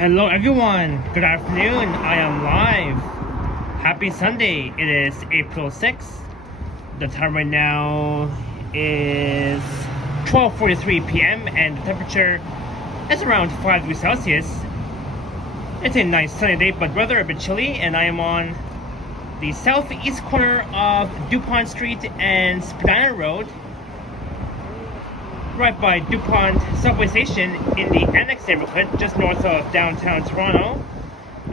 Hello everyone, good afternoon, I am live. Happy Sunday, it is April 6th. The time right now is 12:43 p.m. and the temperature is around 5 degrees Celsius. It's a nice sunny day but weather a bit chilly, and I am on the southeast corner of Dupont Street and Spadina Road, right by Dupont subway station in the Annex neighborhood, just north of downtown Toronto.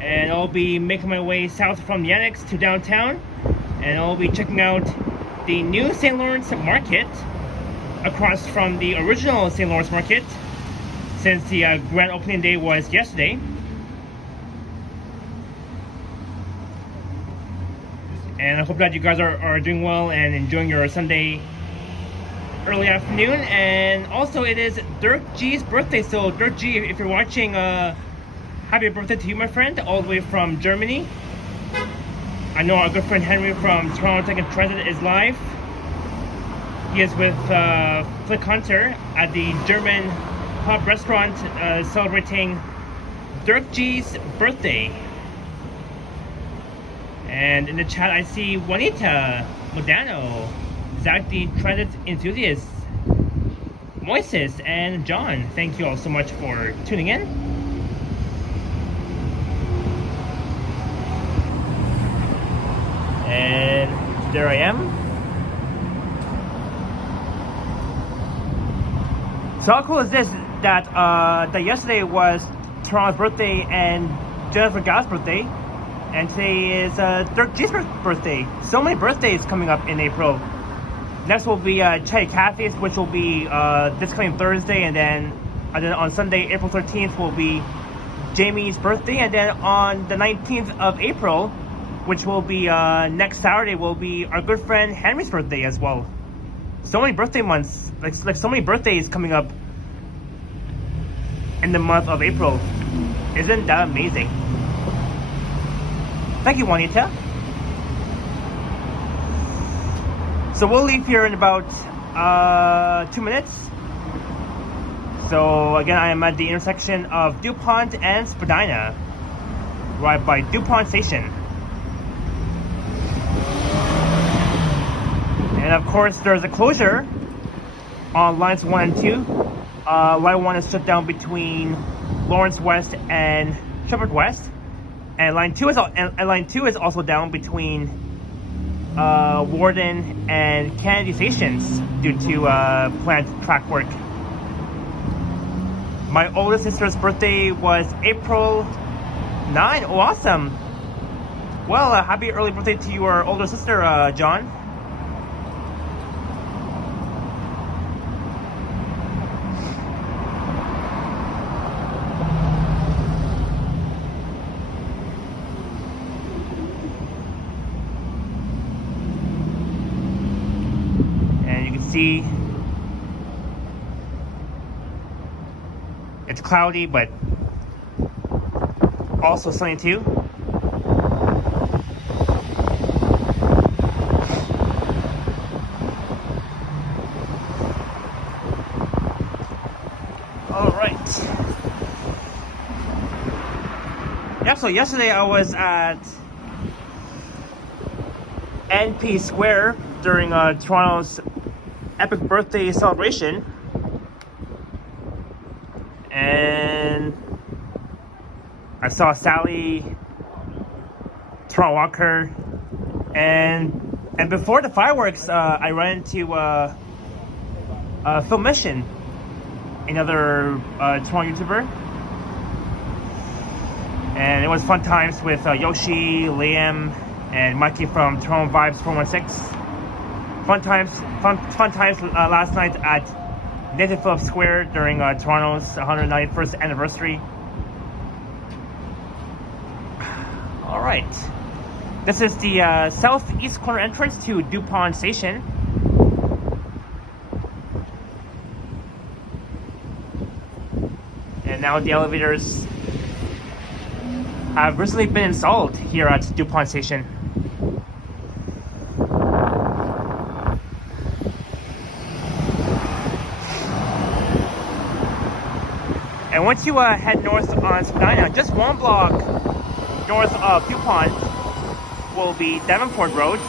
And I'll be making my way south from the Annex to downtown, and I'll be checking out the new St. Lawrence market across from the original St. Lawrence market, since the grand opening day was yesterday. And I hope that you guys are doing well and enjoying your Sunday early afternoon. And also, it is Dirk G's birthday, so Dirk G, if you're watching, happy birthday to you, my friend, all the way from Germany. I know our good friend Henry from Toronto Tech and Transit is live. He is with Flick Hunter at the German pub restaurant, celebrating Dirk G's birthday. And in the chat I see Juanita Modano, Zach the Transit enthusiast, Moises, and John. Thank you all so much for tuning in. And there I am. So how cool is this that that yesterday was Toronto's birthday and Jennifer Gall's birthday, and today is Dirk G's birthday. So many birthdays coming up in April. Next will be Chatty Cathy's, which will be this coming Thursday, and then on Sunday, April 13th, will be Jamie's birthday, and then on the 19th of April, which will be next Saturday, will be our good friend Henry's birthday as well. So many birthday months, like so many birthdays coming up in the month of April. Isn't that amazing? Thank you, Juanita. So we'll leave here in about 2 minutes. So again, I am at the intersection of Dupont and Spadina, right by Dupont Station. And of course, there's a closure on lines 1 and 2. Line 1 is shut down between Lawrence West and Shepherd West, and line 2 is also down between Warden and Kennedy stations due to planned track work. My oldest sister's birthday was April 9. Oh, awesome! Well, happy early birthday to your older sister, John. See, it's cloudy but also sunny too. All right. Yeah, so yesterday I was at NP Square during Toronto's epic birthday celebration, and I saw Sally, Toronto Walker, and before the fireworks, I ran into Phil Mission, another Toronto YouTuber, and it was fun times with Yoshi, Liam, and Mikey from Toronto Vibes 416. Fun times last night at Nathan Phillips Square during Toronto's 191st anniversary. All right, this is the southeast corner entrance to Dupont Station. And now the elevators have recently been installed here at Dupont Station. And once you head north on Spadina, just one block north of Dupont will be Davenport Road.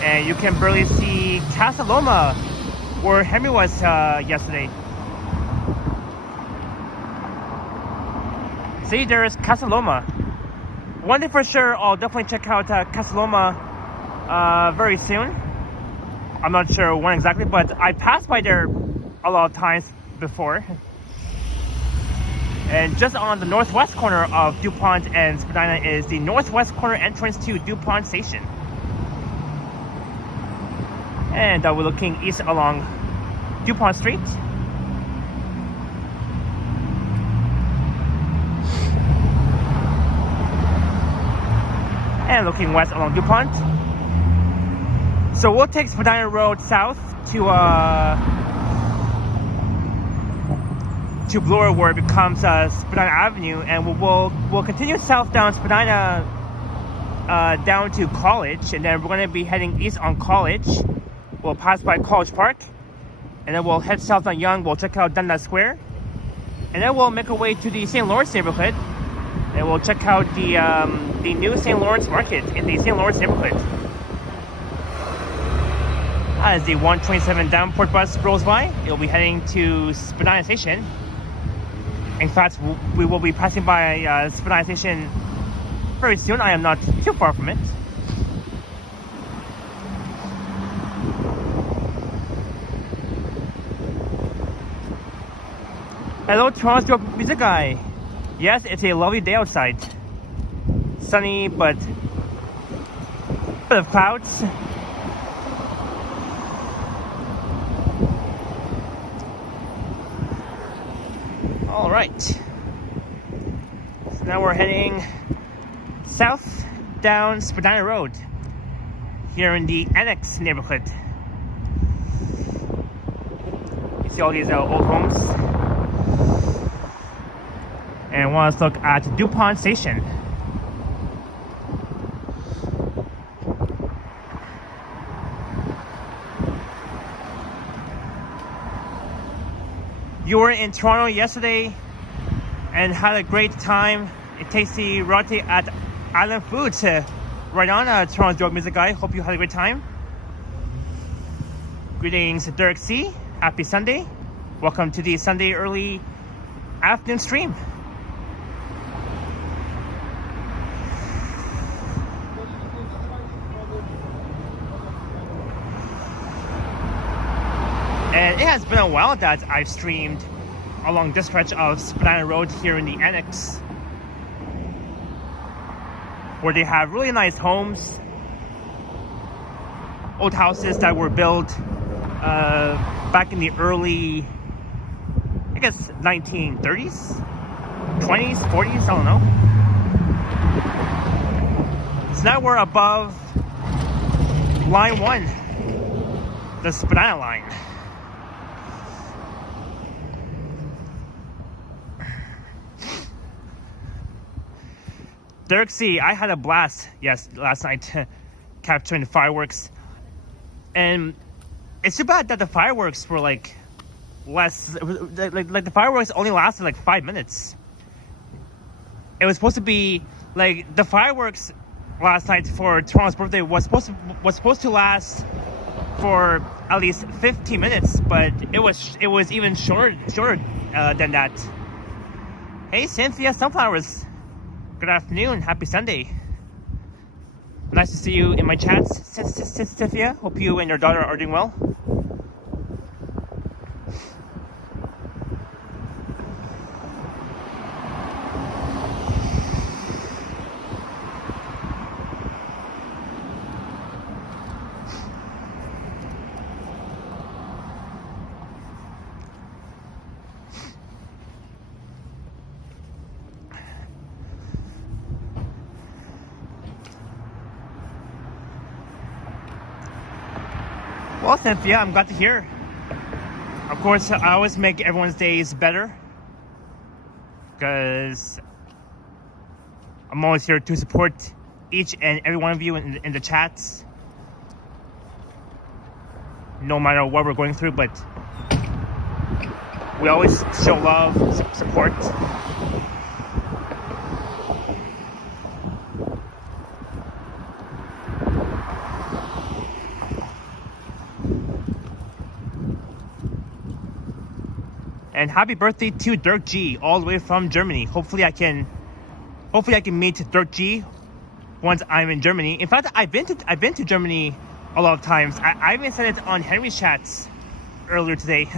And you can barely see Casa Loma, where Henry was yesterday. See, there's Casa Loma. One thing for sure, I'll definitely check out Casa Loma very soon. I'm not sure when exactly, but I passed by there a lot of times before. And just on the northwest corner of Dupont and Spadina is the northwest corner entrance to Dupont Station. And we're looking east along Dupont Street. And looking west along Dupont. So we'll take Spadina Road south to Bloor, where it becomes Spadina Avenue, and we'll continue south down Spadina down to College, and then we're going to be heading east on College. We'll pass by College Park, and then we'll head south on Yonge. We'll check out Dundas Square, and then we'll make our way to the St. Lawrence neighborhood, and we'll check out the new St. Lawrence market in the St. Lawrence neighborhood. As the 127 Davenport bus rolls by, it'll be heading to Spadina Station. In fact, we will be passing by Spadina Station very soon. I am not too far from it. Hello, Toronto's your music guy. Yes, it's a lovely day outside. Sunny, but a bit of clouds. All right, so now we're heading south down Spadina Road here in the Annex neighborhood. You see all these old homes. And let's look at Dupont Station. You were in Toronto yesterday and had a great time. A tasty roti at Island Foods. Right on, Toronto's Joe Music Guy. Hope you had a great time. Greetings, Derek C. Happy Sunday. Welcome to the Sunday early afternoon stream. And it has been a while that I've streamed along this stretch of Spadina Road here in the Annex, where they have really nice homes, old houses that were built back in the early, I guess, 1930s, 20s, 40s, I don't know. So now we're above line 1, the Spadina line. Derek C, I had a blast, last night capturing the fireworks. And it's too bad that the fireworks were like less, like the fireworks only lasted like 5 minutes. It was supposed to be like the fireworks last night for Toronto's birthday was supposed to last for at least 15 minutes, but it was even shorter than that. Hey, Cynthia Sunflowers. Good afternoon. Happy Sunday. Nice to see you in my chats, Cynthia. Hope you and your daughter are doing well. Well, Cynthia, I'm glad to hear. Of course, I always make everyone's days better, because I'm always here to support each and every one of you in the chats, no matter what we're going through. But We always show love, support. And happy birthday to Dirk G, all the way from Germany. Hopefully I can meet Dirk G once I'm in Germany. In fact, I've been to Germany a lot of times. I even said it on Henry's chats earlier today.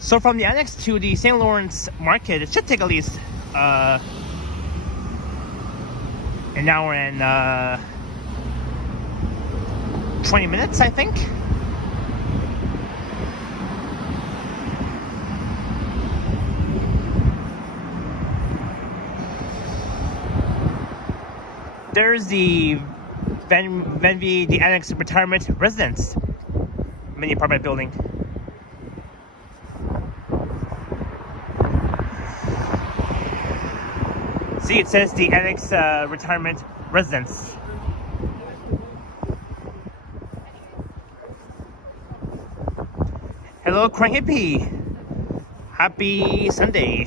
So from the Annex to the St. Lawrence market, it should take at least an hour and 20 minutes, I think. There's the Venvi, the Annex retirement residence mini apartment building. See, it says the Annex retirement residence. Hello, Crying Hippie. Happy Sunday.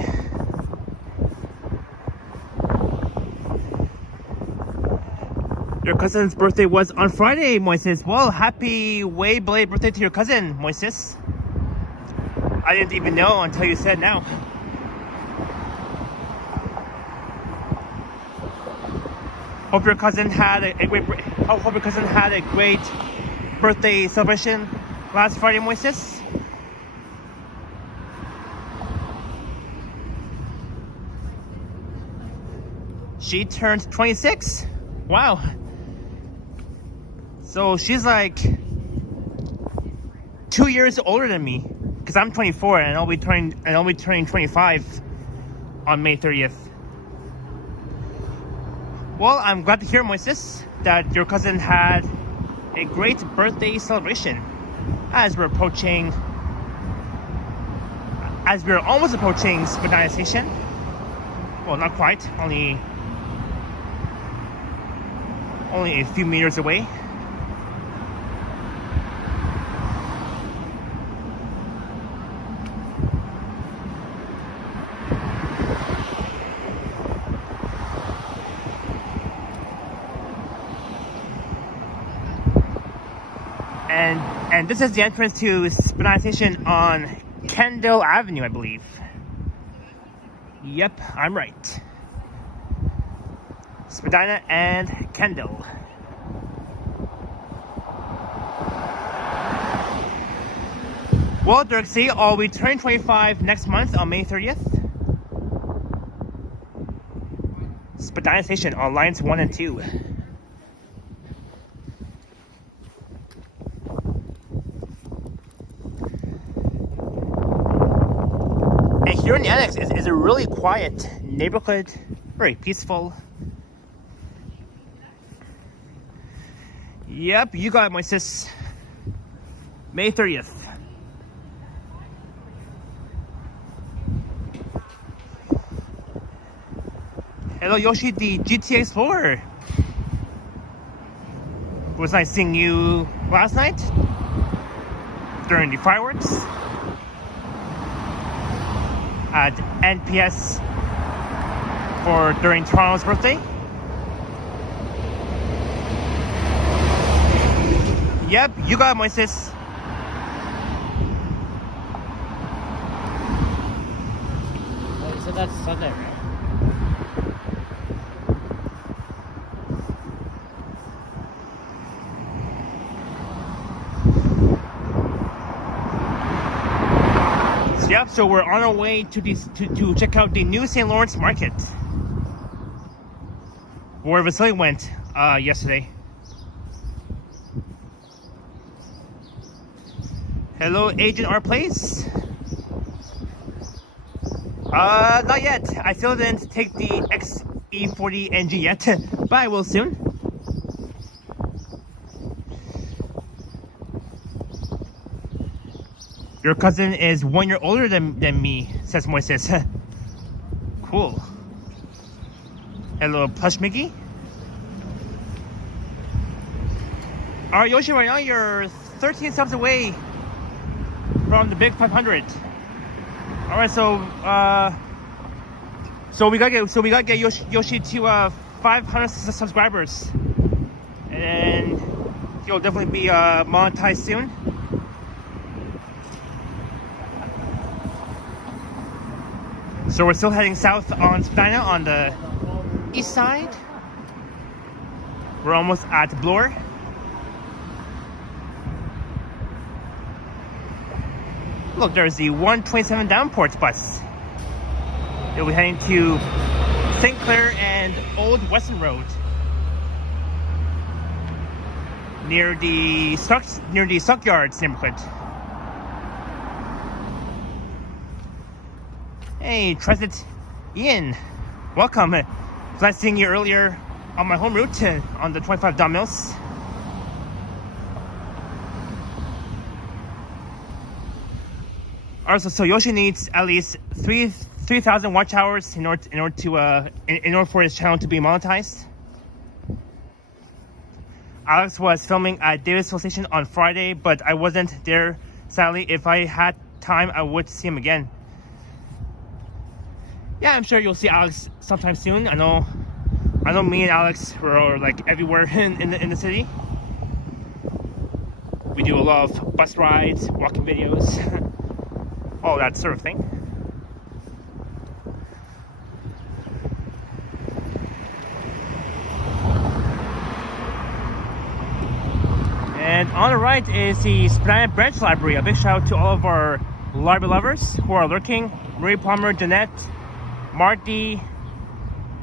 Your cousin's birthday was on Friday, Moises. Well, happy way belated birthday to your cousin, Moises. I didn't even know until you said now. Hope your cousin had a great birthday celebration last Friday, Moises. She turned 26. Wow. So she's like 2 years older than me, because I'm 24 and I'll be turning 25 on May 30th. Well, I'm glad to hear, Moises, that your cousin had a great birthday celebration. As we're almost approaching Spadina Station. Well, not quite, only a few meters away. And this is the entrance to Spadina Station on Kendall Avenue, I believe. Yep, I'm right. Spadina and Kendall. Well, Dirk C, I'll be turning 25 next month on May 30th. Spadina Station on lines 1 and 2. Here in the Annex is a really quiet neighborhood, very peaceful. Yep, you got it, my sis. May 30th. Hello, Yoshi, the GTA Explorer. It was nice seeing you last night during the fireworks at NPS during Toronto's birthday. Yep, you got it, my sis. So that's Sunday, right? Yep, so we're on our way to check out the new St. Lawrence market, where Vasily went yesterday. Hello, Agent R Place. Not yet. I still didn't take the XE40 NG yet, but I will soon. Your cousin is 1 year older than me, says Moises. Cool. A little plush Mickey. Alright, Yoshi, right now you're 13 subs away from the big 500. Alright, so we gotta get Yoshi to 500 subscribers, and then he'll definitely be monetized soon. So we're still heading south on Spadina on the east side. We're almost at Bloor. Look, there's the 127 Downport bus. It'll be heading to St. Clair and Old Western Road, near the Stockyards neighborhood. Hey, Transit Ian, welcome. Nice seeing you earlier on my home route on the 25 Don Mills. Also, so Yoshi needs at least 3,000 watch hours in order for his channel to be monetized. Alex was filming at Davisville Station on Friday, but I wasn't there. Sadly, if I had time, I would see him again. Yeah, I'm sure you'll see Alex sometime soon. I know me and Alex were like everywhere in the city. We do a lot of bus rides, walking videos, all that sort of thing. And on the right is the Spadina Branch Library. A big shout out to all of our library lovers who are lurking. Marie Palmer, Jeanette, Marty,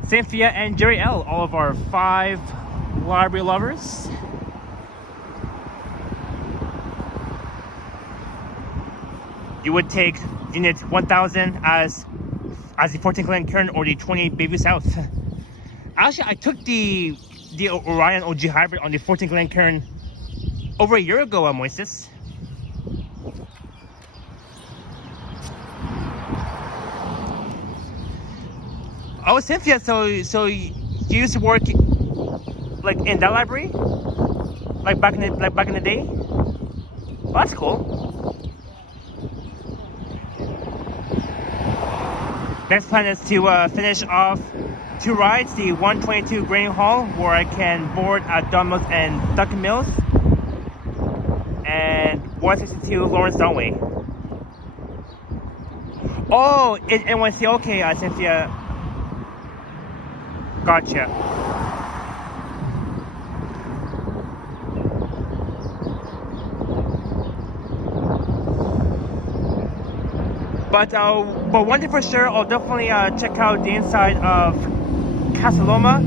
Cynthia, and Jerry L. All of our 5 library lovers. You would take unit 1000 as the 14 Glencairn or the 20 Bayview South. Actually, I took the Orion OG Hybrid on the 14 Glencairn over a year ago, Moises. Oh, Cynthia, so you used to work like in that library, like back in the day? Well, that's cool. Next plan is to finish off 2 rides: the 122 Grange Hall, where I can board at Dundas and Duncan Mills, and 162 Lawrence Dunway. Oh, NYC. Okay, Cynthia. Gotcha. But one thing for sure, I'll definitely check out the inside of Casa Loma,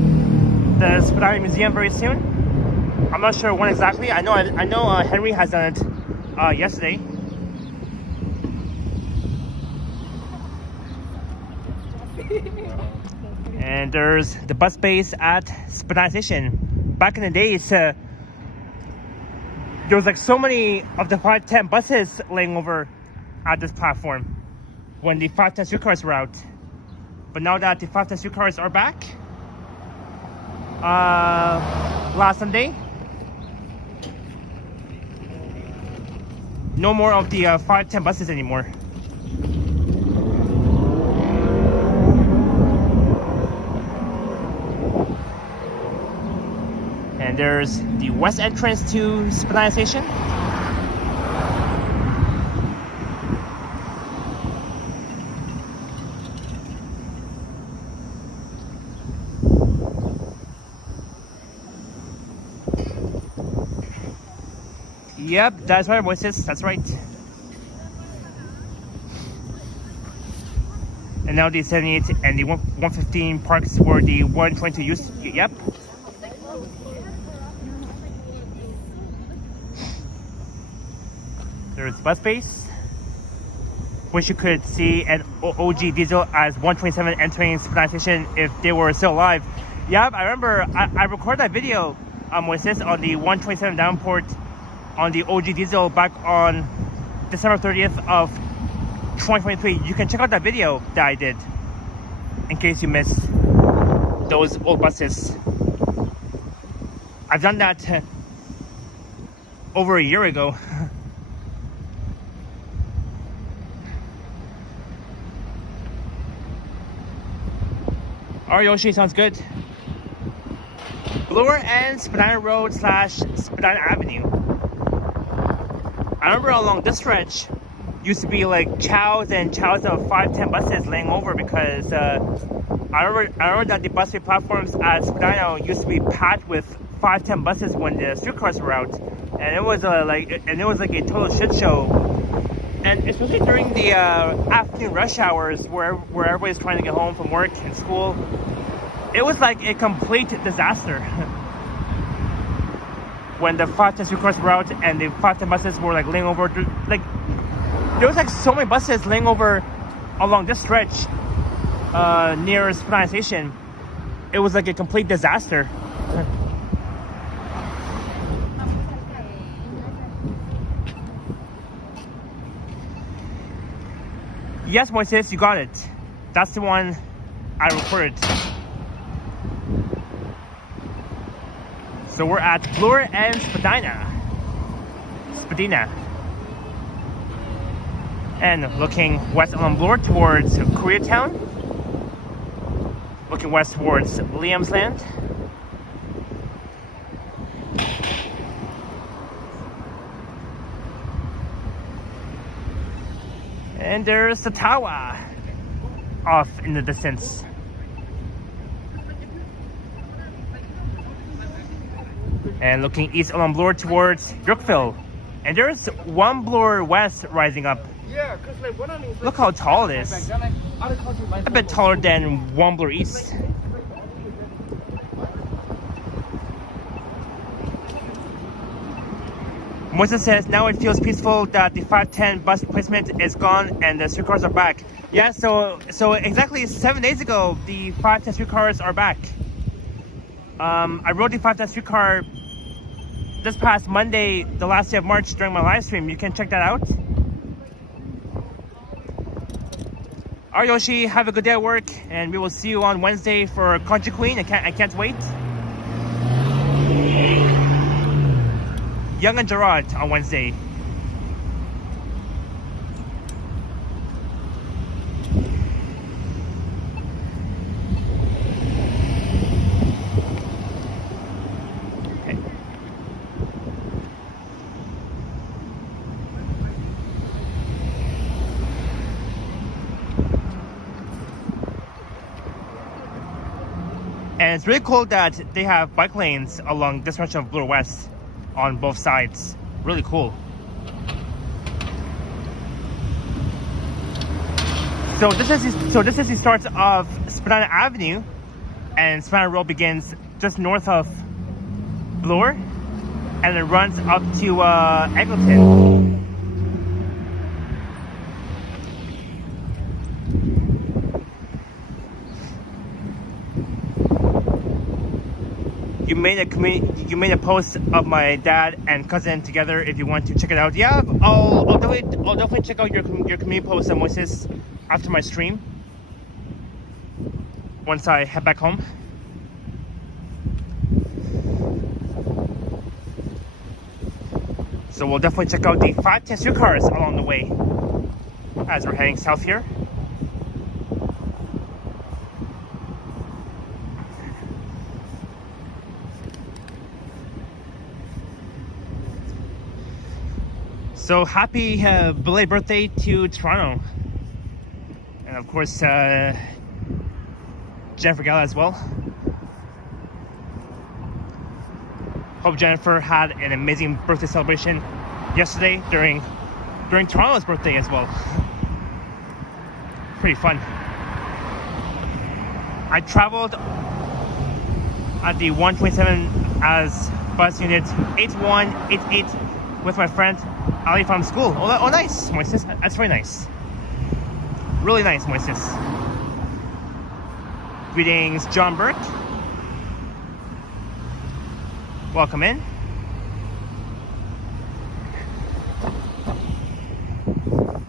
the Spadina Museum, very soon. I'm not sure when exactly. I know Henry has done it yesterday. And there's the bus base at Spadina Station. Back in the days, there was like so many of the 510 buses laying over at this platform when the 510 streetcars were out. But now that the 510 streetcars are back, last Sunday, no more of the 510 buses anymore. And there's the west entrance to Spadina Station. Yep, that's right, Moises. That's right. And now the 78 and the 115 parks were the 122 used. Yep. There's bus base, which you could see an OG diesel as 127 entering Spadina Station if they were still alive. Yeah, I remember I recorded that video Moises on the 127 Downport on the OG diesel back on December 30th of 2023. You can check out that video that I did in case you missed those old buses. I've done that over a year ago. Alright, Yoshi, sounds good. Bloor and Spadina Road / Spadina Avenue. I remember along this stretch used to be like chows of 5-10 buses laying over because I remember that the busway platforms at Spadina used to be packed with 5-10 buses when the streetcars were out, and it was like a total shit show. And especially during the afternoon rush hours where everybody's trying to get home from work and school, it was like a complete disaster. When the 5-10 streetcars were out and the 5-10 buses were like laying over, like there was like so many buses laying over along this stretch near Spadina Station. It was like a complete disaster. Yes, Moises, you got it. That's the one I recorded. So we're at Bloor and Spadina. And looking west on Bloor towards Koreatown. Looking west towards Liam's Land. And there's the tower off in the distance. And looking east along Bloor towards Brookville. And there's one Bloor West rising up. Look how tall it is. A bit taller than one Bloor East. Moises says now it feels peaceful that the 510 bus replacement is gone and the streetcars are back. Yeah, so exactly 7 days ago, the 510 streetcars are back. I rode the 510 streetcar this past Monday, the last day of March, during my live stream. You can check that out. Alright, Yoshi, have a good day at work, and we will see you on Wednesday for Country Queen. I can't wait. Young and Gerard on Wednesday. Okay. And it's really cool that they have bike lanes along this stretch of Bloor West on both sides. Really cool. So this is the start of Spadina Avenue, and Spadina Road begins just north of Bloor, and it runs up to Eglinton. You made a post of my dad and cousin together. If you want to check it out, yeah, I'll definitely check out your community post on Moises after my stream. Once I head back home. So we'll definitely check out the 510 streetcars along the way as we're heading south here. So happy belated birthday to Toronto. And of course, Jennifer Gala as well. Hope Jennifer had an amazing birthday celebration yesterday during Toronto's birthday as well. Pretty fun. I traveled at the 127 as bus unit 8188 with my friend Ali from school. Oh, nice, Moises. That's very nice. Really nice, Moises. Greetings, John Burke. Welcome in.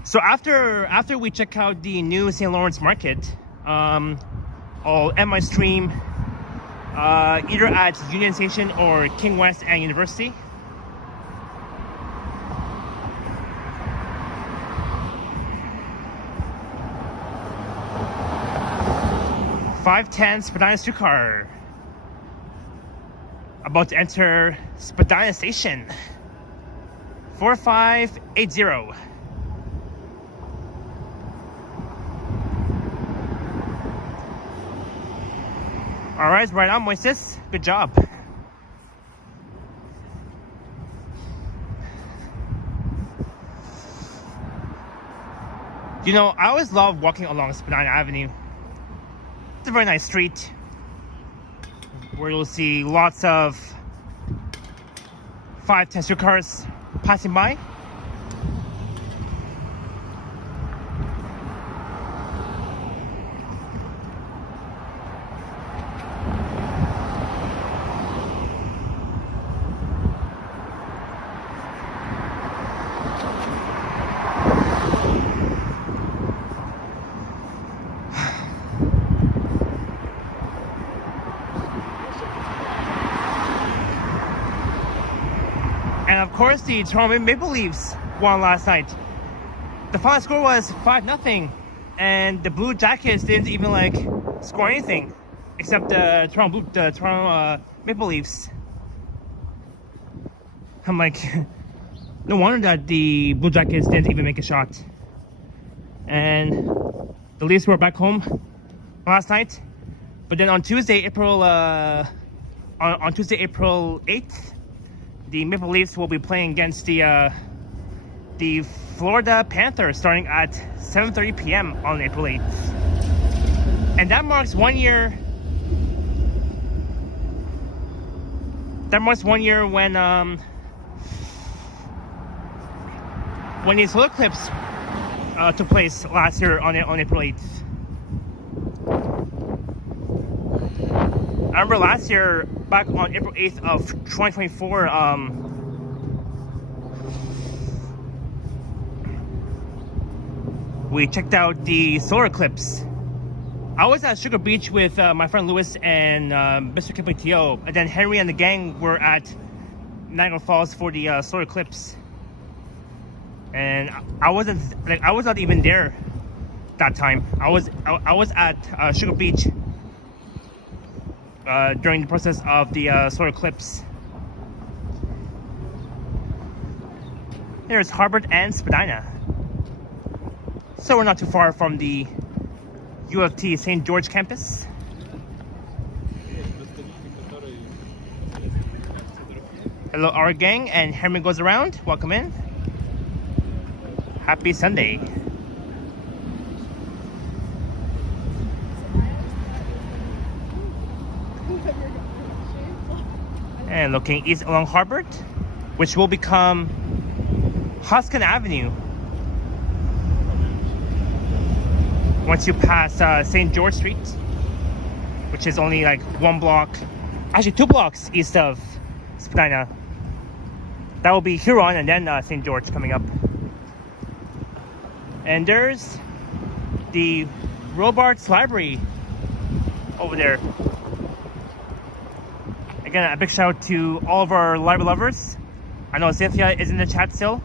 So after we check out the new St. Lawrence market, I'll end my stream either at Union Station or King West and University. .510 Spadina streetcar. About to enter Spadina Station. 4580. Alright, right on, Moises. Good job. You know, I always love walking along Spadina Avenue. It's a very nice street where you'll see lots of 510 streetcars passing by. And of course, the Toronto Maple Leafs won last night. The final score was 5-0, and the Blue Jackets didn't even score anything, except the Toronto Maple Leafs. I'm like, no wonder that the Blue Jackets didn't even make a shot. And the Leafs were back home last night, but then on Tuesday, April 8th. The Maple Leafs will be playing against the Florida Panthers starting at 7:30 p.m. on April 8th. And that marks 1 year. That marks 1 year when the solar eclipse took place last year on April 8th. I remember last year, back on April 8th of 2024, we checked out the solar eclipse. I was at Sugar Beach with my friend Lewis and Mr. Kipling Teo, and then Henry and the gang were at Niagara Falls for the solar eclipse. And I was not even there that time. I was at Sugar Beach during the process of the solar eclipse. There's Harvard and Spadina. So we're not too far from the U of T St. George campus. Hello, our gang, and Henry goes around. Welcome in. Happy Sunday. And looking east along Harvard, which will become Hoskin Avenue once you pass St. George Street, which is only one block, actually 2 blocks east of Spadina. That will be Huron and then St. George coming up. And there's the Robarts Library over there. Again, a big shout out to all of our library lovers. I know Cynthia is in the chat still.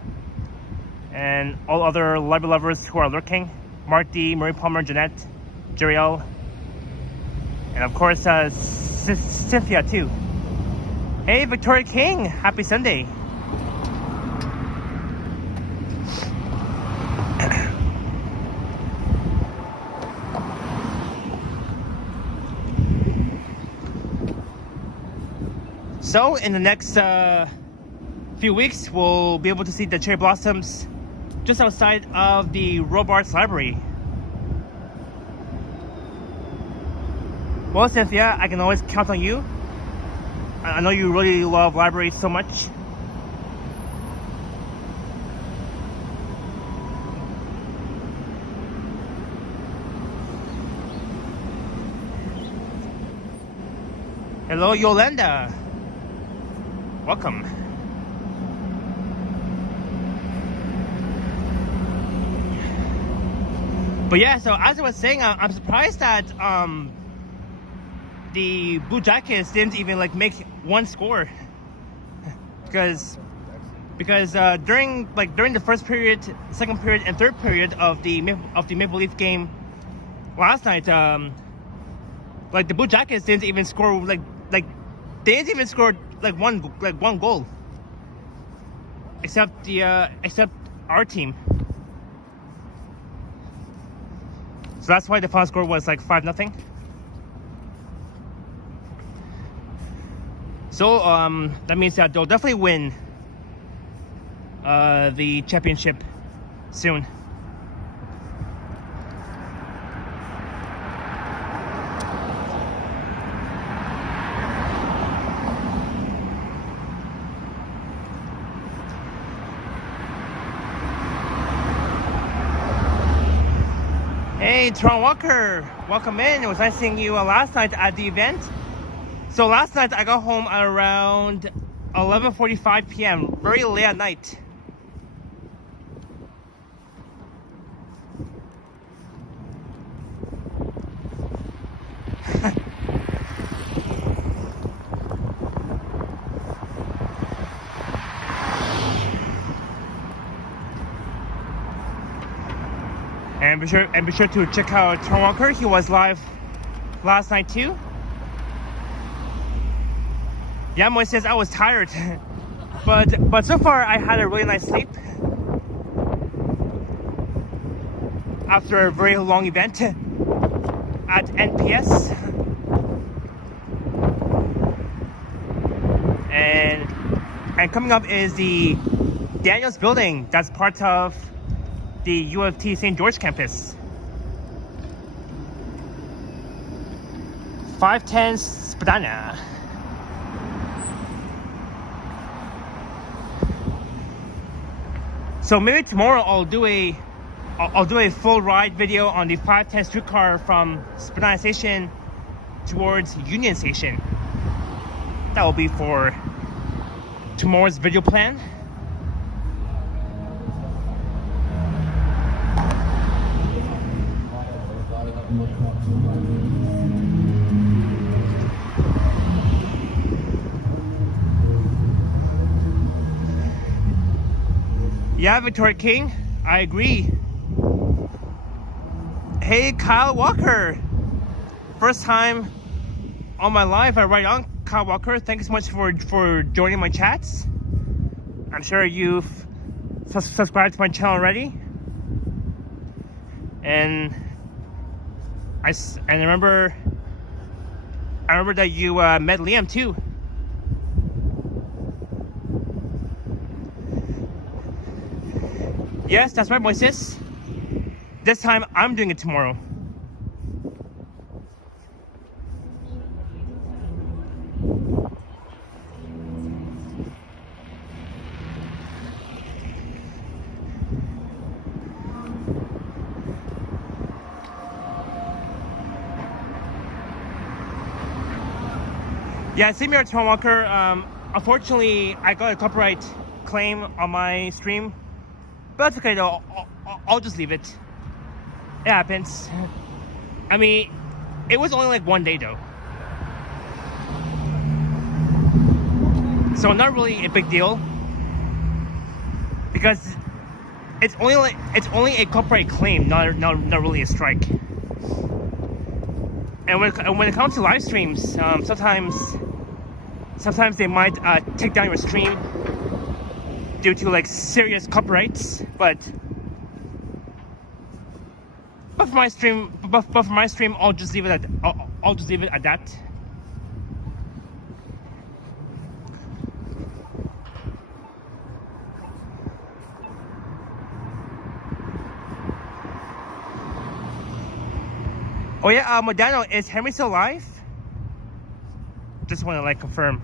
And all other library lovers who are lurking. Marty, Marie Palmer, Jeanette, Jeriel. And of course, Cynthia too. Hey, Victoria King. Happy Sunday. So in the next few weeks, we'll be able to see the cherry blossoms just outside of the Robarts Library. Well, Cynthia, I can always count on you. I know you really love libraries so much. Hello, Yolanda. Welcome. But yeah, so as I was saying, I'm surprised that the Blue Jackets didn't even like make one score, because during the first period, second period, and third period of the Maple Leaf game last night, like the Blue Jackets didn't even score like they didn't even score one goal, except our team. So that's why the final score was like 5-0. So that means that they'll definitely win the championship soon. Hey, Tron Walker, welcome in. It was nice seeing you last night at the event. So last night I got home at around 11:45 p.m. Very late at night. And be sure to check out Tron Walker. He was live last night too. Yeah, Moy says I was tired, but so far I had a really nice sleep after a very long event at NPS. And coming up is the Daniels building that's part of the U of T St. George campus. 510 Spadina. So maybe tomorrow I'll do a full ride video on the 510 streetcar from Spadina Station towards Union Station. That will be for tomorrow's video plan. Yeah, Victoria King, I agree. Hey, Kyle Walker. First time on my live, I write on Kyle Walker. Thank you so much for joining my chats. I'm sure you've subscribed to my channel already. And I remember that you met Liam too. Yes, that's right, Moises. This time I'm doing it tomorrow. Yeah, same here, Tom Walker. Unfortunately, I got a copyright claim on my stream. But that's okay though, I'll just leave it. It happens. I mean, it was only like one day though. So not really a big deal. Because it's only a copyright claim, not really a strike. And when it comes to live streams, sometimes they might take down your stream due to like serious copyrights, but for my stream, I'll just leave it at that. Oh yeah, Modano, is Henry still alive? Just want to like confirm.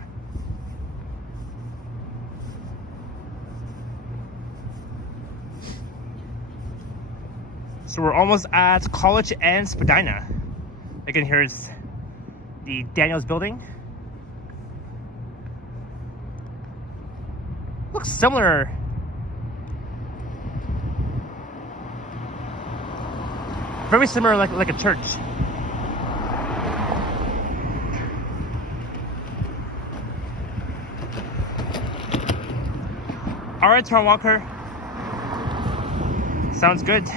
So we're almost at College and Spadina. Again, here's the Daniels building. Looks similar. Very similar, like a church. All right, Tron Walker. Sounds good.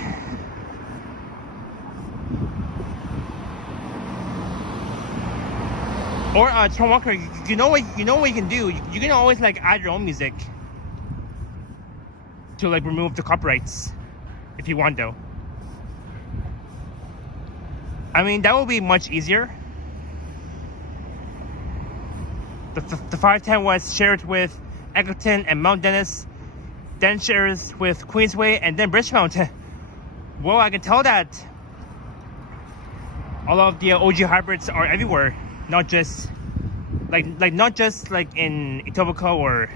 Or Tron Walker, you know what you can do. You can always like add your own music to like remove the copyrights if you want, though. I mean, that would be much easier. The 510 was shared with Egerton and Mount Dennis, then shares with Queensway and then Bridgemount. Well, I can tell that all of the OG hybrids are everywhere, not just not just like in Etobicoke or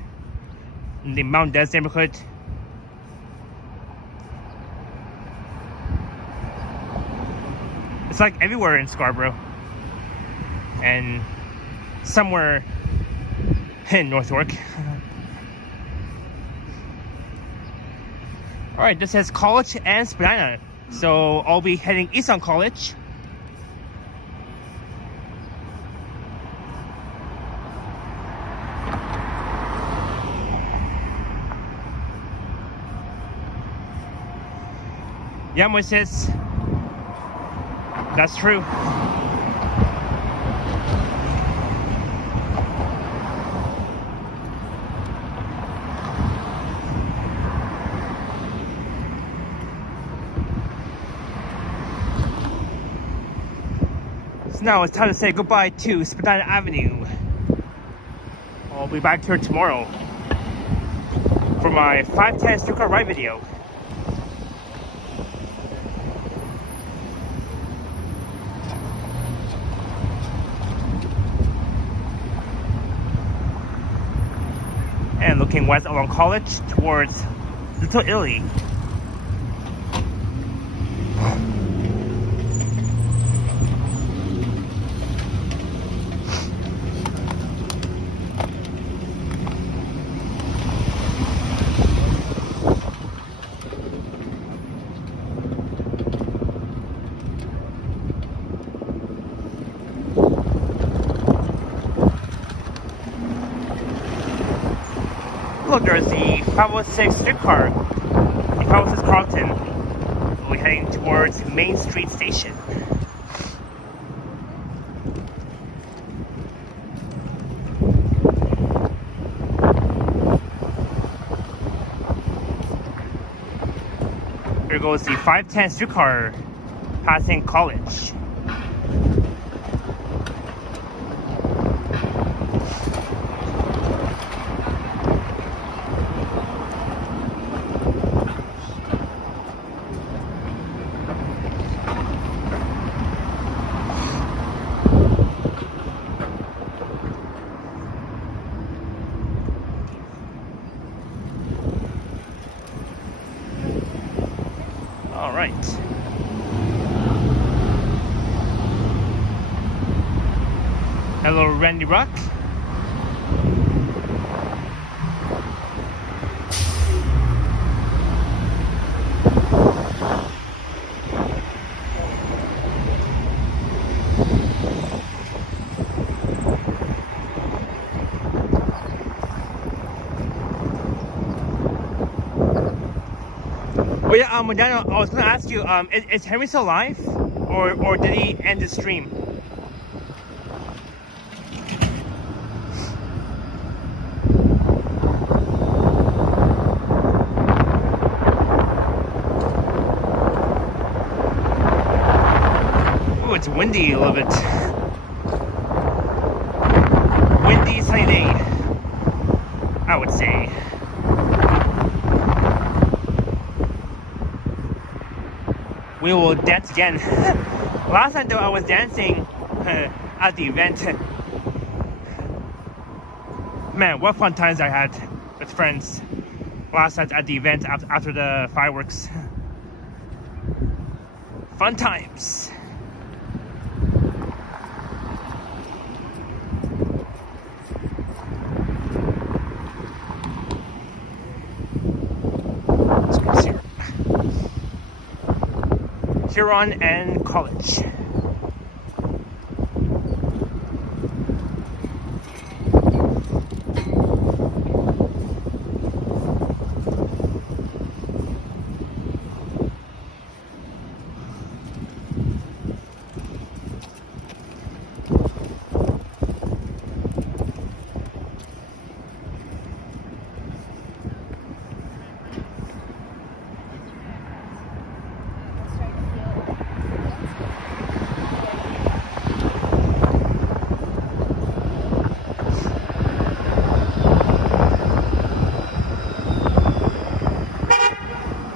in the Mount Dennis neighborhood. It's like everywhere in Scarborough and somewhere in North York. Alright, this says College and Spadina. So I'll be heading east on College. Yeah, Moises. That's true. So now it's time to say goodbye to Spadina Avenue. I'll be back here tomorrow for my 510 streetcar ride video. And looking west along College towards Little Italy. Look, there's the 506 streetcar, the 506 Carlton. We'll be heading towards Main Street Station. Here goes the 510 streetcar passing College. All right. Hello, Randy Rock. Oh yeah, Daniel, I was gonna ask you, is Henry still alive, or did he end the stream? Ooh, it's windy a little bit. Windy, sunny day, I would say. We will dance again. Last time though, I was dancing at the event. Man, what fun times I had with friends last night at the event after the fireworks. Fun times. Huron and College.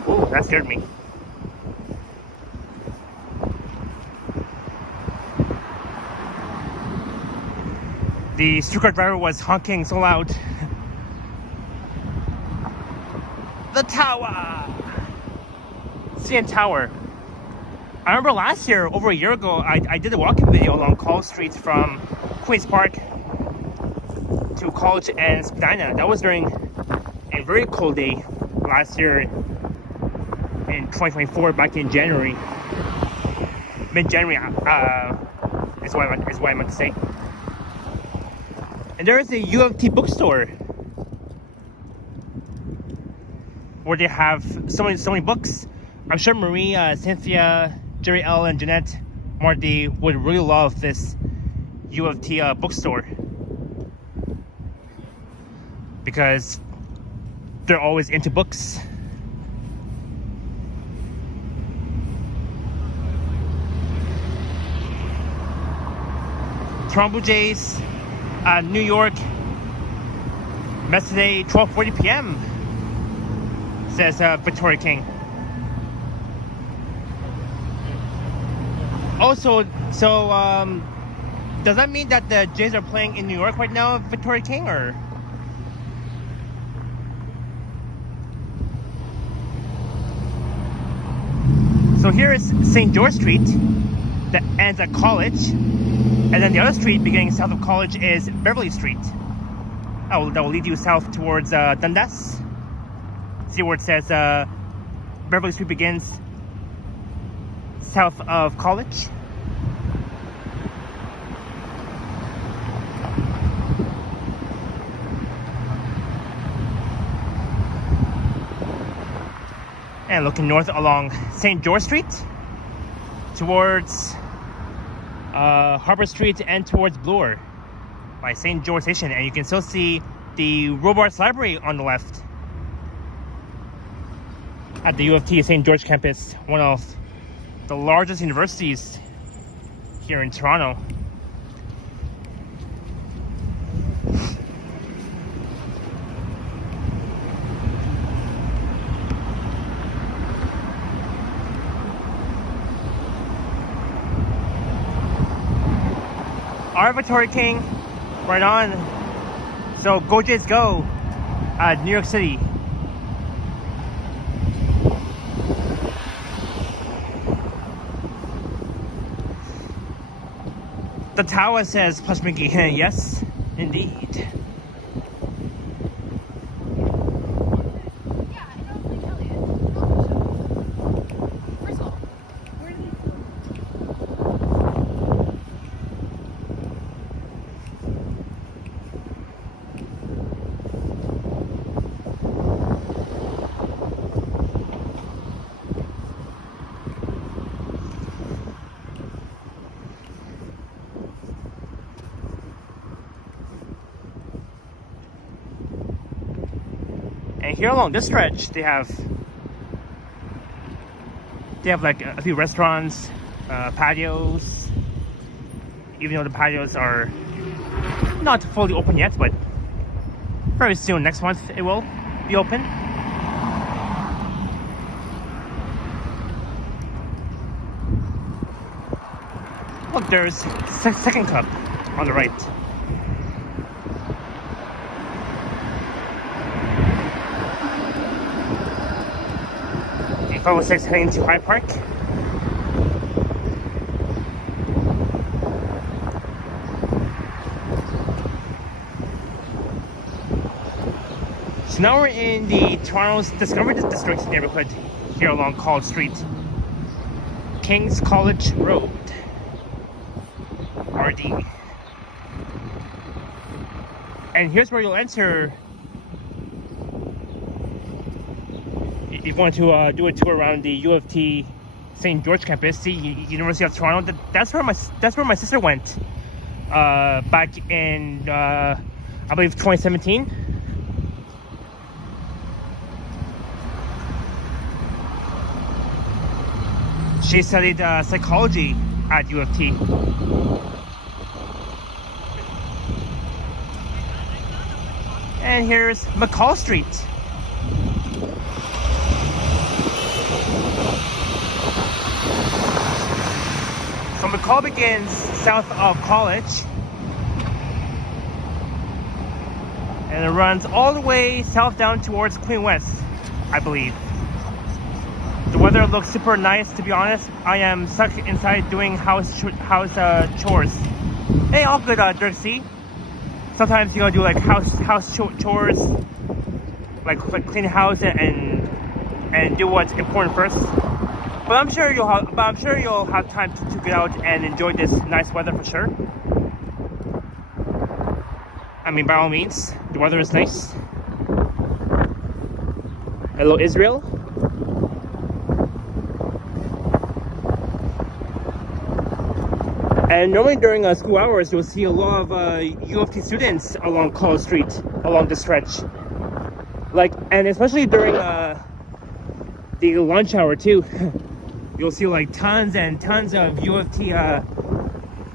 Ooh, that scared me. The streetcar driver was honking so loud. The tower! CN Tower. I remember last year, over a year ago, I did a walking video along College Street from Queens Park to College and Spadina. That was during a very cold day last year in 2024, back in January. Mid-January is what I meant to say. And there is a U of T bookstore where they have so many books. I'm sure Marie, Cynthia, Jerry L, and Jeanette Marty would really love this U of T bookstore because they're always into books. Toronto Blue Jays, New York, Mets today, 12:40 p.m. says Victoria King. Also, does that mean that the Jays are playing in New York right now, Victoria King, or? So here is St. George Street that ends at College, and then the other street beginning south of College is Beverly Street. That will lead you south towards Dundas. See where it says Beverly Street begins south of College. And looking north along St. George Street towards Harbor Street and towards Bloor by St. George Station, and you can still see the Robarts Library on the left at the U of T St. George campus, one of the largest universities here in Toronto. Our Victoria King, right on. So go Jays go, New York City. The tower says Plush Mickey. Yes, indeed. And here along this stretch, they have like a few restaurants, patios. Even though the patios are not fully open yet, but very soon, next month, it will be open. Look, there's Second Cup on the right. 506 heading to Hyde Park. So now we're in the Toronto's Discovery District neighborhood here along College Street. King's College Road, RD. And here's where you'll enter if you want to do a tour around the U of T St. George campus, the University of Toronto. That's where my sister went back in I believe 2017. She studied psychology at U of T. And here's McCall Street. So McCall begins south of College and it runs all the way south down towards Queen West, I believe. The weather looks super nice, to be honest. I am stuck inside doing house chores. Hey, all good, Dirk C. Sometimes you gotta do like house chores, like clean the house and do what's important first. But I'm sure you'll have time to get out and enjoy this nice weather for sure. I mean, by all means, the weather is nice. Hello, Israel. And normally during school hours, you'll see a lot of U of T students along College Street, along the stretch. And especially during the lunch hour too. You'll see like tons and tons of U of T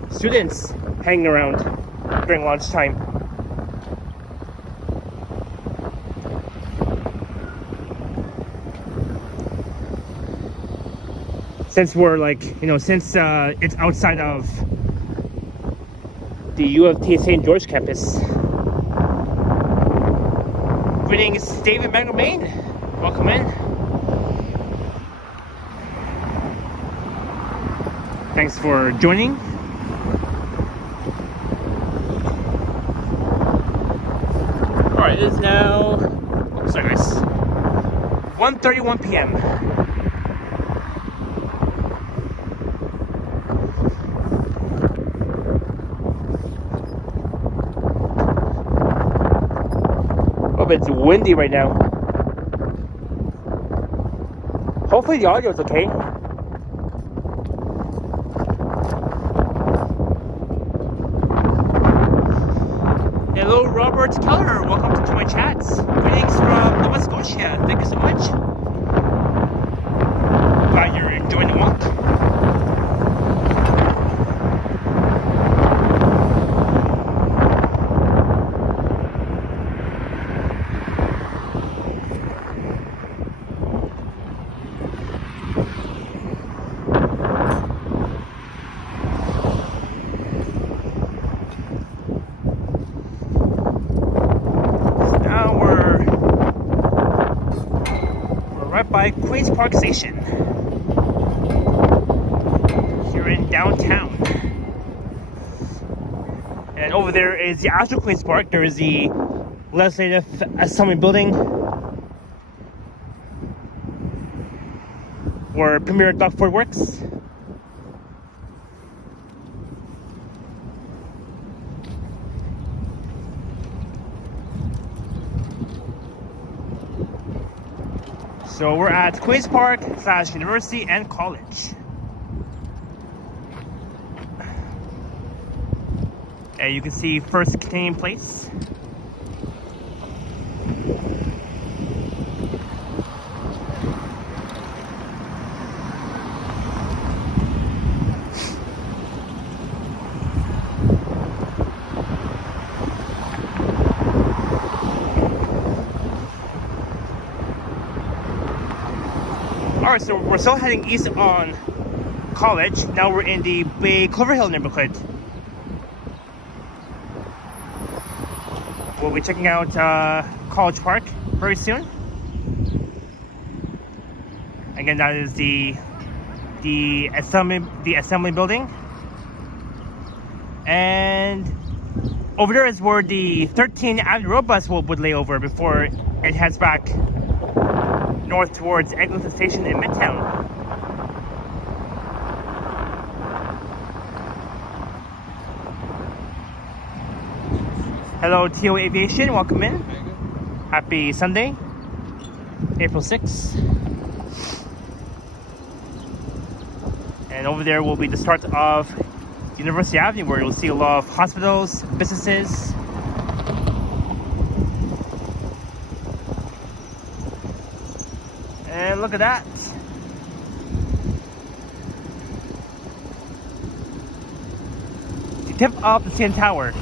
students hanging around during lunchtime. Since we're since it's outside of the U of T St. George campus. Greetings, David Main. Welcome in. Thanks for joining. Alright, it is now 1:31 p.m. It's windy right now. Hopefully the audio is okay. Hello, Robert Keller. Welcome to my chats. Greetings from Nova Scotia. Thank you so much. Glad you're enjoying the walk. By Queen's Park Station here in downtown, and over there is the actual Queen's Park. There is the Legislative Assembly building where Premier Doug Ford works. So we're at Queen's Park / University and College. And you can see First Canadian Place. Alright, so we're still heading east on College. Now we're in the Bay Clover Hill neighborhood. We'll be checking out College Park very soon. Again, that is the assembly building. And over there is where the 13 Avenue Road bus would lay over before it heads back north towards Eglinton Station in Midtown. Hello, TO Aviation. Welcome in. Happy Sunday, April 6th. And over there will be the start of University Avenue, where you'll see a lot of hospitals, businesses. And look at that. The tip of the CN Tower.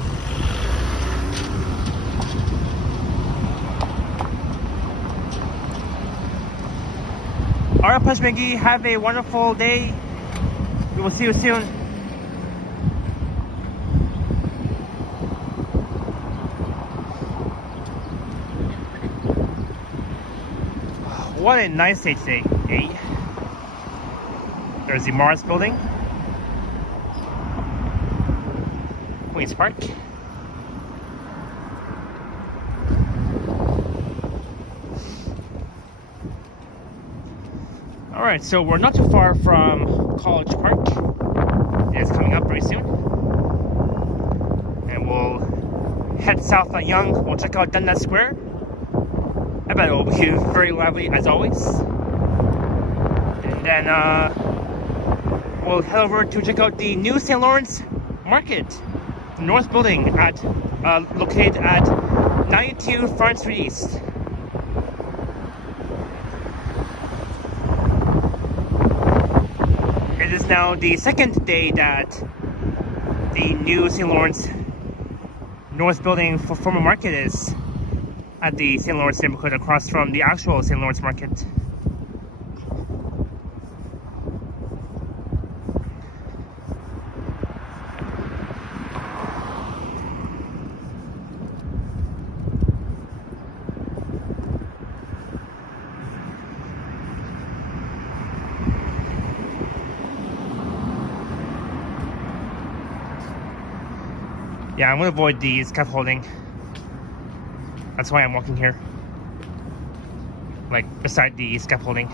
Alright, Punch McGee, have a wonderful day. We will see you soon. What a nice day today, eh? There's the Mars building. Queen's Park. Alright, so we're not too far from College Park. It's coming up very soon. And we'll head south on Yonge. We'll check out Dundas Square. I bet it will be very lively as always. And then we'll head over to check out the new St. Lawrence Market. The North Building located at 92 Front Street East. It is now the second day that the new St. Lawrence North Building for former market is at the St. Lawrence neighborhood across from the actual St. Lawrence market. Yeah, I'm gonna avoid the scaffolding. That's why I'm walking here. Like, beside the scaffolding.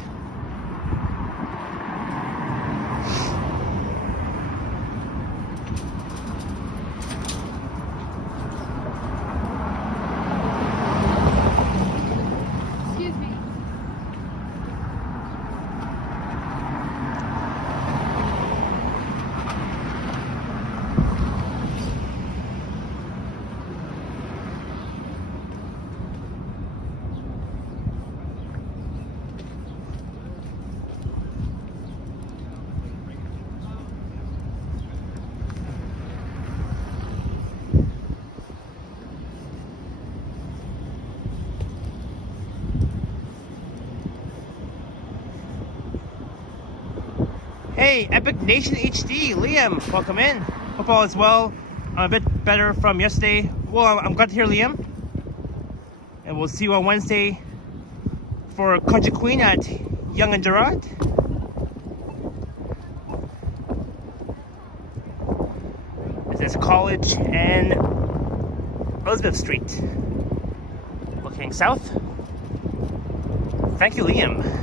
Excuse me. Hey, Epic Nation HD, Liam, welcome in. Hope all is well. I'm a bit better from yesterday. Well, I'm glad to hear Liam. And we'll see you on Wednesday for Country Queen at Yonge and Gerard. This is College and Elizabeth Street. Looking south. Thank you, Liam.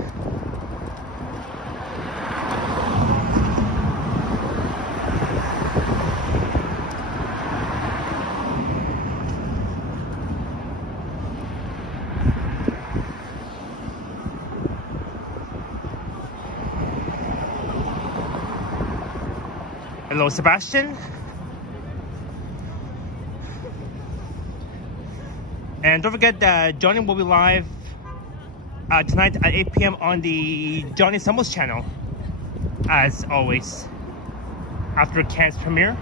Hello, Sebastian. And don't forget that Johnny will be live tonight at 8 p.m. on the Johnny Stumbles channel, as always, after Can's premiere.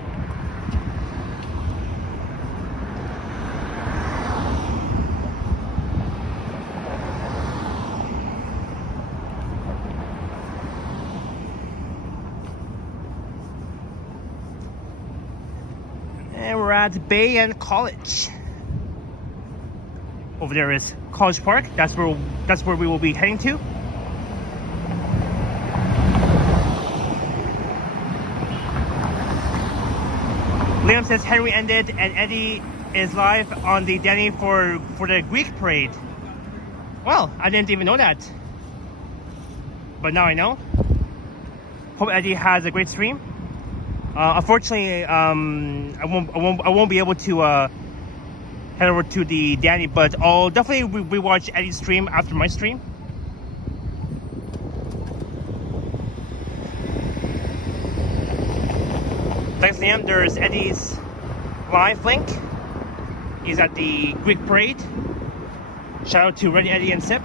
And we're at Bay and College. Over there is College Park. That's where we will be heading to. Liam says Henry ended and Eddie is live on the Denny for the Greek parade. Well, I didn't even know that, but now I know. Hope Eddie has a great stream. Unfortunately, I won't be able to head over to the Danny, but I'll definitely rewatch Eddie's stream after my stream. Thanks to him, there's Eddie's live link. He's at the Greek Parade. Shout out to Ready Eddie and Sip.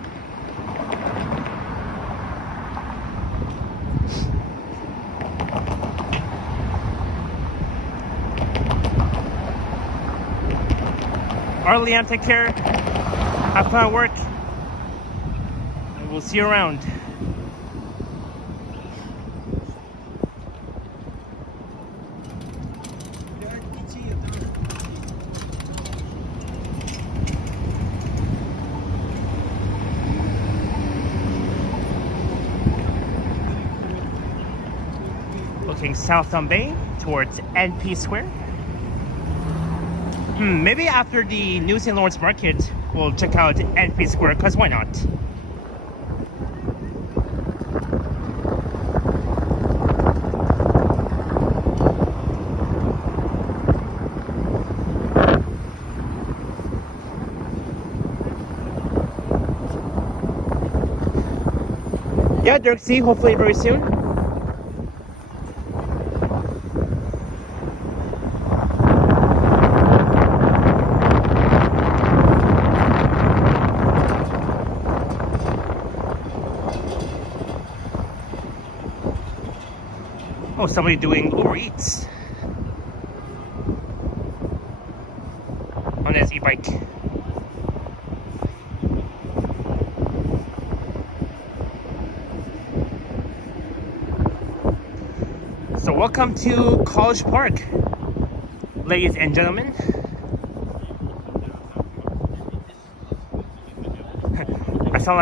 Alright, Liam, take care. Have fun at work. And we'll see you around. Looking south on Bay towards NP Square. Maybe after the new St. Lawrence market, we'll check out NP Square, because why not? Yeah, Dirk, see, hopefully very soon. Oh, somebody doing Uber Eats on his e-bike. So welcome to College Park, ladies and gentlemen. I sound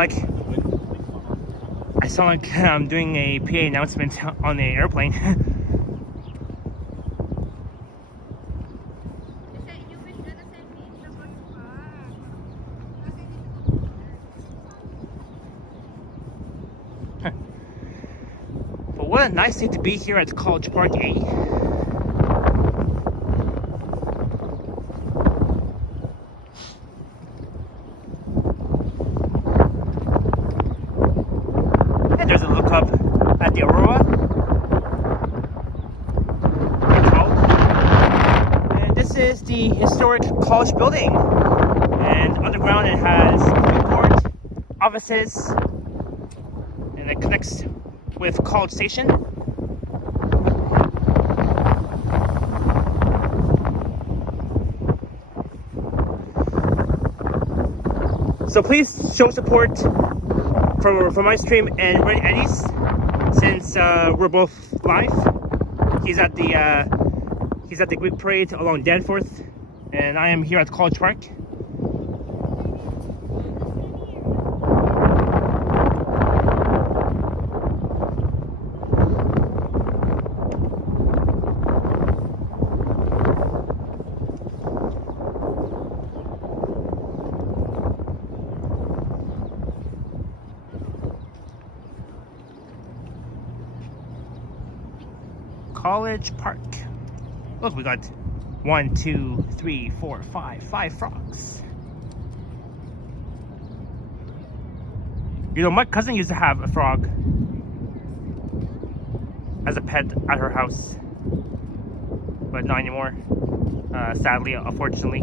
like I'm doing a PA announcement on the airplane. But what a nice thing to be here at College Park, eh? And there's a look up at the Aurora. And this is the historic college building. And underground it has food court, offices, and it connects with College Station. So please show support for my stream and Red Eddie's, since we're both live. He's at the Greek Parade along Danforth, and I am here at College Park. College Park. Look, we got 1, 2, 3, 4, 5 frogs. You know, my cousin used to have a frog as a pet at her house, but not anymore. Sadly, unfortunately.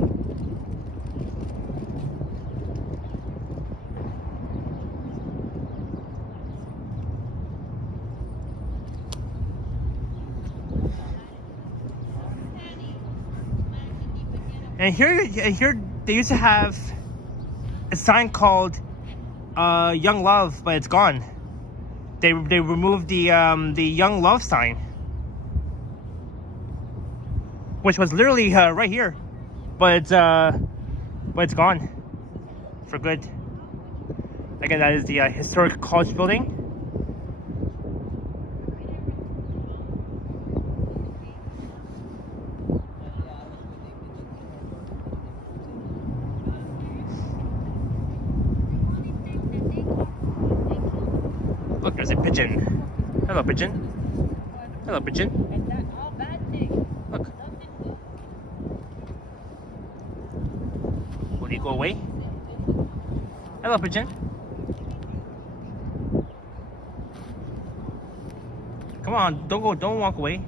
And here they used to have a sign called Young Love, but it's gone. They removed the Young Love sign, which was literally right here, but it's gone for good. Again, that is the historic college building. Look, there's a pigeon. Hello, pigeon. Hello, pigeon. Look. go away. Hello, pigeon. Come on, don't walk away.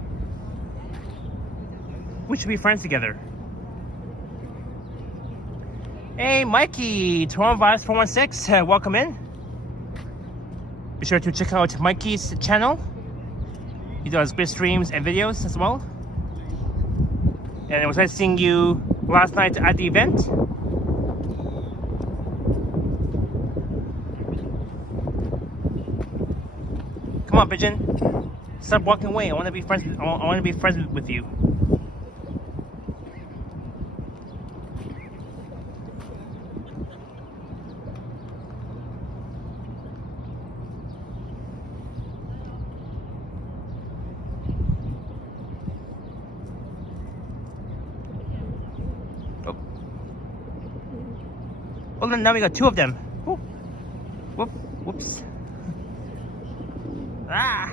We should be friends together. Hey, Mikey, Toronto Virus 416, welcome in. Be sure to check out Mikey's channel. He does great streams and videos as well. And it was nice seeing you last night at the event. Come on, pigeon. Stop walking away. I want to be friends. I want to be friends with you. Oh. Well, then now we got two of them. Whoop. Whoop. Whoops. Ah.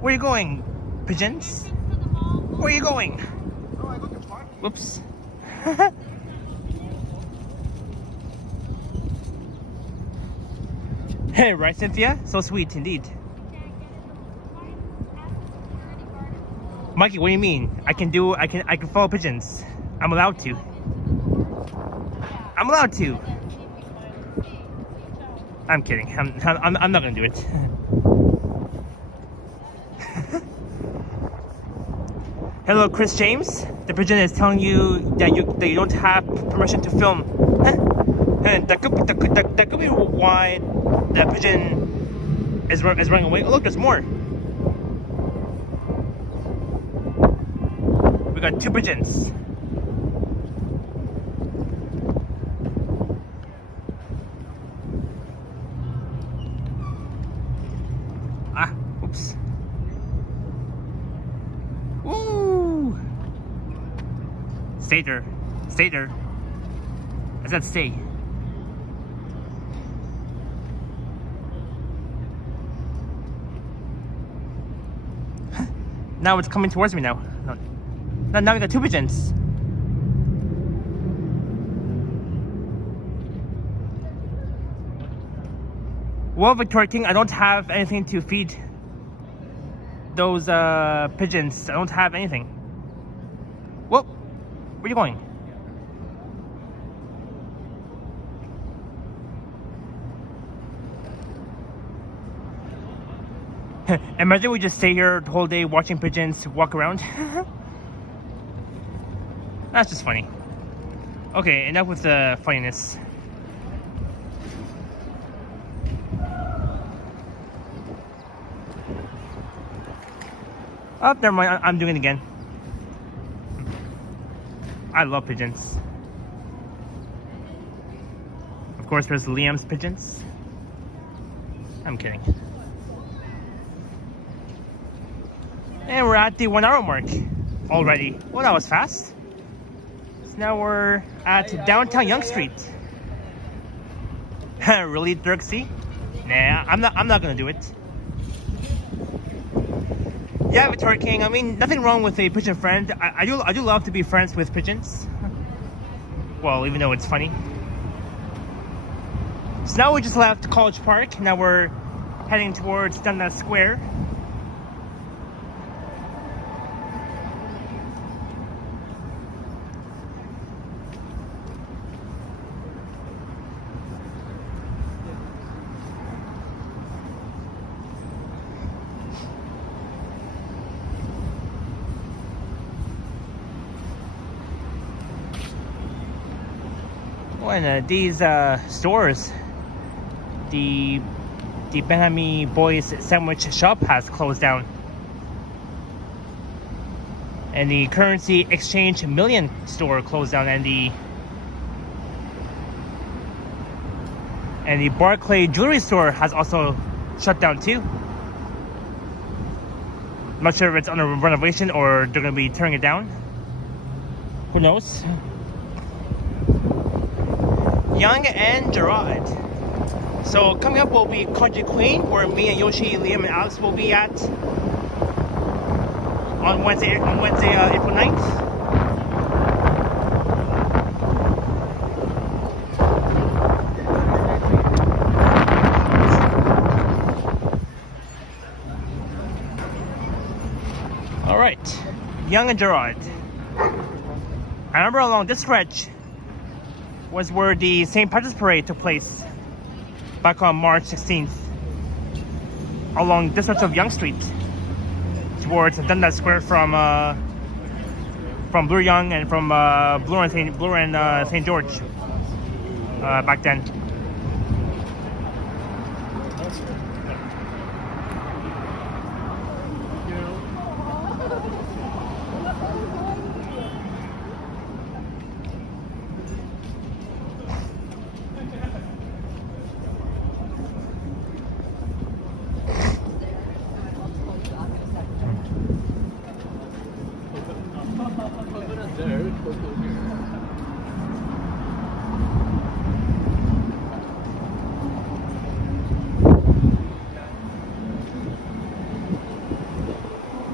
Where are you going, pigeons? Where are you going? Whoops. Hey, right, Cynthia? So sweet indeed. Mikey, what do you mean? I can follow pigeons. I'm allowed to. I'm allowed to. I'm kidding. I'm not gonna do it. Hello, Chris James. The pigeon is telling you that you don't have permission to film. That could be why the pigeon is running away. Oh, look, there's more. We got two pigeons. Ah, oops. Woo! Stay there. Stay there. I said stay. Now it's coming towards me now. No, now we got two pigeons. Well, Victoria King, I don't have anything to feed those pigeons. I don't have anything. Whoa, where are you going? Imagine we just stay here the whole day watching pigeons walk around. That's just funny. Okay, enough with the funniness. Oh, never mind. I'm doing it again. I love pigeons. Of course, there's Liam's pigeons. I'm kidding. And we're at the 1 hour mark already. Well, that was fast. So now we're at downtown Yonge Street. Really, Dirksy? Nah, I'm not gonna do it. Yeah, Victoria King. I mean, nothing wrong with a pigeon friend. I do love to be friends with pigeons. Well, even though it's funny. So now we just left College Park. Now we're heading towards Dundas Square. And these stores, the Benhami Boys Sandwich Shop has closed down, and the Currency Exchange Million store closed down, and the Barclay Jewelry store has also shut down too. I'm not sure if it's under renovation or they're going to be tearing it down. Who knows? Young and Gerard. So coming up will be Country Queen, where me and Yoshi, Liam, and Alex will be at on Wednesday, April 9th. Yonge and Gerard. I remember along this stretch was where the St. Patrick's Parade took place back on March 16th. Along this stretch of Yonge Street towards Dundas Square from Bloor Yonge and from Bloor and St. George back then.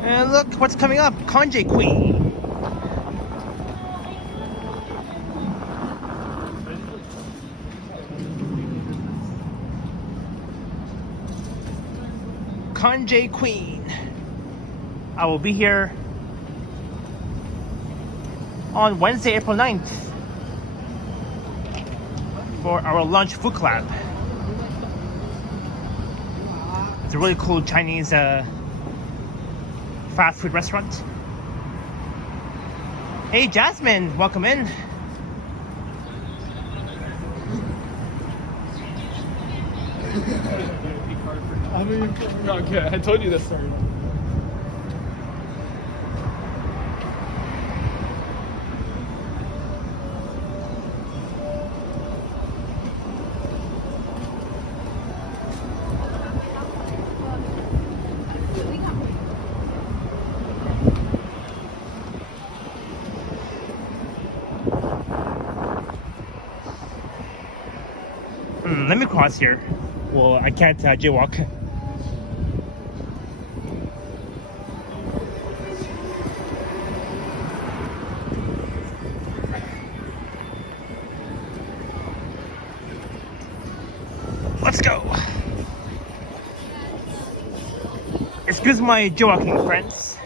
And look what's coming up, Conjay Queen. Conjay Queen. I will be here on Wednesday, April 9th for our lunch food collab. It's a really cool Chinese fast food restaurant. Hey Jasmine, welcome in. Okay, I told you this story. Let me cross here. Well, I can't jaywalk. Let's go. Excuse my jaywalking, friends.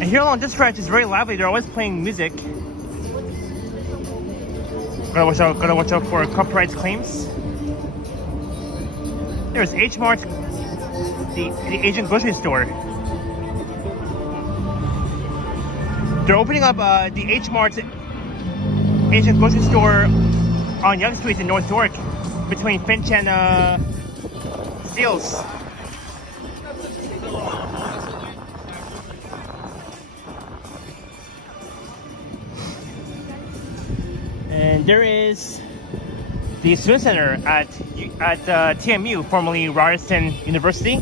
And here along this stretch is very lively. They're always playing music. Gotta watch out for copyright claims. There's H Mart, the Asian grocery store. They're opening up the H Mart Asian grocery store on Yonge Street in North York between Finch and Seals. And there is the Student Center at TMU, formerly Ryerson University.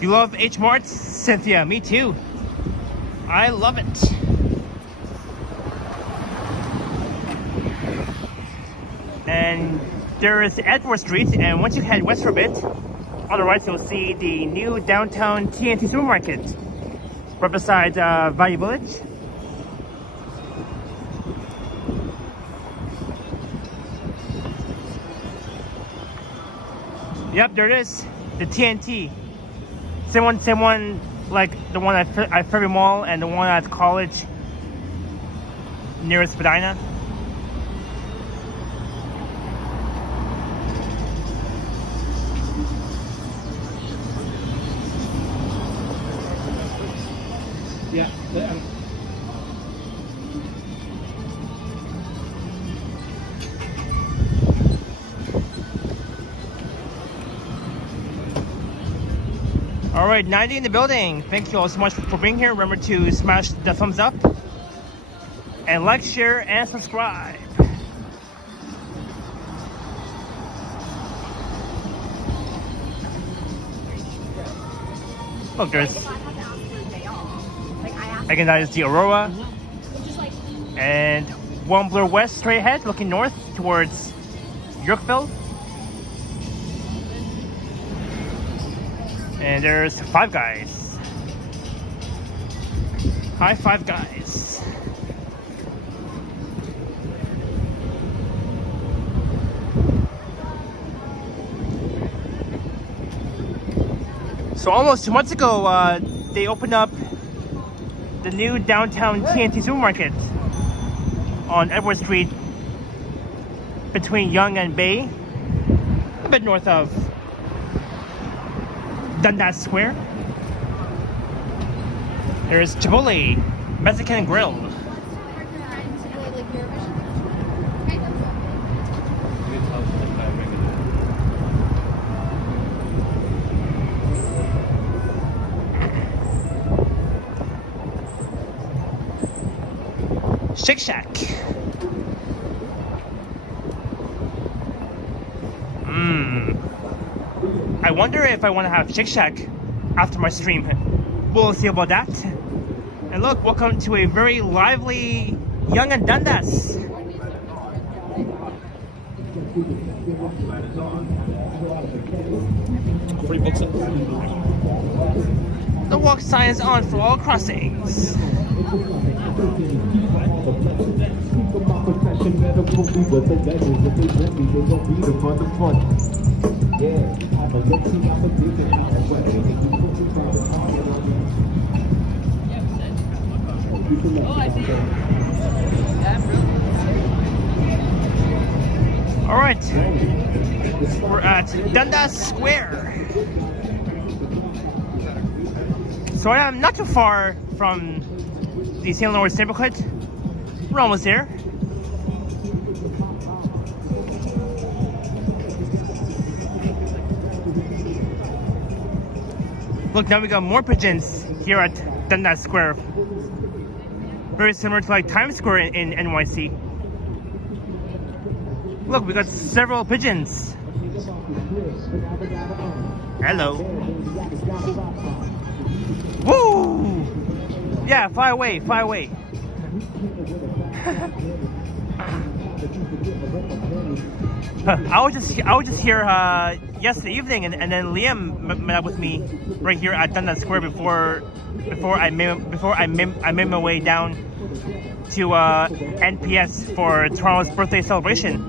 You love H Marts, Cynthia? Me too. I love it. And there is Edward Street, and once you head west for a bit, on the right you'll see the new downtown TNT supermarket, right beside Value Village. Yep, there it is, the TNT. Same one like the one at Ferry Mall and the one at College near Spadina. Yeah. All right, 90 in the building. Thank you all so much for being here. Remember to smash the thumbs up and like, share, and subscribe. Look, there's again, that is the Aurora, and one Bloor West straight ahead, looking north towards Yorkville. And there's Five Guys. Hi, Five Guys. So almost 2 months ago, they opened up the new downtown TNT supermarket on Edward Street between Yonge and Bay, a bit north of Dundas Square. There's Chipotle Mexican Grill. Shake Shack. I wonder if I want to have Shake Shack after my stream. We'll see about that. And look, welcome to a very lively Yonge and Dundas. Free books. The walk sign is on for all crossings. All right, we're at Dundas Square. So I'm not too far from the St. Lawrence neighborhood. We're almost there. Look, now we got more pigeons here at Dundas Square. Very similar to like Times Square in NYC. Look, we got several pigeons. Hello. Woo! Yeah, fly away, fly away. I was just here yesterday evening, and then Liam met up with me right here at Dundas Square before I made my way down to NPS for Toronto's birthday celebration.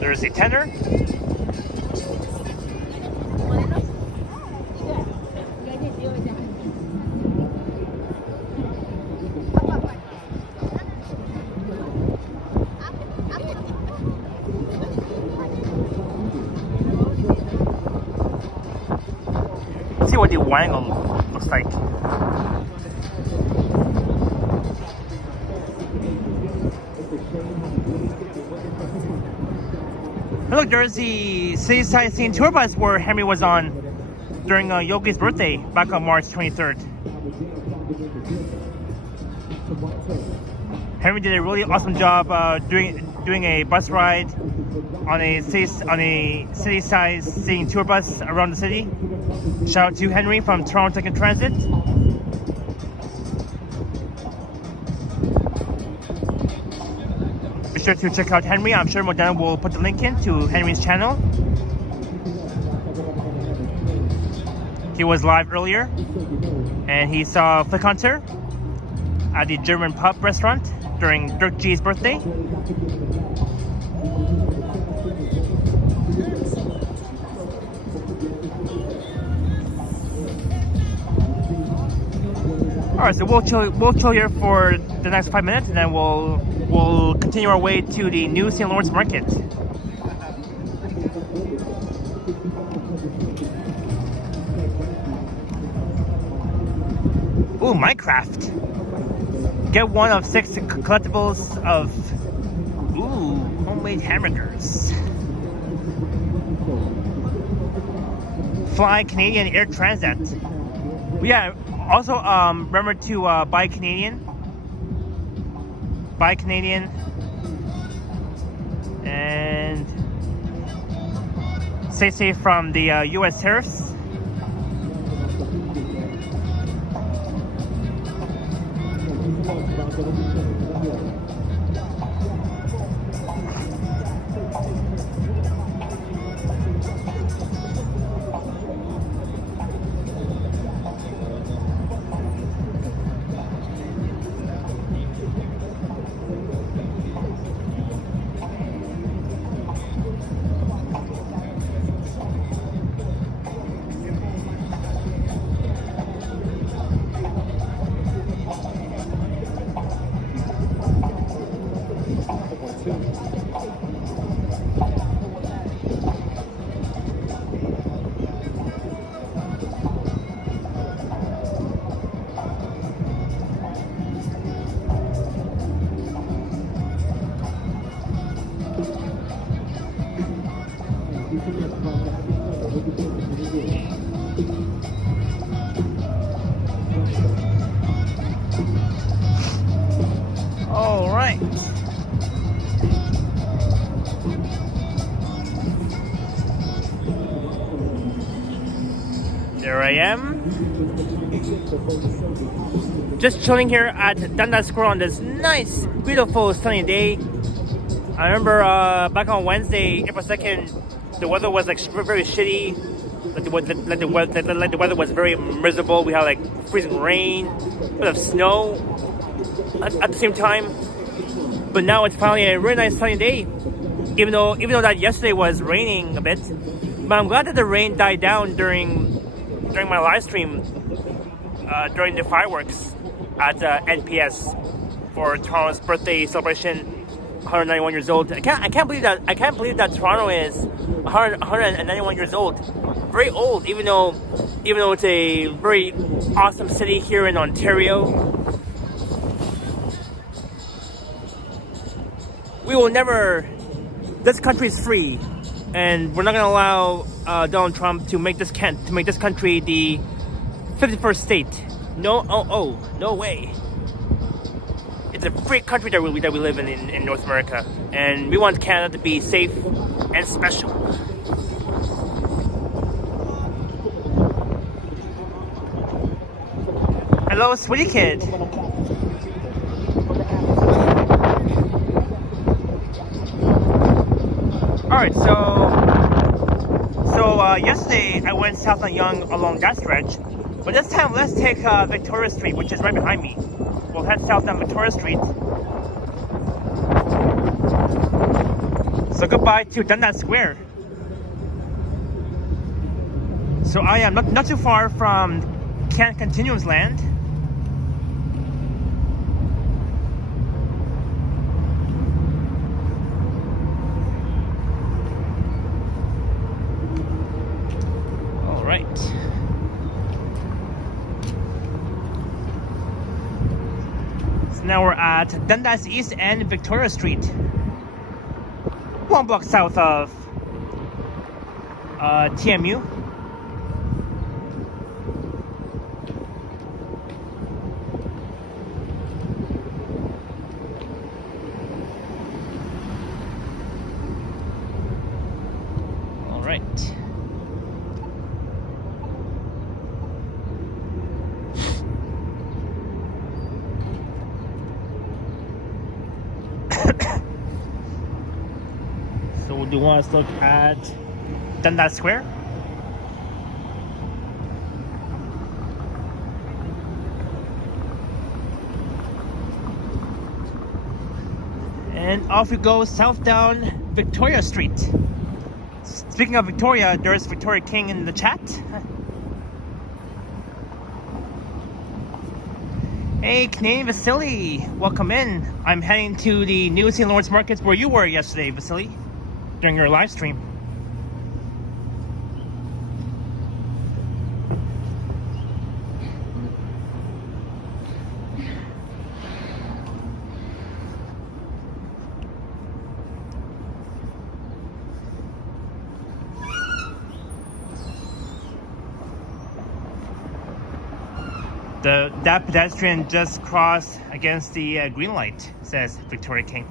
There's a tenor. Let's see what the wangle looks like. Look, there's the city sightseeing tour bus where Henry was on during Yogi's birthday back on March 23rd. Henry did a really awesome job doing a bus ride on a city sightseeing tour bus around the city. Shout out to Henry from Toronto Tech and Transit. Be sure to check out Henry. I'm sure Modena will put the link in to Henry's channel. He was live earlier, and he saw Flick Hunter at the German pub restaurant during Dirk G's birthday. Alright, so we'll chill here for the next 5 minutes, and then we'll continue our way to the new St. Lawrence market. Ooh, Minecraft. Get one of 6 collectibles of homemade hamburgers. Fly Canadian Air Transat. Yeah, also remember to buy Canadian. Buy Canadian and Stay safe from the U.S. tariffs. All right. There I am. Just chilling here at Dundas Square on this nice, beautiful, sunny day. I remember back on Wednesday, April 2nd, the weather was like very shitty. Like the weather was very miserable. We had like freezing rain, a bit of snow at the same time. But now it's finally a really nice sunny day. Even though that yesterday was raining a bit. But I'm glad that the rain died down during my live stream during the fireworks at NPS for Toronto's birthday celebration. 191 years old. I can't believe that Toronto is 191 years old. Very old, even though it's a very awesome city here in Ontario. We will never. This country is free, and we're not going to allow Donald Trump to make this country the 51st state. No, no way. It's a free country that we live in North America, and we want Canada to be safe and special. Hello, sweetie kid. All right, so yesterday I went south on Yonge along that stretch, but this time let's take Victoria Street, which is right behind me. We'll head south down Victoria Street. So goodbye to Dundas Square. So I am not too far from Can Continuum's land. All right. Now we're at Dundas East and Victoria Street, 1 block south of TMU. All right. So do you want us to look at Dundas Square? And off we go south down Victoria Street. Speaking of Victoria, there's Victoria King in the chat. Hey, Canadian Vasily, welcome in. I'm heading to the new St. Lawrence markets where you were yesterday, Vasily, during your live stream. That pedestrian just crossed against the green light, says Victoria King.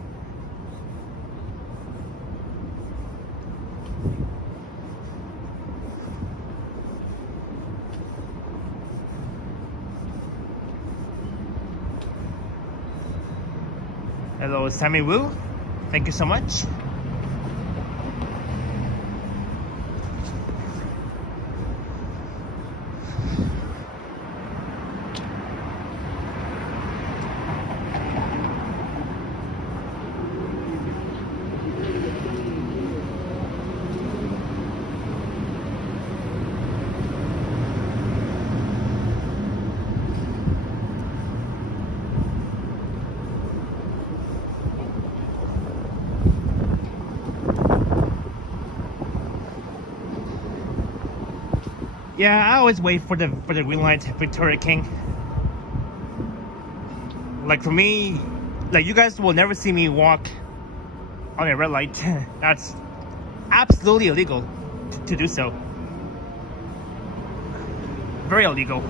Hello, Sammy Wu. Thank you so much. Yeah, I always wait for the green light, Victoria King. Like for me, like you guys will never see me walk on a red light. That's absolutely illegal to do so. Very illegal.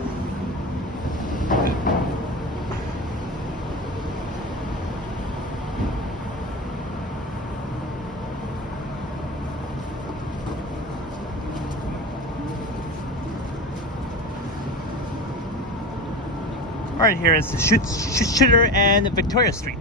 Alright, here is Shooter and Victoria Street.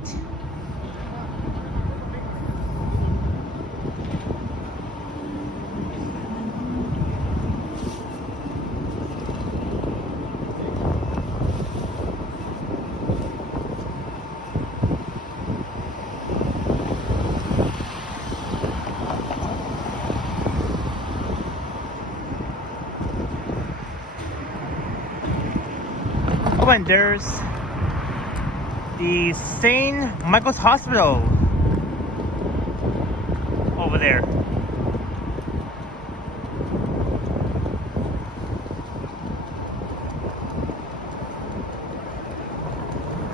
Oh, and there's the St. Michael's Hospital over there.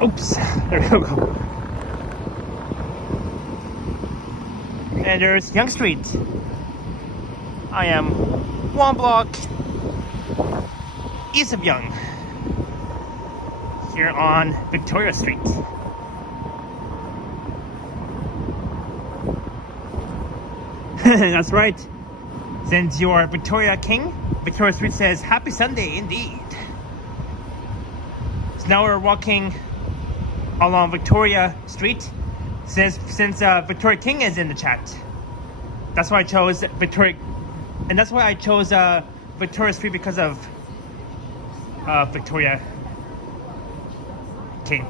Oops, there we go. And there's Young Street. I am one block east of Young, here on Victoria Street. That's right. Since you are Victoria King, Victoria Street says Happy Sunday indeed. So now we're walking along Victoria Street since Victoria King is in the chat. That's why I chose Victoria, and that's why I chose Victoria Street, because of Victoria King.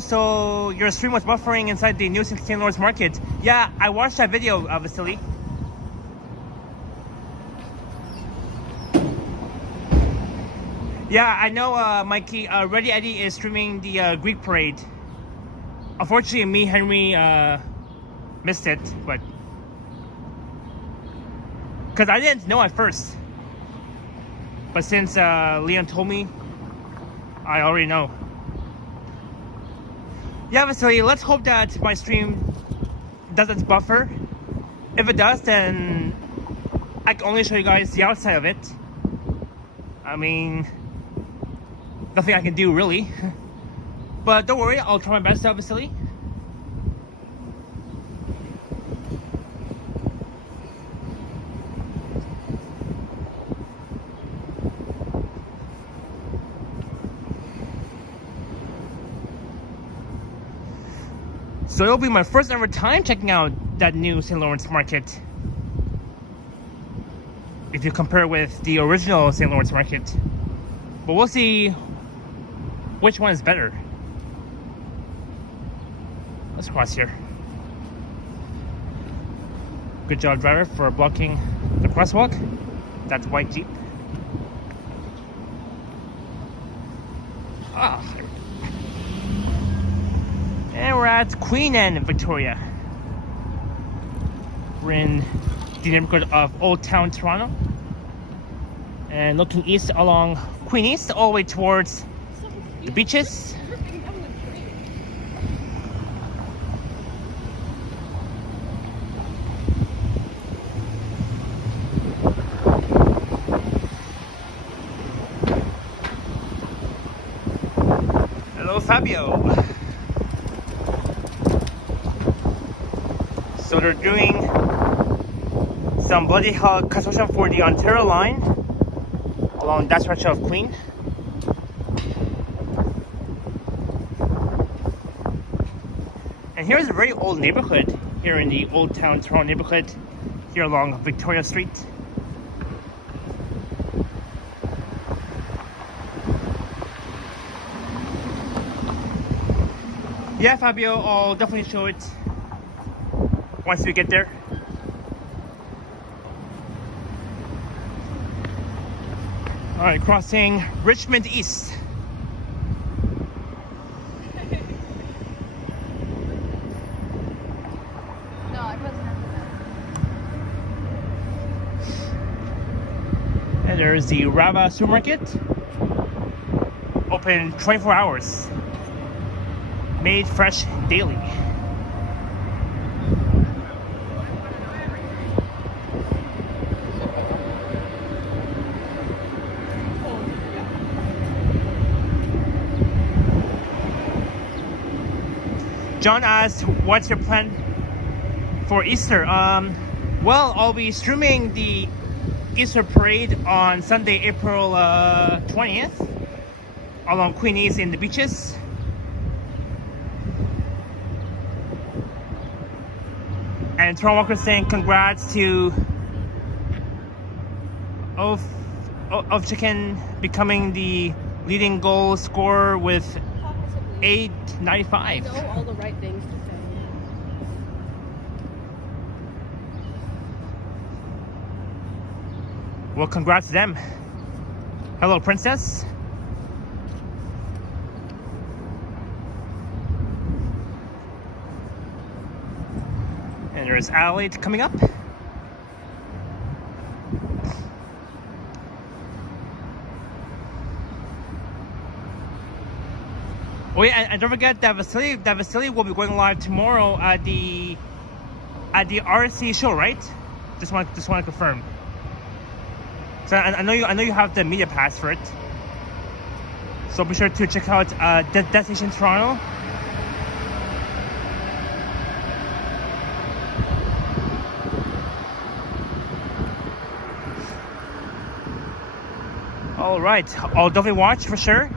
So your stream was buffering inside the new St. Lawrence market. Yeah, I watched that video, Vasily. Yeah, I know, Mikey. Ready Eddie is streaming the Greek parade. Unfortunately, me, Henry, missed it, but because I didn't know at first. But since Leon told me, I already know. Yeah, Vasily, let's hope that my stream doesn't buffer. If it does, then I can only show you guys the outside of it. I mean, nothing I can do really. But don't worry, I'll try my best, Vasily. So it'll be my first ever time checking out that new St. Lawrence market. If you compare with the original St. Lawrence market. But we'll see which one is better. Let's cross here. Good job, driver, for blocking the crosswalk. That's white Jeep. And we're at Queen and Victoria. We're in the neighborhood of Old Town Toronto. And looking east along Queen East, all the way towards the beaches. Hello, Fabio. So they're doing some bloody hell construction for the Ontario line along that stretch of Queen. And here's a very old neighborhood here in the Old Town Toronto neighborhood, here along Victoria Street. Yeah, Fabio, I'll definitely show it once we get there. Alright, crossing Richmond East. No, I wasn't after that. And there's the Rava supermarket. Open 24 hours. Made fresh daily. John asked, what's your plan for Easter? Well, I'll be streaming the Easter parade on Sunday, April 20th along Queen East in the beaches. And Toronto Walker saying congrats to of Chicken becoming the leading goal scorer with Possibly. $8.95. I know all the right things to say. Well, congrats to them. Hello, Princess. And there's Adelaide coming up. Oh yeah, and don't forget that Vasily will be going live tomorrow at the RC show, right? Just want to confirm. So I know you have the media pass for it. So be sure to check out Destination Toronto. All right, I'll definitely watch for sure.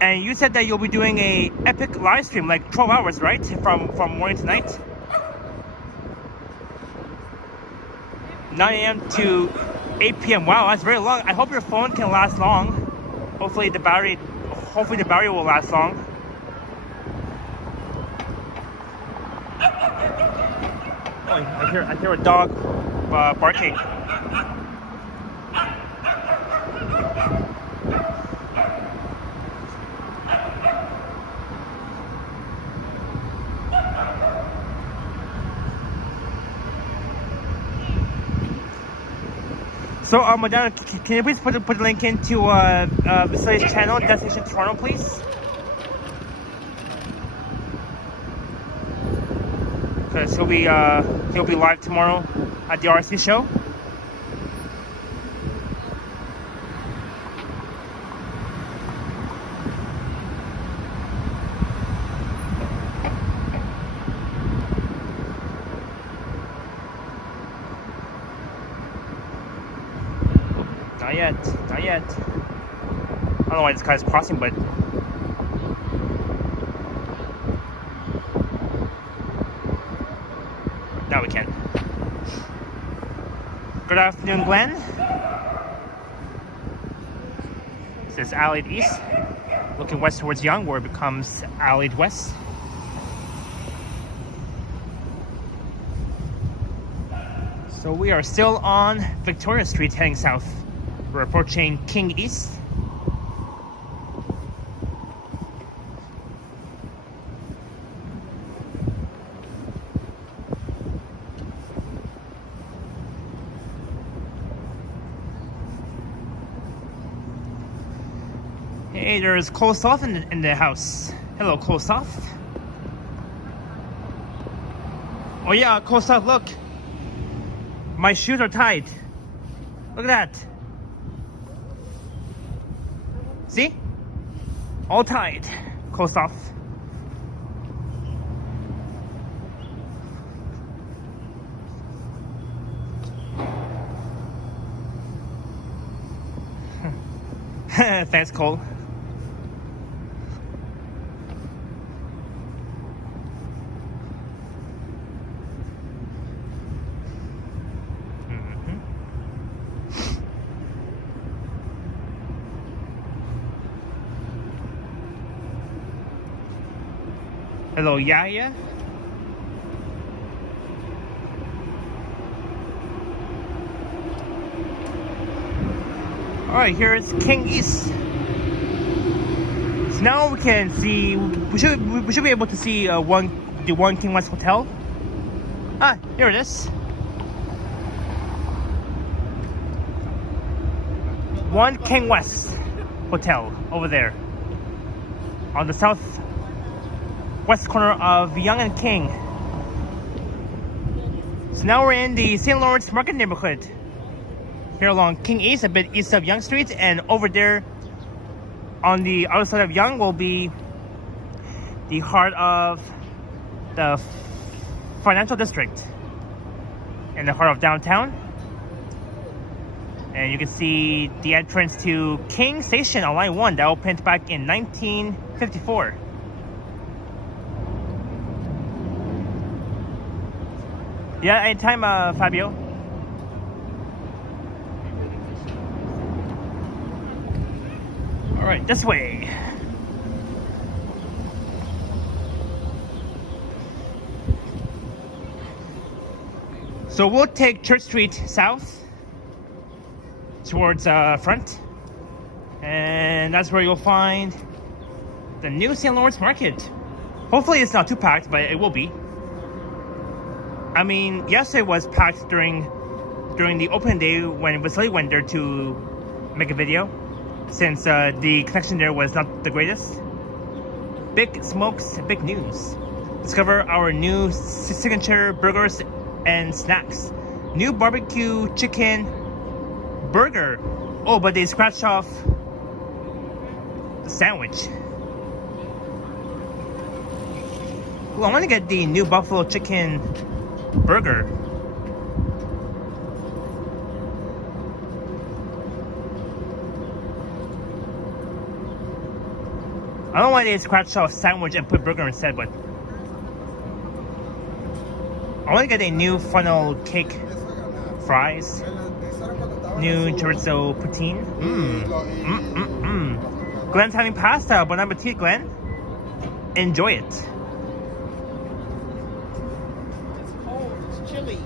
And you said that you'll be doing a epic live stream, like 12 hours, right? From morning to night. 9 a.m. to 8 p.m. Wow, that's very long. I hope your phone can last long. Hopefully the battery will last long. Oh, I hear a dog barking. So, Madonna, can you please put the link into Vasily's channel, Destination Toronto, please? Because he'll be live tomorrow at the RC show. Not yet. I don't know why this guy's crossing, but now we can. Good afternoon, Glenn. This is Allied East. Looking west towards Yonge, where it becomes Allied West. So we are still on Victoria Street heading south. We're approaching King East. Hey, there's Kostoff in the house. Hello, Kostoff. Oh yeah, Kostoff, look. My shoes are tied. Look at that. See? All tied. Kostoff. Thanks, Cole. Hello, Yaya. Alright, here is King East. So now we can see, we should be able to see the one King West Hotel. Ah, here it is. One King West Hotel over there on the southwest corner of Yonge and King. So now we're in the St. Lawrence Market neighborhood. Here along King East, a bit east of Yonge Street, and over there on the other side of Yonge will be the heart of the financial district in the heart of downtown. And you can see the entrance to King Station on Line 1 that opened back in 1954. Yeah, anytime, Fabio. Alright, this way. So we'll take Church Street south towards front, and that's where you'll find the new St. Lawrence Market. Hopefully it's not too packed, but it will be. I mean, yesterday was packed during the opening day when Vasily went there to make a video, since the connection there was not the greatest. Big smokes, big news. Discover our new signature burgers and snacks. New barbecue chicken burger. Oh, but they scratched off the sandwich. Well, I want to get the new buffalo chicken burger. I don't know why they scratched off sandwich and put burger instead, but I want to get a new funnel cake fries. New chorizo poutine. Glenn's having pasta. Bon appetit, Glenn. Enjoy it. It's cold. It's chilly.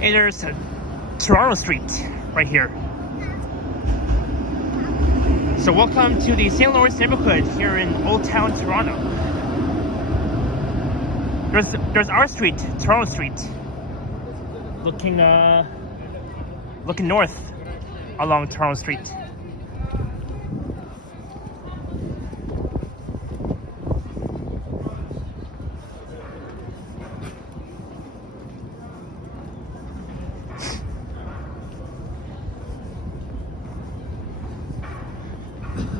Hey, there's Toronto Street right here. So welcome to the St. Lawrence neighborhood here in Old Town Toronto. There's our street, Toronto Street, looking north along Toronto Street.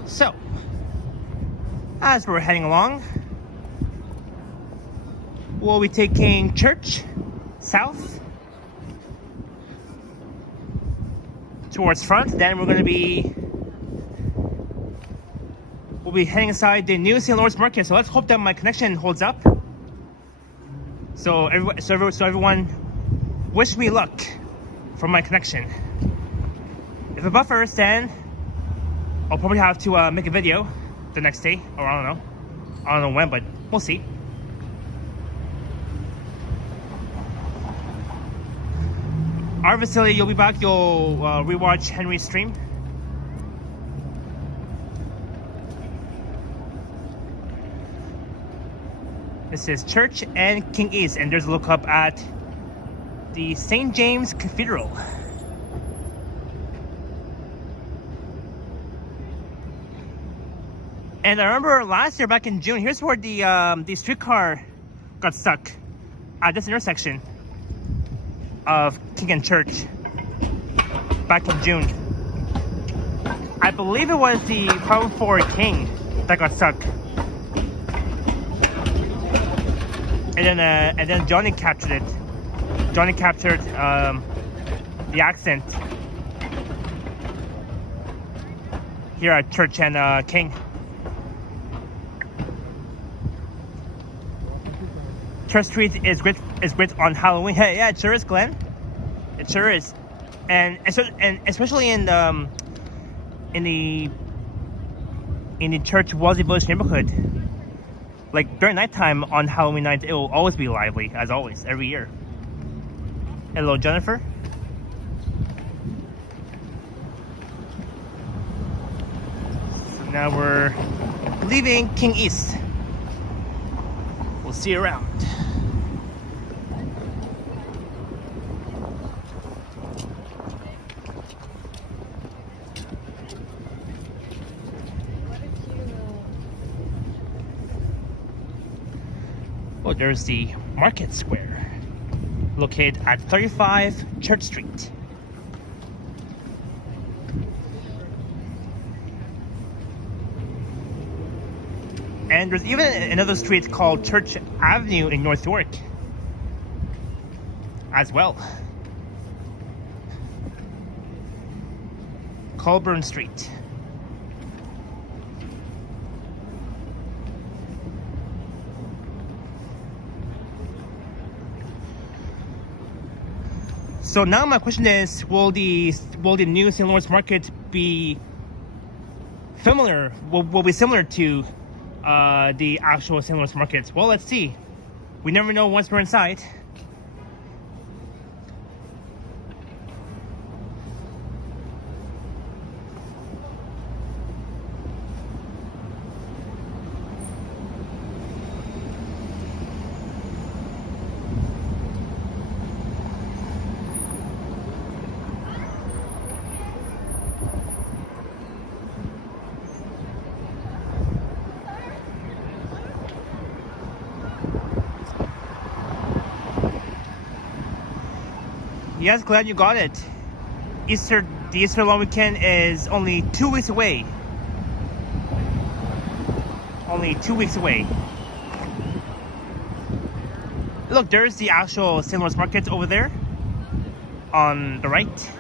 So, as we're heading along, we'll be taking Church south towards front. Then we'll be heading inside the new St. Lawrence Market. So let's hope that my connection holds up. So everyone, wish me luck for my connection. If it buffers, then I'll probably have to make a video the next day, or I don't know when, but we'll see. Our Vasily, you'll be back. You'll rewatch Henry's stream. This is Church and King East, and there's a look up at the St. James Cathedral. And I remember last year, back in June, here's where the streetcar got stuck at this intersection of King and Church back in June. I believe it was the 504 King that got stuck. And then Johnny captured it. Johnny captured the accident here at Church and King. Church Street is great on Halloween. Hey, yeah, it sure is, Glenn. It sure is, and especially in the Church Wellesley Village neighborhood. Like during nighttime on Halloween night, it will always be lively, as always, every year. Hello, Jennifer. So now we're leaving King East. We'll see you around. Oh, there's the Market Square, located at 35 Church Street. And there's even another street called Church Avenue in North York as well. Colburn Street. So now my question is, will the new St. Lawrence market be similar? Will be similar to the actual St. Lawrence market? Well, let's see. We never know once we're inside. Yes, glad you got it. The Easter long weekend is only 2 weeks away. Only 2 weeks away. Look, there's the actual St. Lawrence market over there on the right.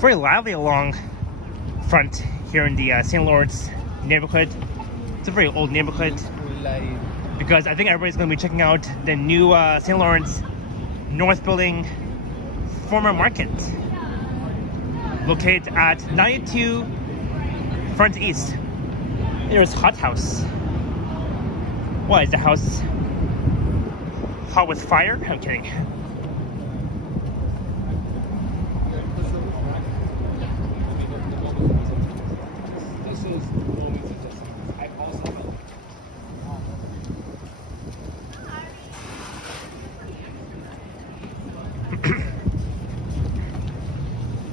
Very lively along front here in the St. Lawrence neighborhood. It's a very old neighborhood because I think everybody's going to be checking out the new St. Lawrence North Building former market, located at 92 Front East. There's Hot House. What is the house hot with fire? I'm kidding.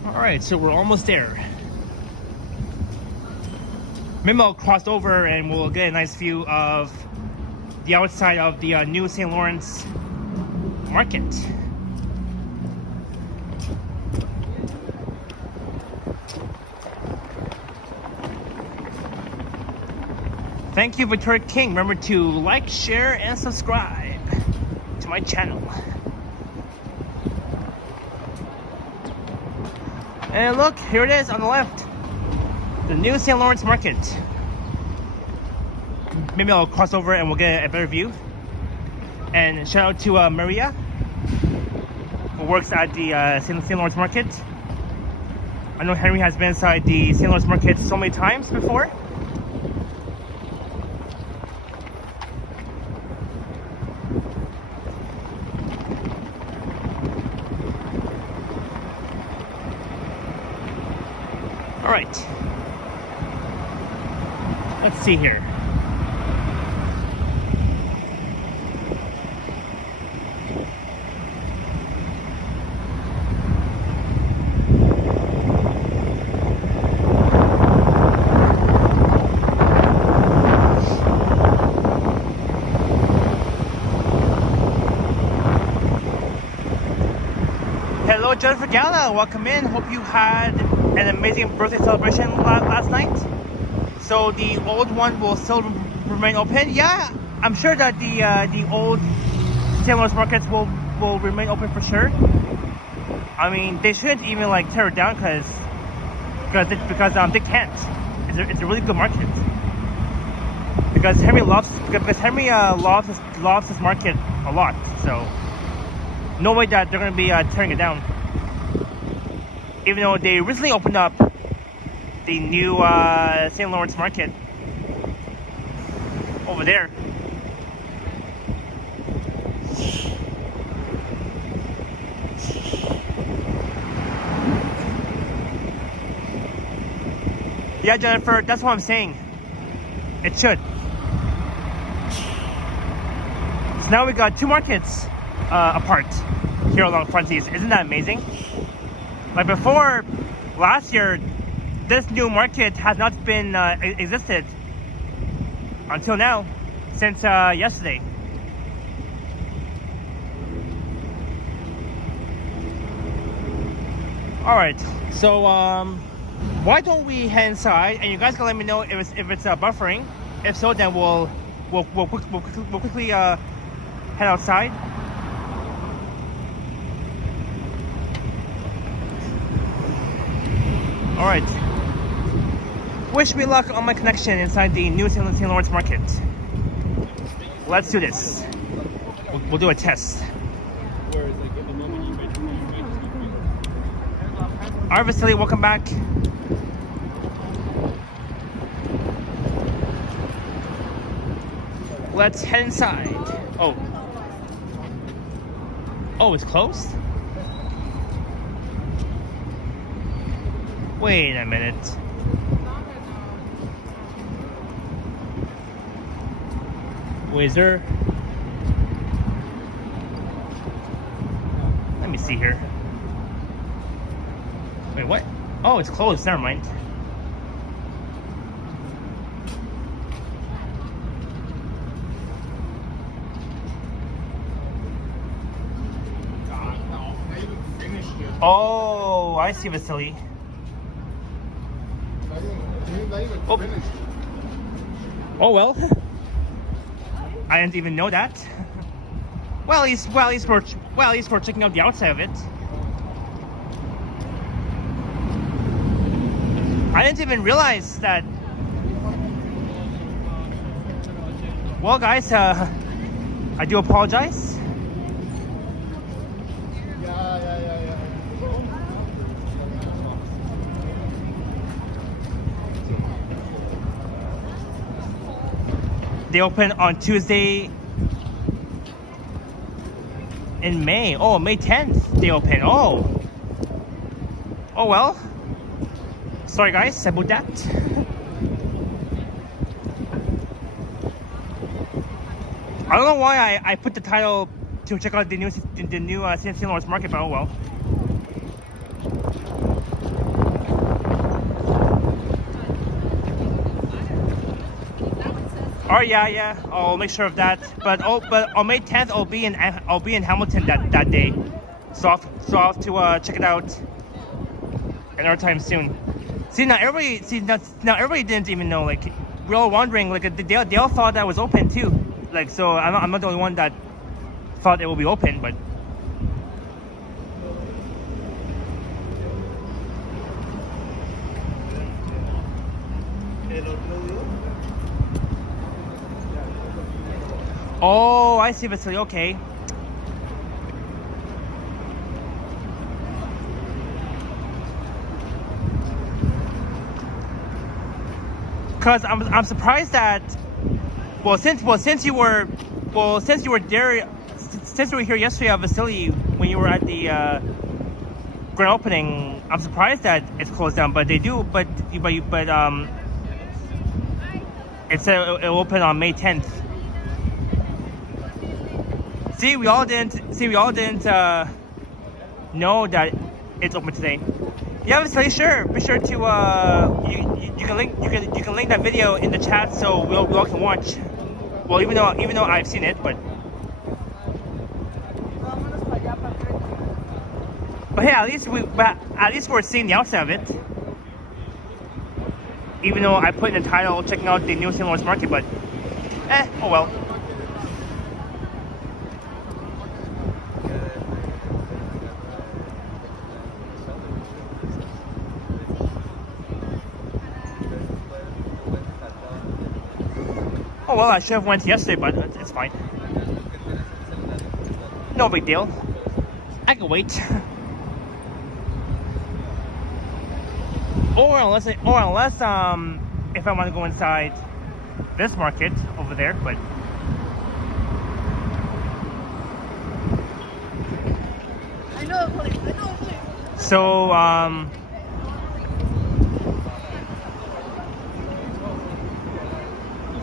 Alright, so we're almost there. Maybe I'll cross over and we'll get a nice view of the outside of the new St. Lawrence market. Thank you, Victoria King. Remember to like, share, and subscribe to my channel. And look, here it is on the left. The new St. Lawrence market. Maybe I'll cross over and we'll get a better view. And shout out to Maria, who works at the St. Lawrence market. I know Henry has been inside the St. Lawrence market so many times before. All right, let's see here. Hello, Jennifer Gala. Welcome in. Hope you had an amazing birthday celebration last night. So the old one will still remain open. Yeah, I'm sure that the old St. Lawrence markets will remain open for sure. I mean, they shouldn't even like tear it down because they can't. It's a really good market. Because Henry loves his market a lot, so no way that they're gonna be tearing it down. Even though they recently opened up the new St. Lawrence market over there. Yeah, Jennifer, that's what I'm saying. It should. So now we got two markets apart here along Frontiers. Isn't that amazing? Like before, last year, this new market has not been existed until now, since yesterday. All right, so why don't we head inside, and you guys can let me know if it's buffering. If so, then we'll quickly head outside. All right. Wish me luck on my connection inside the new St. Lawrence market. Let's do this. We'll do a test. All right, Vasily, welcome back. Let's head inside. Oh, it's closed? Wait a minute. Wait, is there... Let me see here. Wait, what? Oh, it's closed. Never mind. Oh, I see, Vasily. Oh well. I didn't even know that. Well, he's for checking out the outside of it. I didn't even realize that. Well, guys, I do apologize. They open on Tuesday in May. Oh, May 10th they open. Oh well. Sorry guys about that. I don't know why I put the title to check out the new St. Lawrence market, but oh well. Oh yeah. I'll make sure of that. But on May 10th I'll be in Hamilton that day. So I'll have to check it out another time soon. Now everybody didn't even know. Like we're all wondering. Like they all thought that was open too. Like so I'm not the only one that thought it will be open, but. Oh, I see, Vasily. Okay. Cause I'm surprised that since you were here yesterday, Vasily, when you were at the grand opening, I'm surprised that it's closed down. But they do, but it said it'll open on May 10th. See, we all didn't know that it's open today. Yeah, Vasily, sure. Be sure to you can link that video in the chat so we all can watch. Well, even though I've seen it, but But hey, at least we're seeing the outside of it. Even though I put in the title checking out the new St. Lawrence market, but oh well. Oh well, I should have went yesterday, but it's fine. No big deal. I can wait. or unless if I want to go inside this market over there, but I know a place. so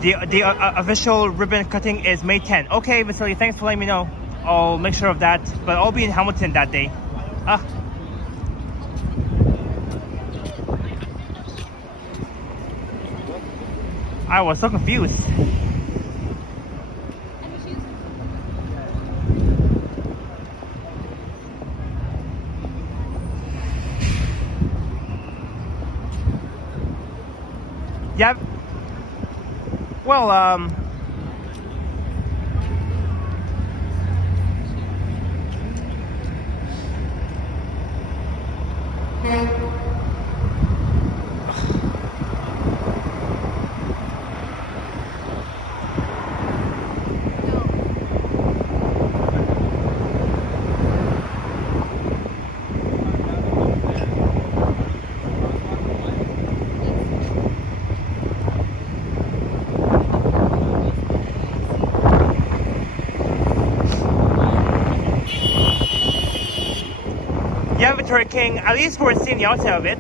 the official ribbon cutting is May 10th. Okay, Vasily, thanks for letting me know. I'll make sure of that, but I'll be in Hamilton that day. I was so confused. Yeah. Well, yeah, Victoria King, at least we're seeing the outside of it.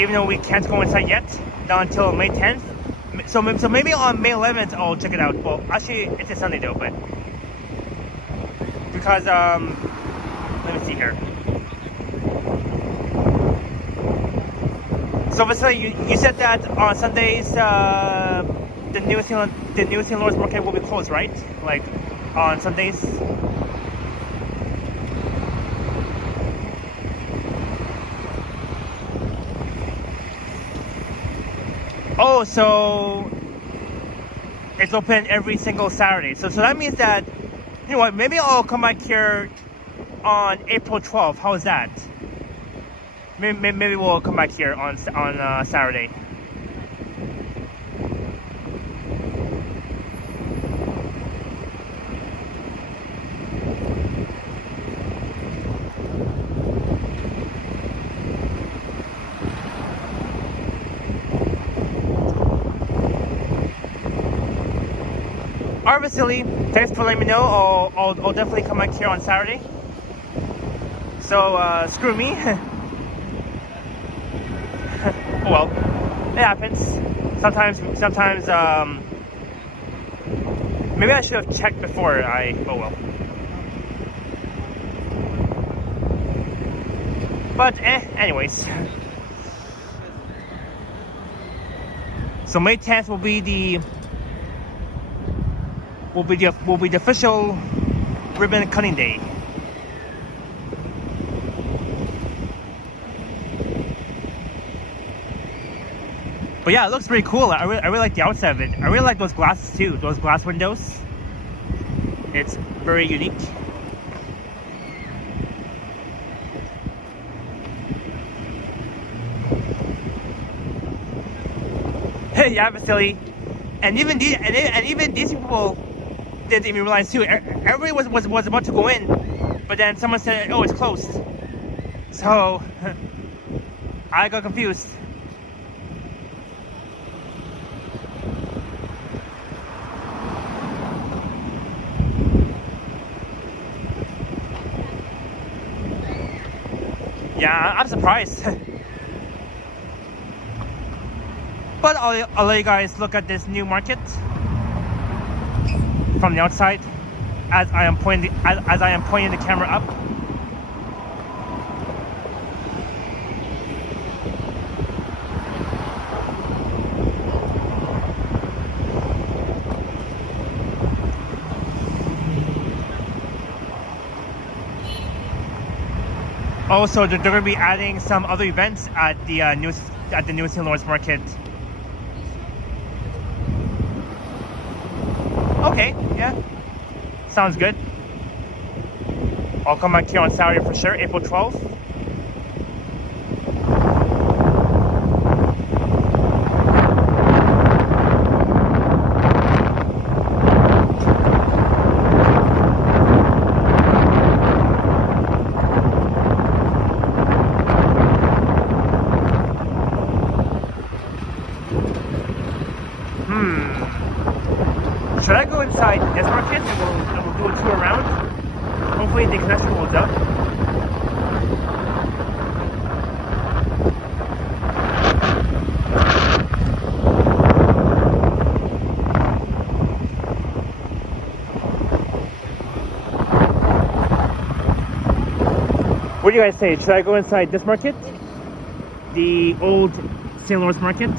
Even though we can't go inside yet, not until May 10th. So maybe on May 11th I'll check it out. Well, actually it's a Sunday though, but because let me see here. So Vasily, you said that on Sundays the New St. Lawrence market will be closed, right? Like on Sundays. Oh, so it's open every single Saturday. So that means that, you know what, maybe I'll come back here on April 12th. How is that? Maybe we'll come back here on Saturday. Alright, Vasily, thanks for letting me know. I'll definitely come back here on Saturday. So, screw me. Oh well, it happens. Sometimes, maybe I should have checked before oh well. But, anyways. So May 10th will be the official ribbon cutting day. But yeah, it looks pretty cool. I really like the outside of it. I really like those glasses too. Those glass windows. It's very unique. Hey, yeah, Vasily. And even these people didn't even realize too. Everybody was about to go in, but then someone said, "Oh, it's closed." So I got confused. Yeah, I'm surprised. But I'll let you guys look at this new market from the outside as I am pointing the camera up. Also, they're going to be adding some other events at the new St. Lawrence market. Okay, yeah, sounds good. I'll come back here on Saturday for sure, April 12th. Should I go inside this market and we'll do a tour around? Hopefully the connection holds up. What do you guys say? Should I go inside this market? The old St. Lawrence market?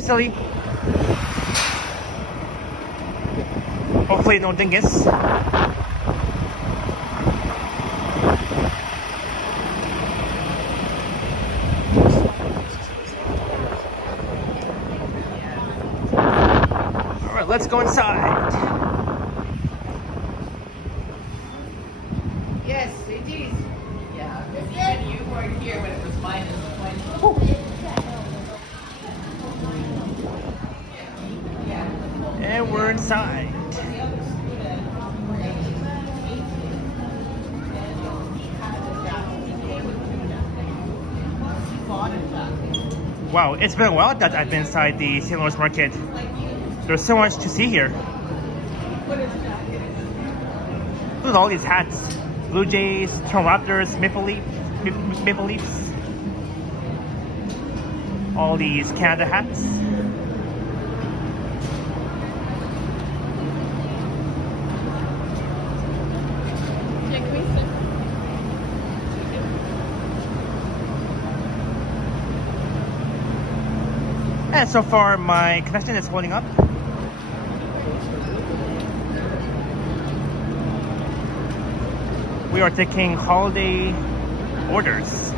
Silly. Hopefully no dingus. Alright, let's go inside. Yes, it is. Yeah, even you weren't here when it was -20. And we're inside. Wow, it's been a while that I've been inside the St. Lawrence market. There's so much to see here. Look at all these hats. Blue Jays, Toronto Raptors, Maple Leafs. All these Canada hats. And so far my connection is holding up. We are taking holiday orders.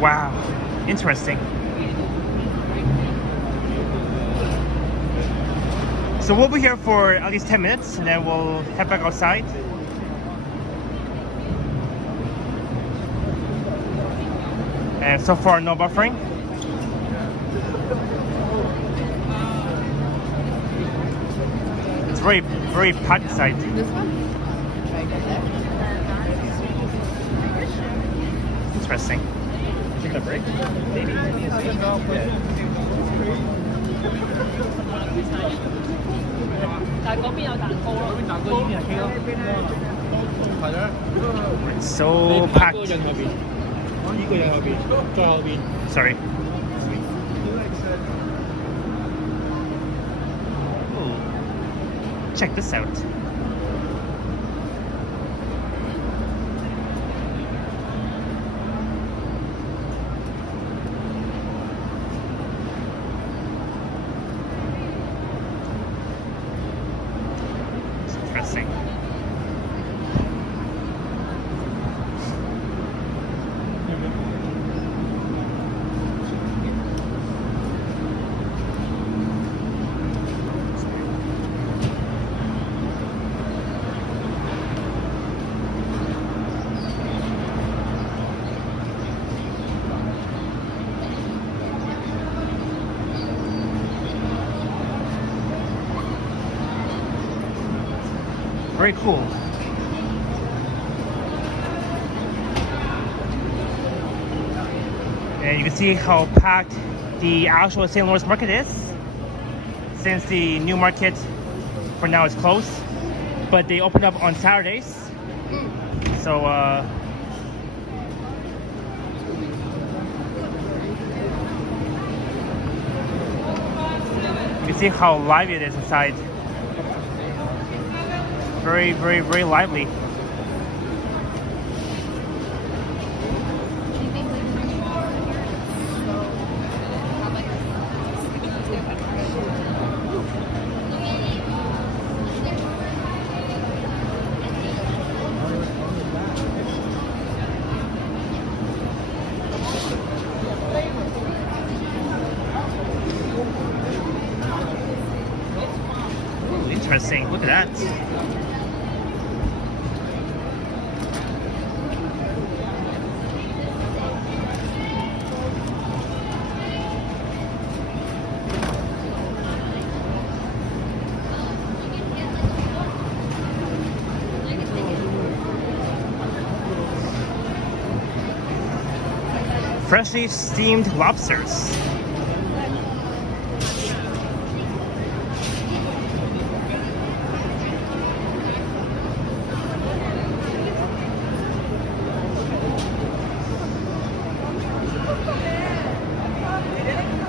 Wow, interesting. So we'll be here for at least 10 minutes and then we'll head back outside. And so far, no buffering. It's very, very packed inside. This one? Interesting. Take a break? Maybe. It's so packed. Sorry. Ooh. Check this out. It's interesting. Very cool. And you can see how packed the actual St. Lawrence market is, since the new market for now is closed, but they open up on Saturdays. So You can see how lively it is inside. Very, very, very lively. Ooh, interesting. Look at that. Freshly steamed lobsters.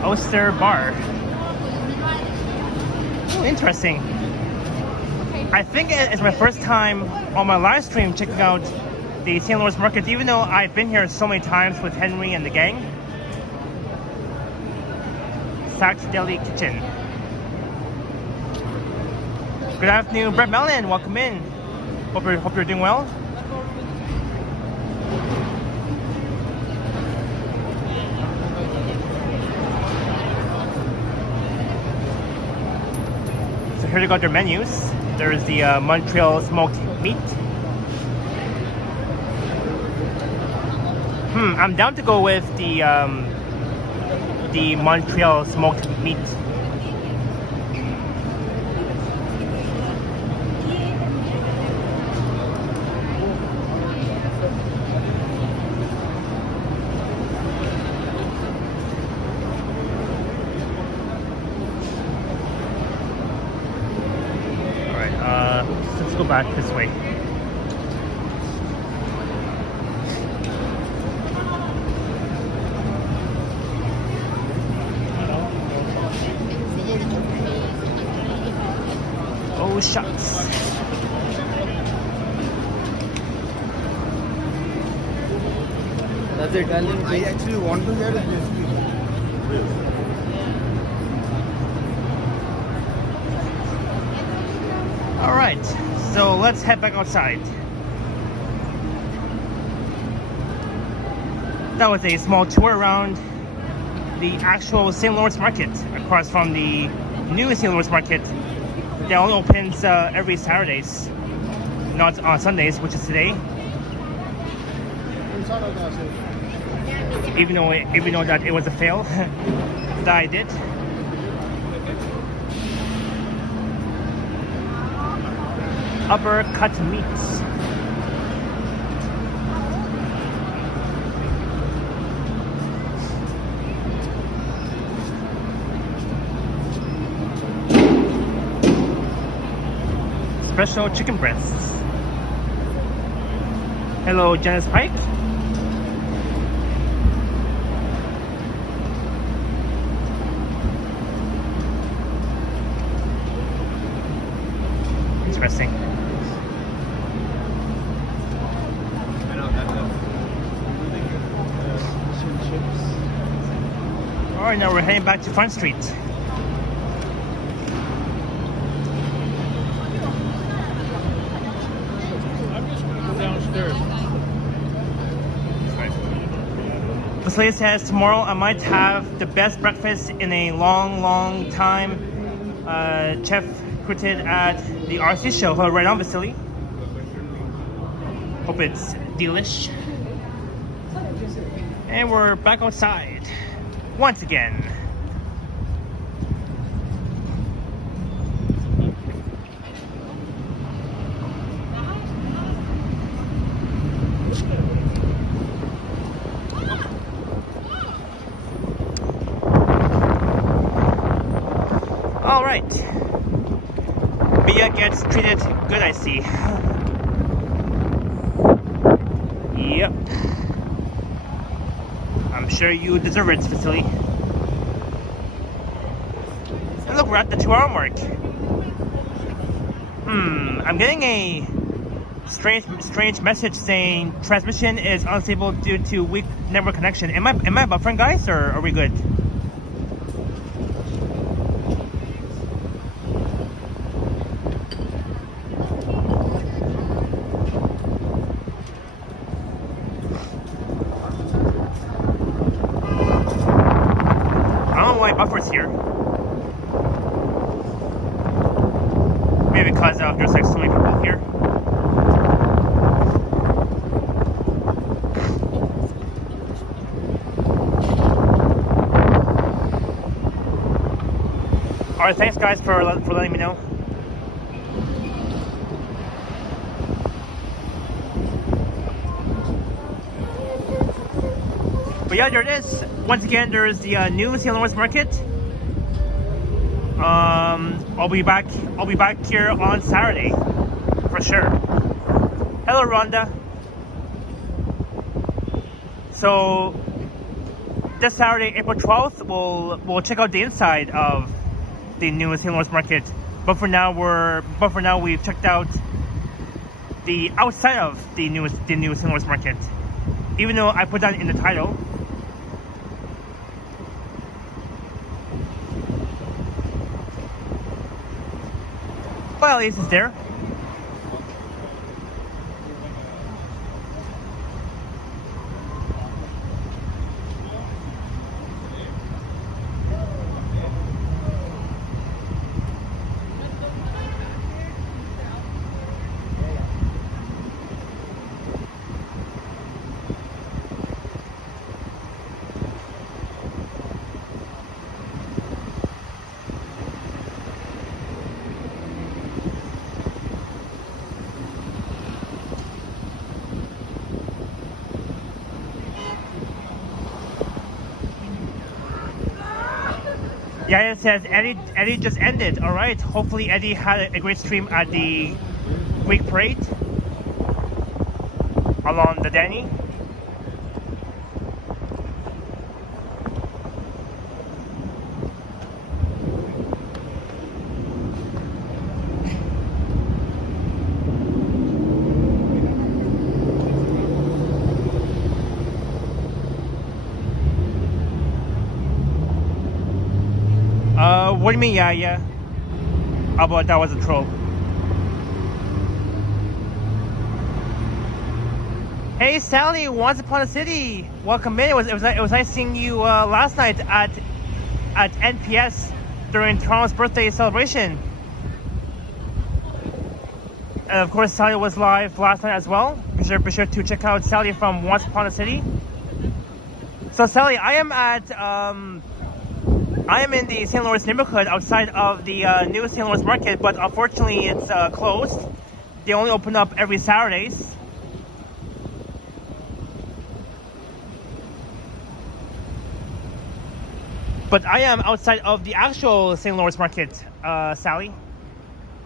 Oyster bar. Oh, interesting. I think it's my first time on my live stream checking out the St. Lawrence market, even though I've been here so many times with Henry and the gang. Saks Deli Kitchen. Good afternoon, Brett Mellon. Welcome in. Hope you're doing well. So here they got their menus. There's the Montreal smoked meat. I'm down to go with the Montreal smoked meat. All right, let's go back this way. Oh, shucks. That's it. I actually want to get this. All right, so let's head back outside. That was a small tour around the actual St. Lawrence market across from the new St. Lawrence market. That only opens every Saturdays, not on Sundays, which is today. Even though that it was a fail that I did. Uppercut meats. Special chicken breasts. Hello, Janice Pike. Interesting. All right, now we're heading back to Front Street. This lady says tomorrow I might have the best breakfast in a long time. Chef created at the RC show right on Vasily. Hope it's delish. And we're back outside once again. All right. Bia gets treated good, I see. Yep. I'm sure you deserve it, Vasily. look, we're at the 2-hour mark. I'm getting a strange message saying transmission is unstable due to weak network connection. Am I buffering, guys, or are we good? I don't know why buffers here. Maybe because there's like so many people here. Alright, thanks guys for letting me know. But yeah, there it is. Once again, there's the new St. Lawrence market. I'll be back here on Saturday for sure. Hello, Rhonda. So this Saturday, April 12th, we'll check out the inside of the new St. Lawrence market. But for now we've checked out the outside of the new St. Lawrence market. Even though I put that in the title. Well, at least it's there. Yeah, it says Eddie just ended. All right. Hopefully Eddie had a great stream at the Greek parade along the Danny. What do you mean, yeah? How about that was a troll? Hey, Sally, Once Upon a City. Welcome in. It was nice seeing you last night at NPS during Toronto's birthday celebration. And of course, Sally was live last night as well. Be sure to check out Sally from Once Upon a City. So, Sally, I am in the St. Lawrence neighborhood outside of the new St. Lawrence market, but unfortunately it's closed. They only open up every Saturdays. But I am outside of the actual St. Lawrence market, Sally.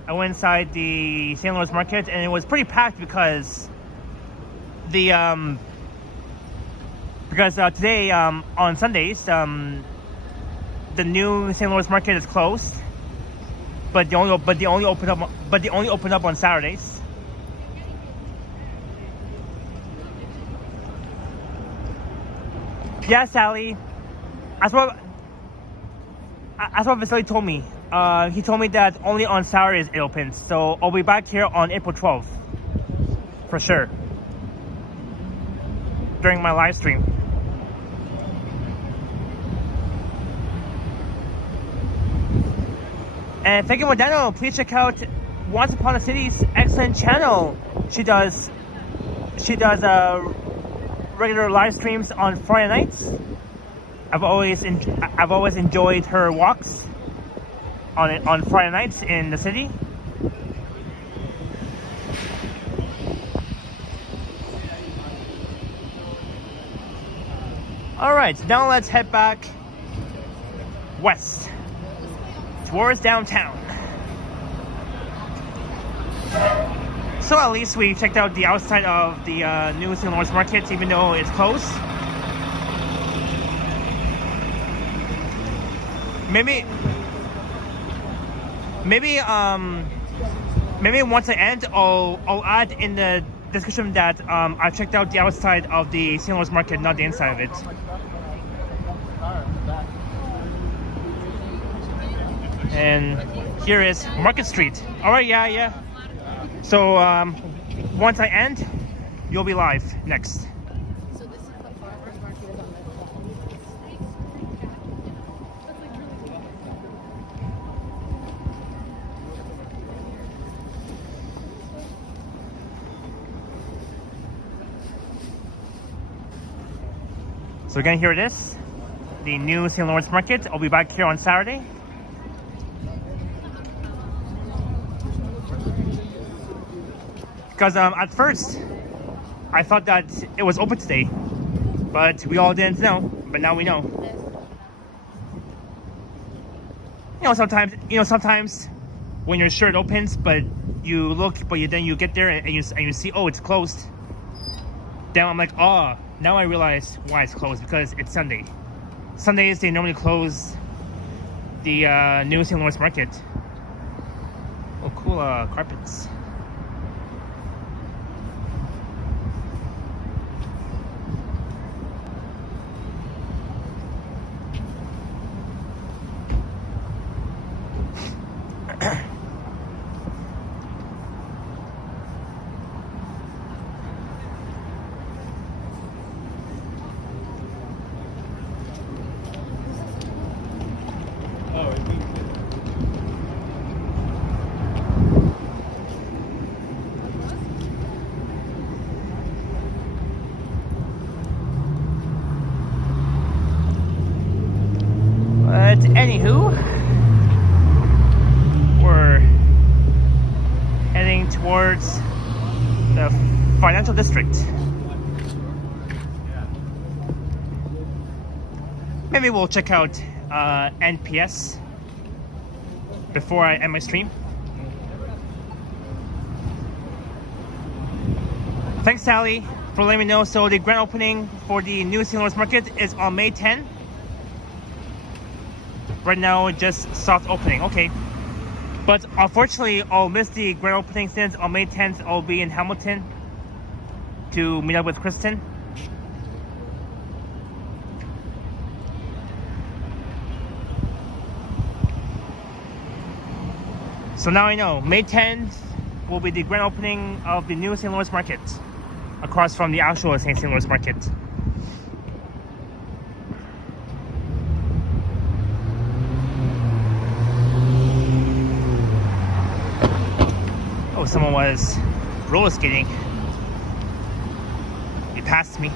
I went inside the St. Lawrence market and it was pretty packed because today on Sundays, the new St. Lawrence market is closed, but they only open up on Saturdays. Yeah, Sally. That's what Vasily told me. He told me that only on Saturdays it opens. So I'll be back here on April 12th for sure during my live stream. And thank you, Modano. Please check out Once Upon a City's excellent channel. She does regular live streams on Friday nights. I've always enjoyed her walks on Friday nights in the city. All right, now let's head back west towards downtown. So at least we checked out the outside of the new St. Lawrence market, even though it's closed. maybe once I end, I'll add in the description that I checked out the outside of the St. Lawrence market, not the inside of it. And here is Market Street. All right, yeah. So once I end, you'll be live next. So this is the farmer's market on So again, here it is, the new St. Lawrence market. I'll be back here on Saturday. Because at first, I thought that it was open today, but we all didn't know. But now we know. Sometimes when you're sure it opens, but you look, then you get there and you see, oh, it's closed. Then I'm like, oh, now I realize why it's closed, because it's Sunday. Sundays they normally close the new St. Lawrence market. Oh, cool carpets. But anywho, we're heading towards the financial district. Maybe we'll check out NPS before I end my stream. Thanks, Sally, for letting me know. So the grand opening for the new St. Lawrence market is on May 10. Right now, just soft opening. Okay. But unfortunately, I'll miss the grand opening since on May 10th, I'll be in Hamilton to meet up with Kristen. So now I know, May 10th will be the grand opening of the new St. Lawrence market across from the actual St. Lawrence market. Oh, someone was roller skating. He passed me.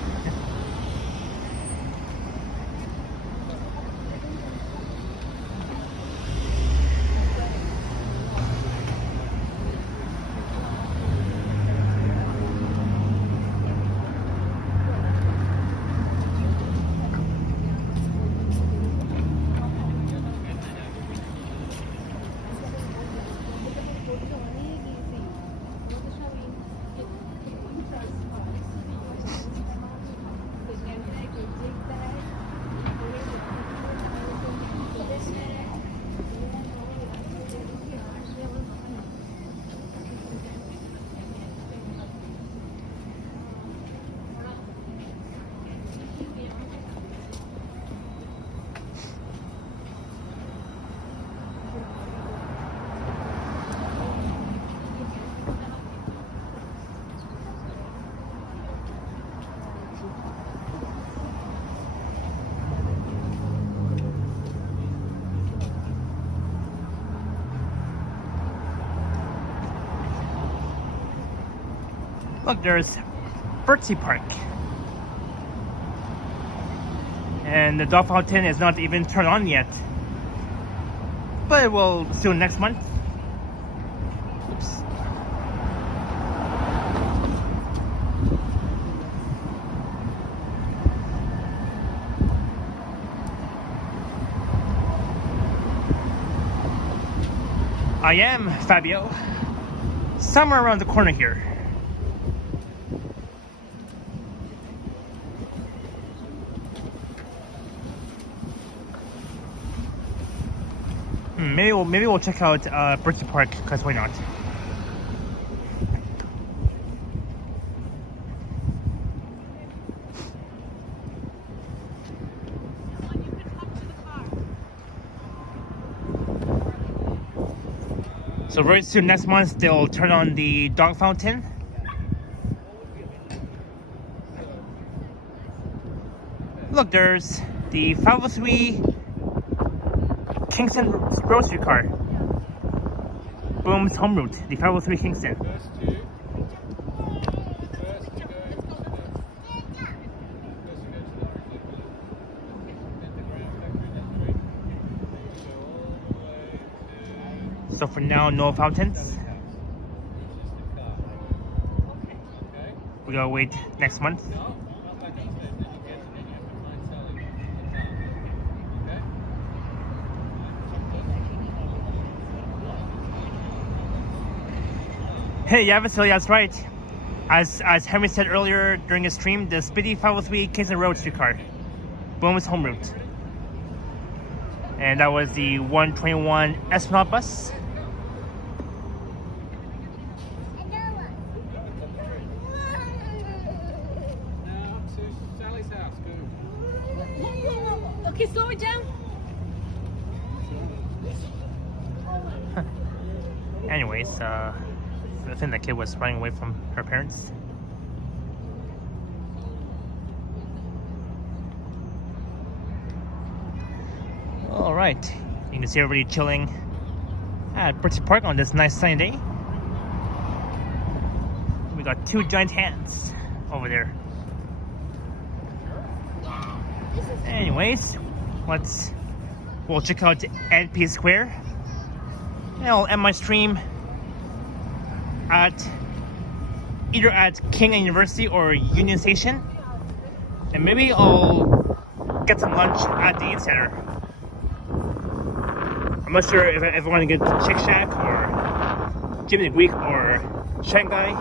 Look, there's Birdsea Park. And the dog fountain is not even turned on yet. But it will soon next month. Oops. I am Fabio. Somewhere around the corner here. maybe we'll check out Birchie Park, because why not? So very soon, next month, they'll turn on the dog fountain. Look, there's the 503 Kingston Road streetcar. Boom's home route, the 503 Kingston. So for now, no fountains. We gotta wait next month. Hey, yeah, Vasily, that's right. As Henry said earlier during his stream, the Speedy 503 Kingston Road streetcar. Boom's home route. And that was the 121 Esplanade bus. Okay, slow it down. Anyways, I think the kid was running away from her parents. All right, you can see everybody chilling at Birchie Park on this nice sunny day. We got two giant hands over there. Anyways, we'll check out NP Square. And I'll end my stream either at King University or Union Station, and maybe I'll get some lunch at the Eat Center. I'm not sure if I want to get Chick Shack or Jimmy the Greek or Shanghai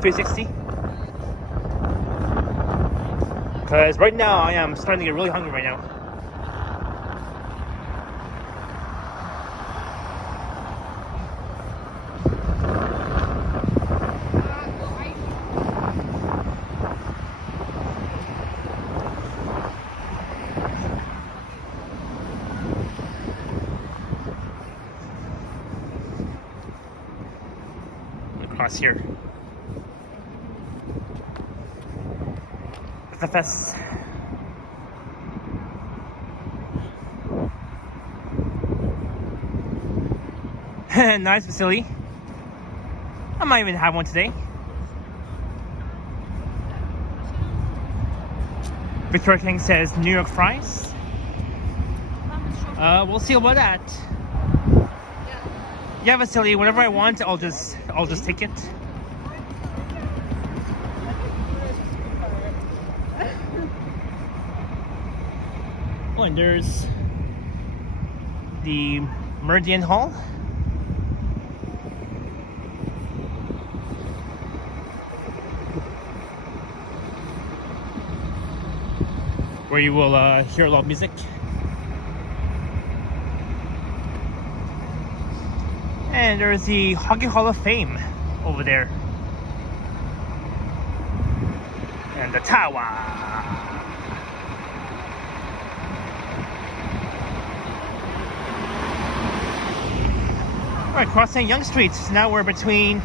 360. Because right now I am starting to get really hungry right now. Across here. FFS. Nice facility. I might even have one today. Victoria King says New York fries. We'll see about that. Yeah, Vasily, whatever I want, I'll just take it. Oh, and there's the Meridian Hall. Where you will hear a lot of music. And there's the Hockey Hall of Fame over there. And the tower. Alright, crossing Yonge Street. So now we're between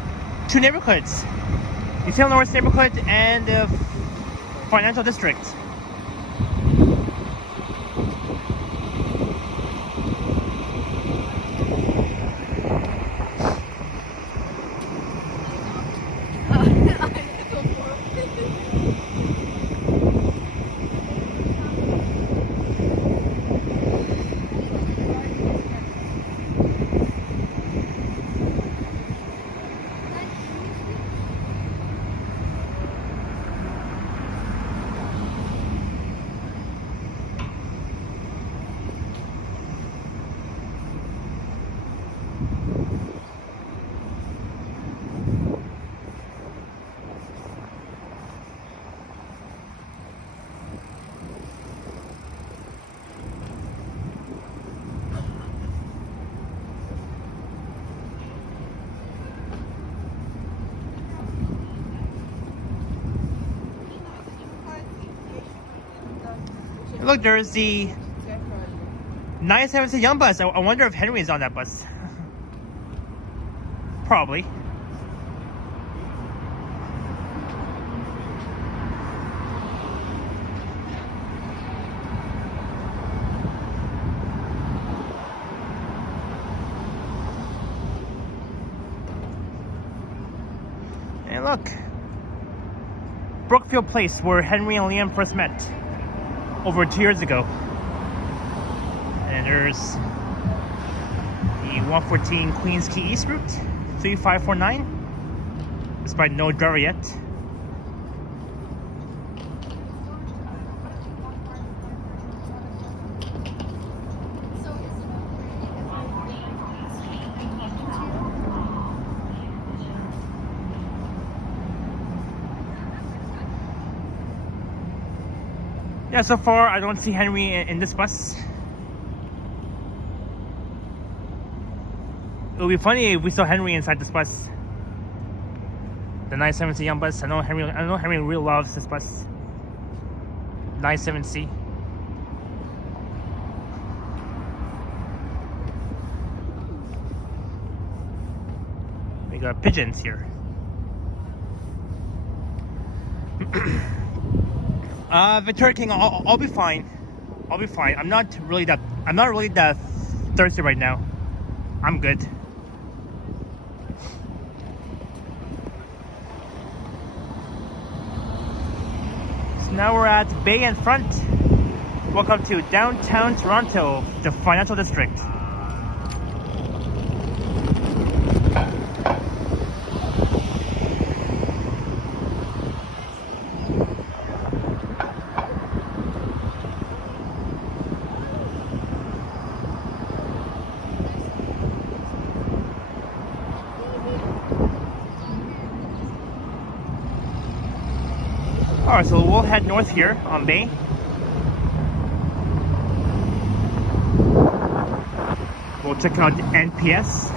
two neighborhoods. The St.Lawrence neighborhood and the financial district. Look, there's the 970 Young bus. I wonder if Henry is on that bus. Probably. And look, Brookfield Place, where Henry and Liam first met over 2 years ago. And there's the 114 Queens Quay East route, 3549, despite no driver yet. Yeah, so far I don't see Henry in this bus. It would be funny if we saw Henry inside this bus. The 970 Young bus. I know Henry really loves this bus. 970. We got pigeons here. Victoria King, I'll be fine. I'll be fine. I'm not really that thirsty right now. I'm good. So now we're at Bay and Front. Welcome to downtown Toronto, the financial district. Alright, so we'll head north here on Bay. We'll check out the NPS.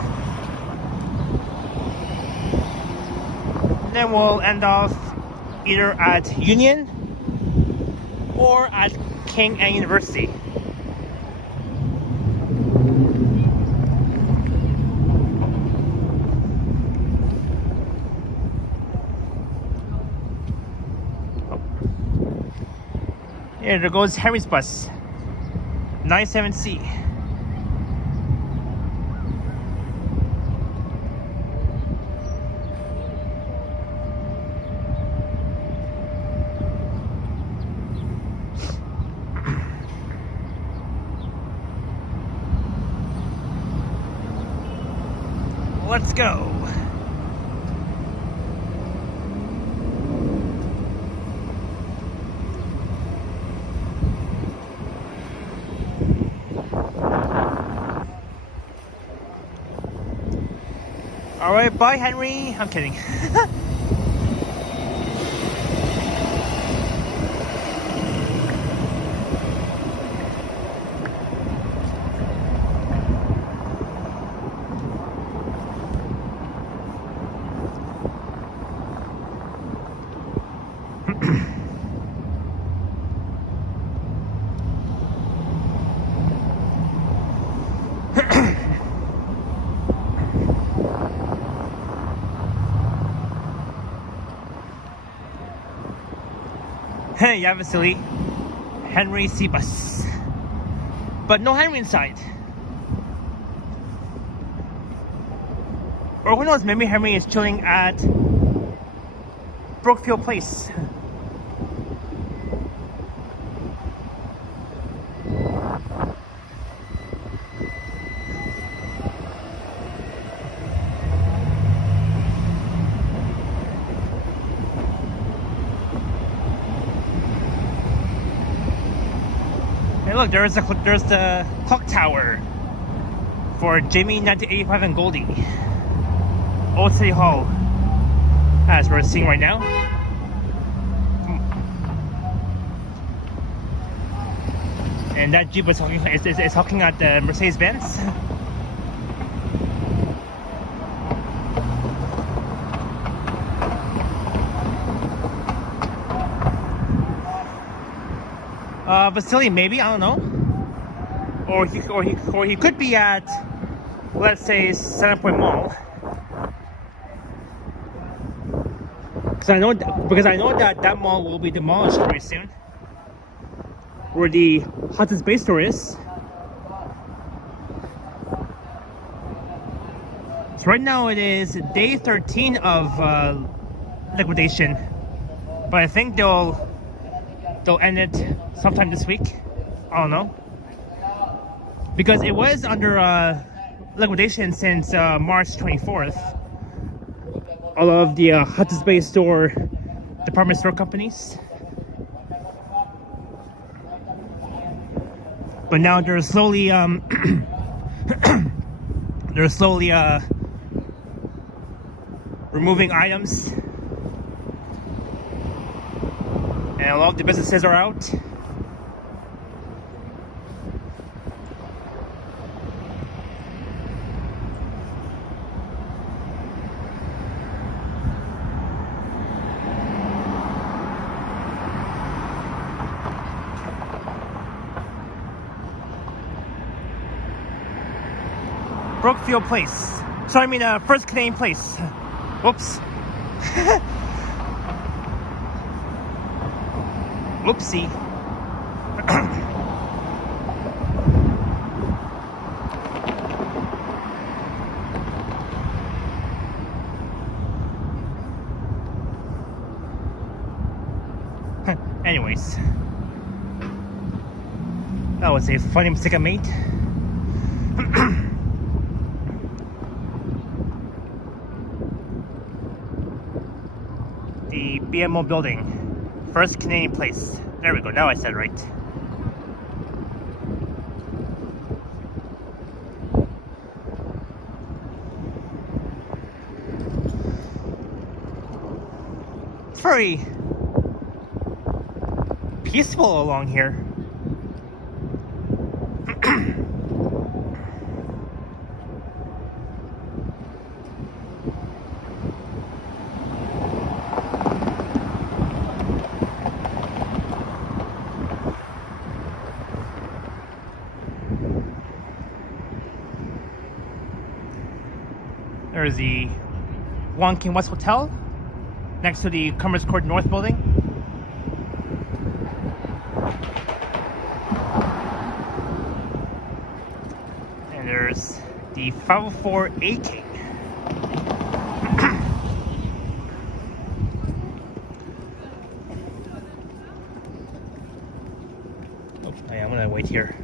Then we'll end off either at Union or at King and University. Yeah, there goes Henry's bus. 97C. Let's go. All right, bye, Henry. I'm kidding. Hey, yeah, Vasily. Henry C bus. But no Henry inside. Or who knows, maybe Henry is chilling at Brookfield Place. Hey, look, there's the clock tower for Jamie 1985 and Goldie. Old City Hall, as we're seeing right now. And that Jeep is honking at the Mercedes-Benz. Vasily, maybe, I don't know. Or he could be at, let's say, Centerpoint Mall. Because I know that that mall will be demolished very soon. Where the Hudson's Bay store is. So right now it is day 13 of liquidation, but I think they'll end it sometime this week. I don't know, because it was under liquidation since March 24th. All of the Hudson's Bay store department store companies, but now they're slowly removing items, and a lot of the businesses are out. Brookfield Place. Sorry, I mean First Canadian Place. Whoops. Whoopsie. Anyways, that was a funny mistake I made. The BMO building, First Canadian Place. There we go, now I said right. It's very peaceful along here. There's the One King West Hotel next to the Commerce Court North building. And there's the 504A King. Oh, yeah, I'm gonna wait here.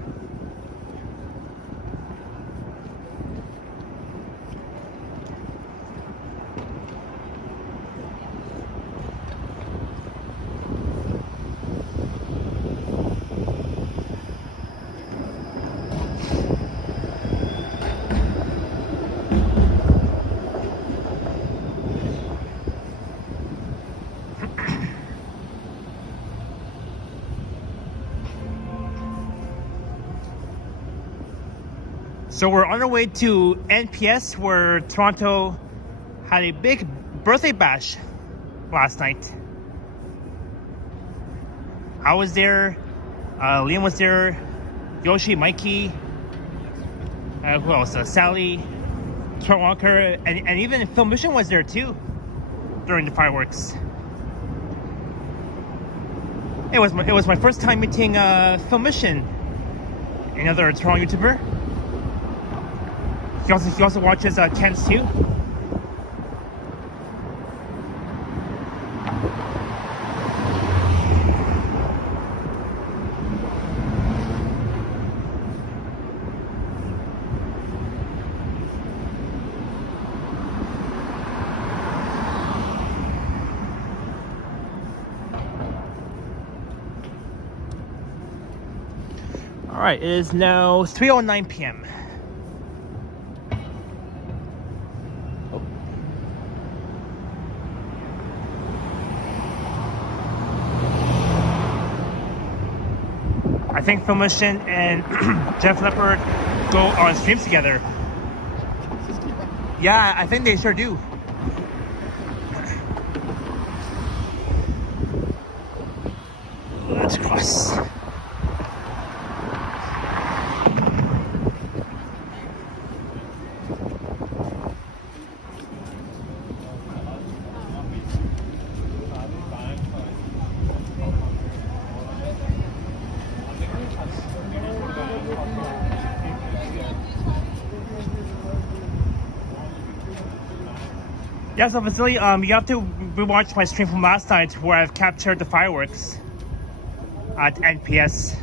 So we're on our way to NPS, where Toronto had a big birthday bash last night. I was there, Liam was there, Yoshi, Mikey, who else? Sally, Trent Walker, and even Phil Mission was there too during the fireworks. It was my first time meeting Phil Mission, another Toronto YouTuber. He also watches Kent's too. All right, it is now 3:09 p.m. I think Phil Mission and Jeff Leppard go on streams together. Yeah, I think they sure do. Let's cross. Yeah, so Vasily, you have to rewatch my stream from last night where I've captured the fireworks at NPS.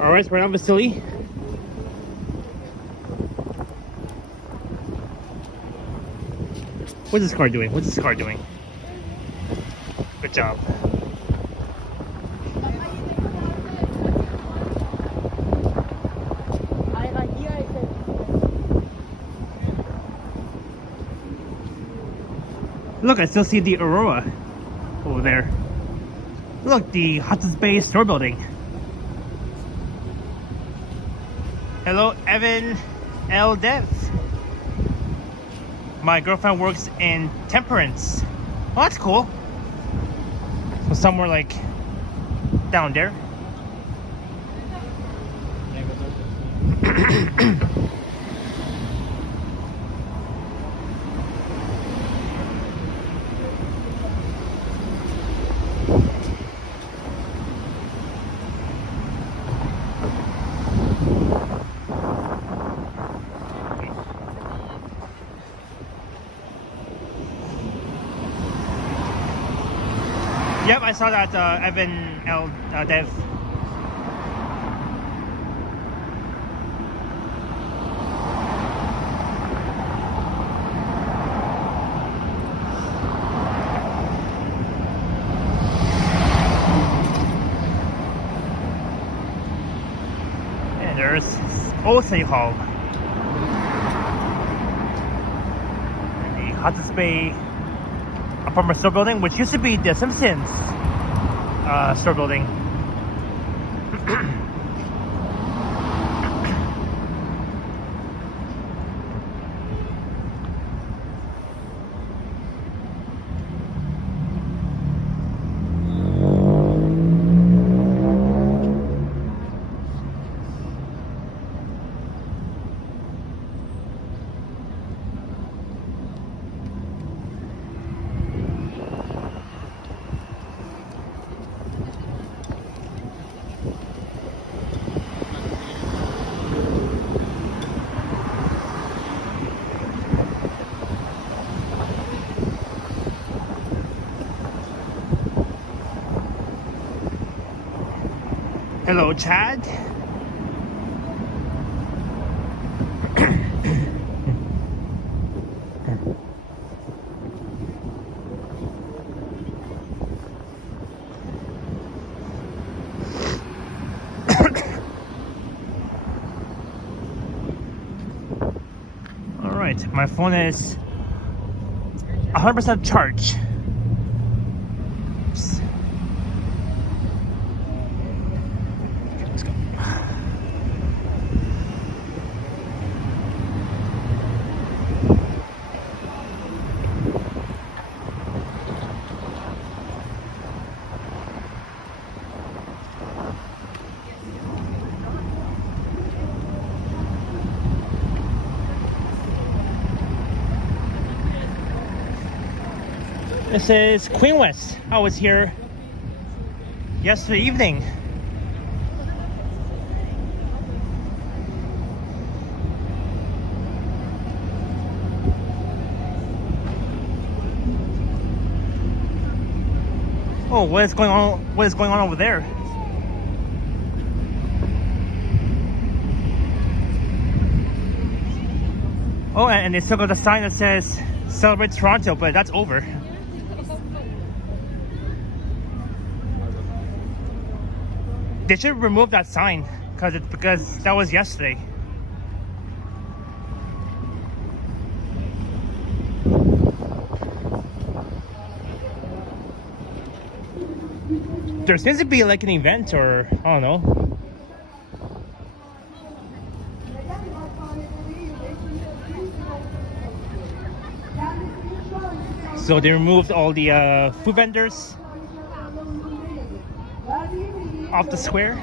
Alright, so right now, Vasily. What's this car doing? What's this car doing? Good job. Look, I still see the Aurora over there. Look, the Hudson's Bay store building. Hello, Evan L. Dev. My girlfriend works in Temperance. Oh, that's cool. So somewhere like down there. Yep, I saw that Evan L. Dev. And there's Old City Hall. And the Hudson's Bay apartment store building, which used to be the Simpsons store building. Hello, Chad. All right, my phone is 100% charged. Oops. Let's go. This is Queen West. I was here yesterday evening. Oh, what is going on? What is going on over there? Oh, and they still got a sign that says "Celebrate Toronto," but that's over. They should remove that sign because that was yesterday. There seems to be like an event, or I don't know. So they removed all the food vendors off the square.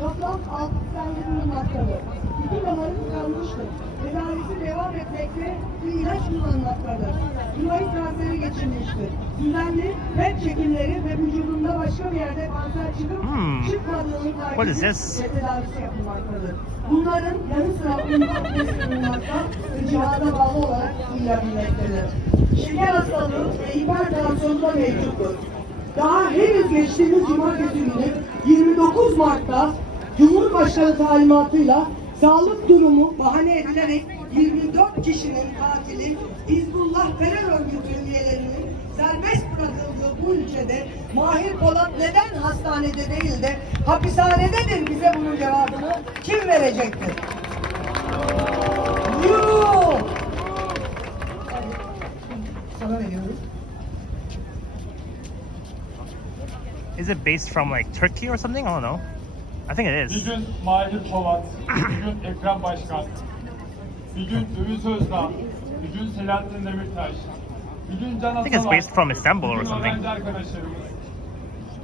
toplam 6 tane bulunmaktadır. İki damarı tıkanmıştır. Tedavisi devam etmekte ve ilaç kullanmaktadır. Tiroid kanseri geçirmiştir. Düzenli PET çekimleri ve vücudunda başka bir yerde kanser çıkıp çıkmadığını What is takip this? ve tedavisi yapılmaktadır. Bunların yanı sıra bundan bulunmakta ve cihada bağlı olarak uyulabilmektedir. Şeker hastalığı ve hipertansiyonu da mevcuttur. Daha henüz geçtiğimiz cumartesi günü 29 Mart'ta Cumhurbaşkanı talimatıyla sağlık durumu bahane edilerek 24 kişinin katili Hizbullah terör örgütü üyelerinin serbest bırakıldığı bu ülkede Mahir Polat neden hastanede değil de hapishanededir, bize bunun cevabını kim verecektir? Yuh! Sana veriyoruz. Is it based from like Turkey or something? I don't know. I think it Bir is. gün Mahir Polat, bir gün Ekrem Başkan, bir gün Ümit Özdağ, bir gün Selahattin Demirtaş, bir gün Can I think it's Atalar, based from Istanbul bir or gün something. öğrenci arkadaşlarımız.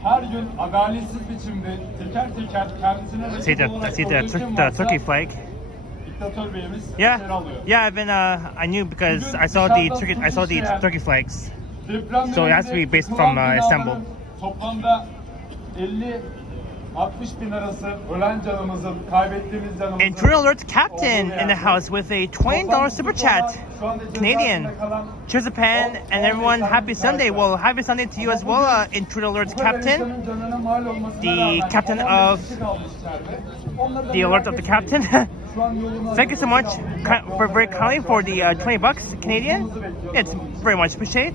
Her gün adaletsiz biçimde teker teker kendisine I see the rakip olarak Turkey flag. diktatör beyimiz Yeah, içeri alıyor. yeah. I've been. I knew because I saw the Turkey flags. Depremde So it has to be based yıkılan from, Istanbul. binaların Toplamda 50-60 bin arası ölen canımızın, kaybettiğimiz canımızın. Intruder alert captain olduğu in the yerde. house with a $20 super chat. Şu anda Canadian. cezaevinde kalan Cheers Japan and everyone. Happy Sunday. Well, happy Sunday to you as well, Intruder alert captain. The captain of the alert of the captain. Thank you so much for very kindly for the $20 Canadian. It's very much appreciated.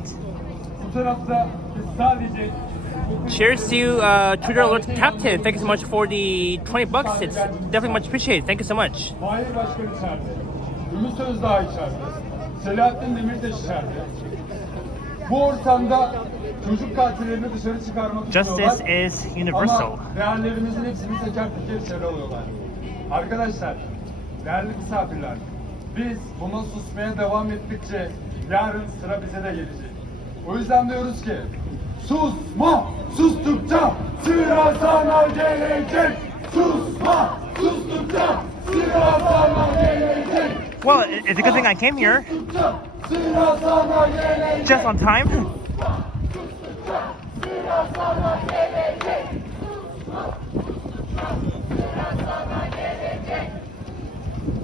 Bu tarafta biz sadece Cheers to Intruder alert captain. Thank you so much for the $20. It's definitely much appreciated. Thank you so much. Mahir Başkan içeride, Ümit Özdağ içeride, Selahattin Demirtaş içeride. Bu ortamda çocuk katillerini dışarı çıkarmak Justice istiyorlar. is universal. Ama değerlerimizin hepsini teker teker içeri alıyorlar. Arkadaşlar, değerli misafirler, biz buna susmaya devam ettikçe yarın sıra bize de gelecek. O yüzden diyoruz ki, susma, sustukça sıra sana gelecek. Susma, sustukça sıra sana gelecek. Well, it's a good thing I came here Sustukça sıra sana gelecek. just on time.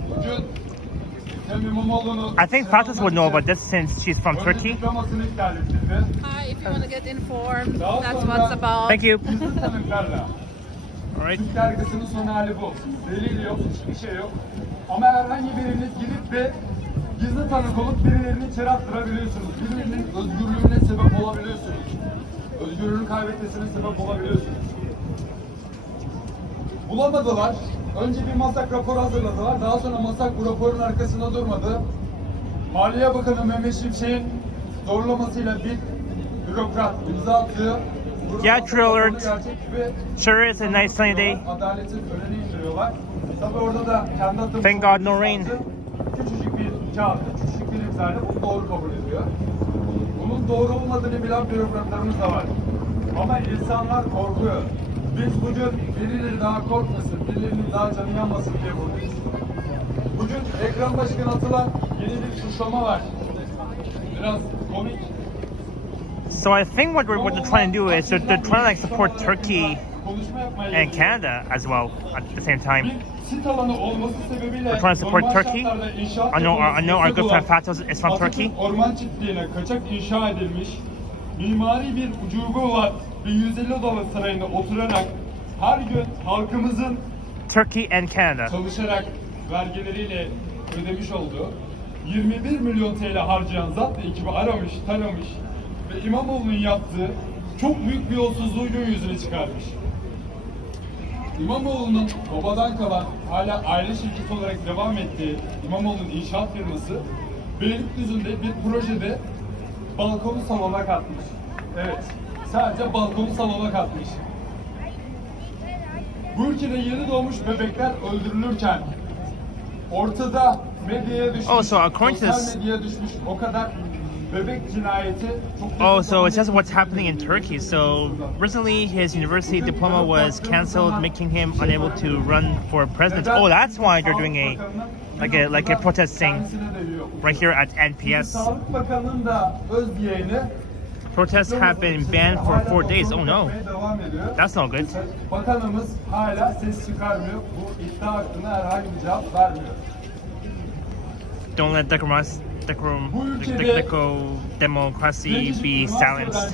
Bugün Ekrem İmamoğlu'nun I think Fatas would know about this since she's from Turkey. diplomasını iptal ettirdi. Hi, if you want to get informed, Daha that's sonra- what's about. Thank you. Gizli tanıklarla. All right. Türk yargısının son hali bu. Delil yok, hiçbir şey yok. Ama herhangi biriniz gidip de gizli tanık olup birilerini içeri attırabiliyorsunuz. Birinin özgürlüğüne sebep olabiliyorsunuz. Özgürlüğünü kaybetmesine sebep olabiliyorsunuz. Bulamadılar. Önce bir masak raporu hazırladılar. Daha sonra masak bu raporun arkasında durmadı. Maliye Bakanı Mehmet Şimşek'in zorlamasıyla bir bürokrat imza atıyor. Yeah, true alert. Gerçek gibi Sure is a nice sunny day. adaletin önüne indiriyorlar. Tabii orada da kendi adımı Thank God no rain. küçücük bir kağıtta, küçücük bir imzayla bunu doğru kabul ediyor. Bunun doğru olmadığını bilen bürokratlarımız da var. Ama insanlar korkuyor. Biz bugün birileri daha korkmasın, birilerinin daha canı yanmasın diye buradayız. Bugün ekran başkanı atılan yeni bir suçlama var. Biraz komik. So I think what they're trying to do is they're trying to like support Turkey Konuşma yapmaya and Canada as well at the same time. Bir sit alanı olması sebebiyle We're trying to support normal Turkey. şartlarda inşaat I know our good yapılması friend Fatos is from Atatürk Turkey. Orman çiftliğine kaçak inşa edilmiş mimari bir ucubu olan 1150 dolar sarayında oturarak her gün halkımızın Turkey and Canada. çalışarak vergileriyle ödemiş olduğu 21 milyon TL harcayan zaptı ekibi aramış, taramış ve İmamoğlu'nun yaptığı çok büyük bir yolsuzluğu gün yüzüne çıkarmış. İmamoğlu'nun babadan kalan hala aile şirketi olarak devam ettiği İmamoğlu'nun inşaat firması Beylikdüzü'nde bir projede balkonu salona katmış. Evet, sadece balkonu salona katmış. Bu ülkede yeni doğmuş bebekler öldürülürken ortada medyaya düşmüş, Oh, so according to sosyal this- medyaya düşmüş o kadar bebek cinayeti çok Oh, so it's just what's happening in Turkey. So recently his university diploma was cancelled, making him unable to run for president. Oh, that's why they're doing a protest thing right here at NPS. Sağlık Bakanı'nın da öz yeğeni Protests have been banned for 4 days. Oh no, devam ediyor. that's not good. Bakanımız hala ses çıkarmıyor. Bu iddia hakkında herhangi bir cevap vermiyor. Don't let democracy be silenced.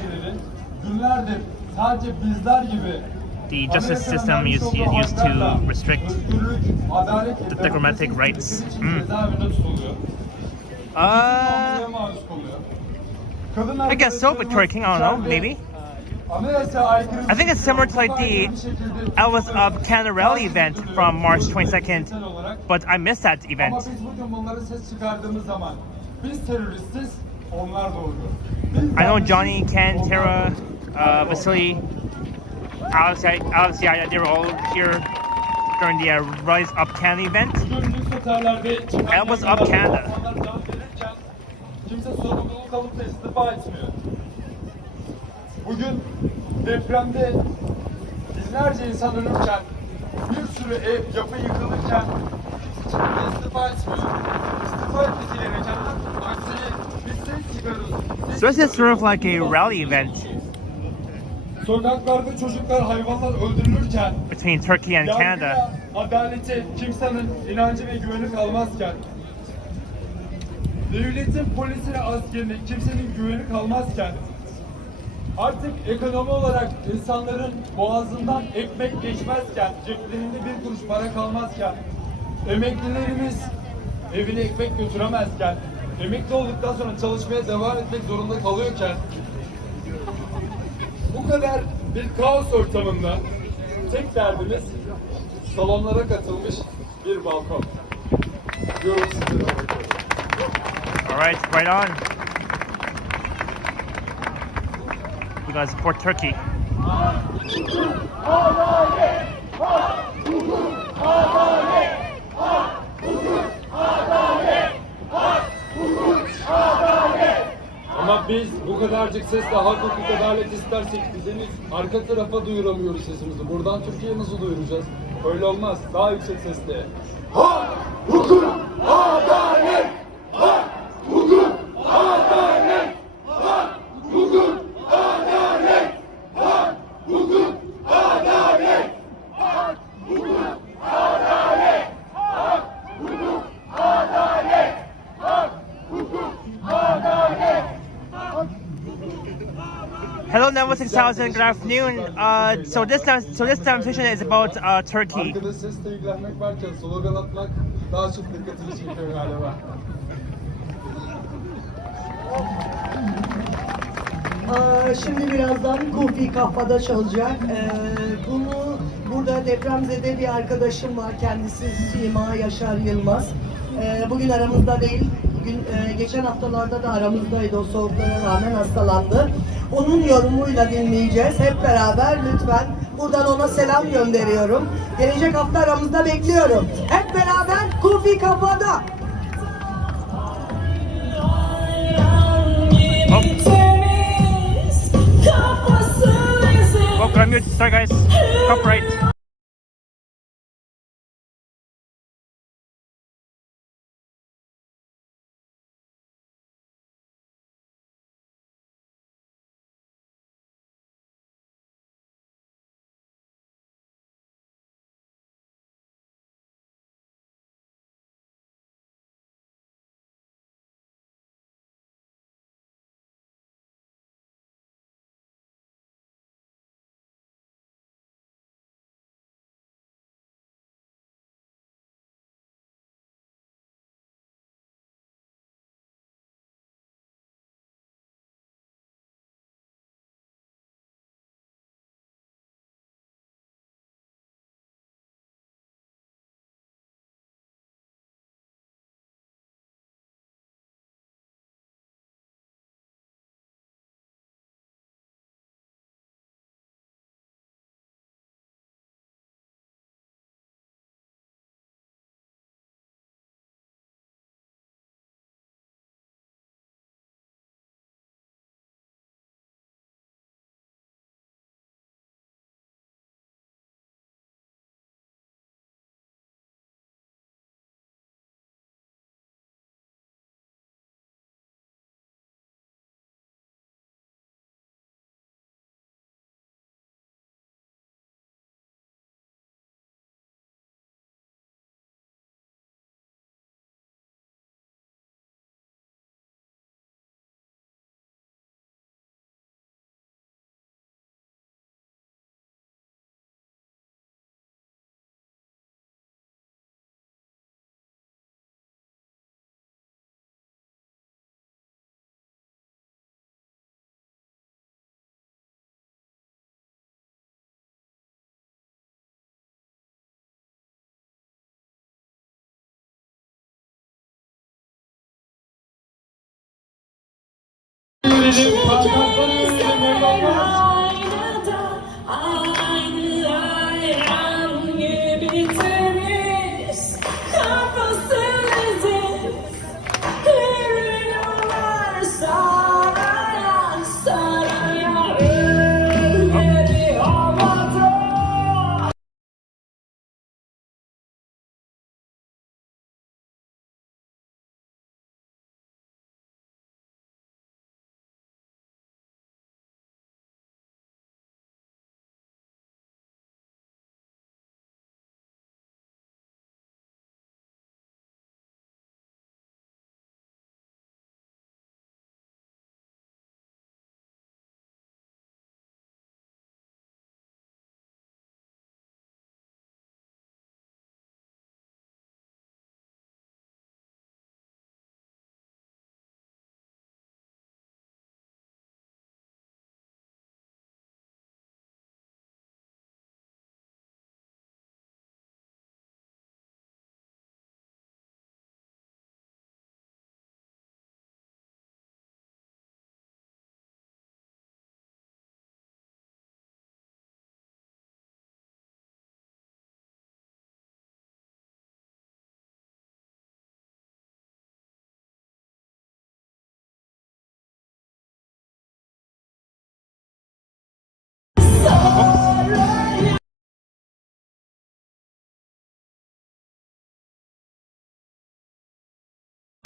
Günlerdir sadece bizler gibi The justice system used to restrict the democratic rights. I guess so, Victoria King, I don't know, maybe. I think it's similar to like the Elvis of Canada Rally event from March 22nd, but I missed that event. Ama biz bugün bunlara ses çıkardığımız zaman biz teröristiz, onlar doğru. I know Johnny, Ken, Tara, Vasily, Alex, they were all here during the Rise Up Canada event. Elvis Up Canada. Kimse sorumluluk alıp da istifa etmiyor. Bugün depremde binlerce insan ölürken, bir sürü ev, yapı yıkılırken kimse istifa etmiyor. İstifa etmesi gereken aksine biz ses çıkarıyoruz. So this is sort of like a rally event Sokaklarda çocuklar, hayvanlar öldürülürken, between Turkey and Canada. yargıya, adalete kimsenin inancı ve güveni kalmazken, devletin, polisine, askerine kimsenin güveni kalmazken, artık ekonomi olarak insanların boğazından ekmek geçmezken, ceplerinde bir kuruş para kalmazken, emeklilerimiz evine ekmek götüremezken, emekli olduktan sonra çalışmaya devam etmek zorunda kalıyorken, bu kadar bir kaos ortamında tek derdimiz salonlara katılmış bir balkon. Diyorum size. Alright, right on. We gotta support Turkey. Ama biz bu kadarcık sesle hak, hukuk, adalet istersek biz arka tarafa duyuramıyoruz sesimizi. Buradan Türkiye'ye nasıl duyuracağız? Öyle olmaz. Daha yüksek sesle. Hak, hukuk, adalet! Hak, hukuk, adalet! Hak, hukuk, adalet! Hak, hukuk, adalet! Hak, hukuk, adalet! Hak, hukuk, adalet! Hak, hukuk, adalet! Hello, Number 6000. Good afternoon. So this demonstration is about Turkey. Arkada sesle ilgilenmek varken slogan atmak daha çok dikkatini çekiyor galiba. Şimdi birazdan Kufi Kafada çalacak. Burada depremzede bir arkadaşım var. Kendisi Sima Yaşar Yılmaz. Bugün aramızda değil. Geçen haftalarda da aramızdaydı. O soğuklara rağmen hastalandı. Onun yorumuyla dinleyeceğiz. Hep beraber lütfen. Buradan ona selam gönderiyorum. Gelecek hafta aramızda bekliyorum. Hep beraber Kufi Kafada. Oh, I'm mute. Sorry, guys. Copyright. görelim. Pankartları görelim. Eyvallah.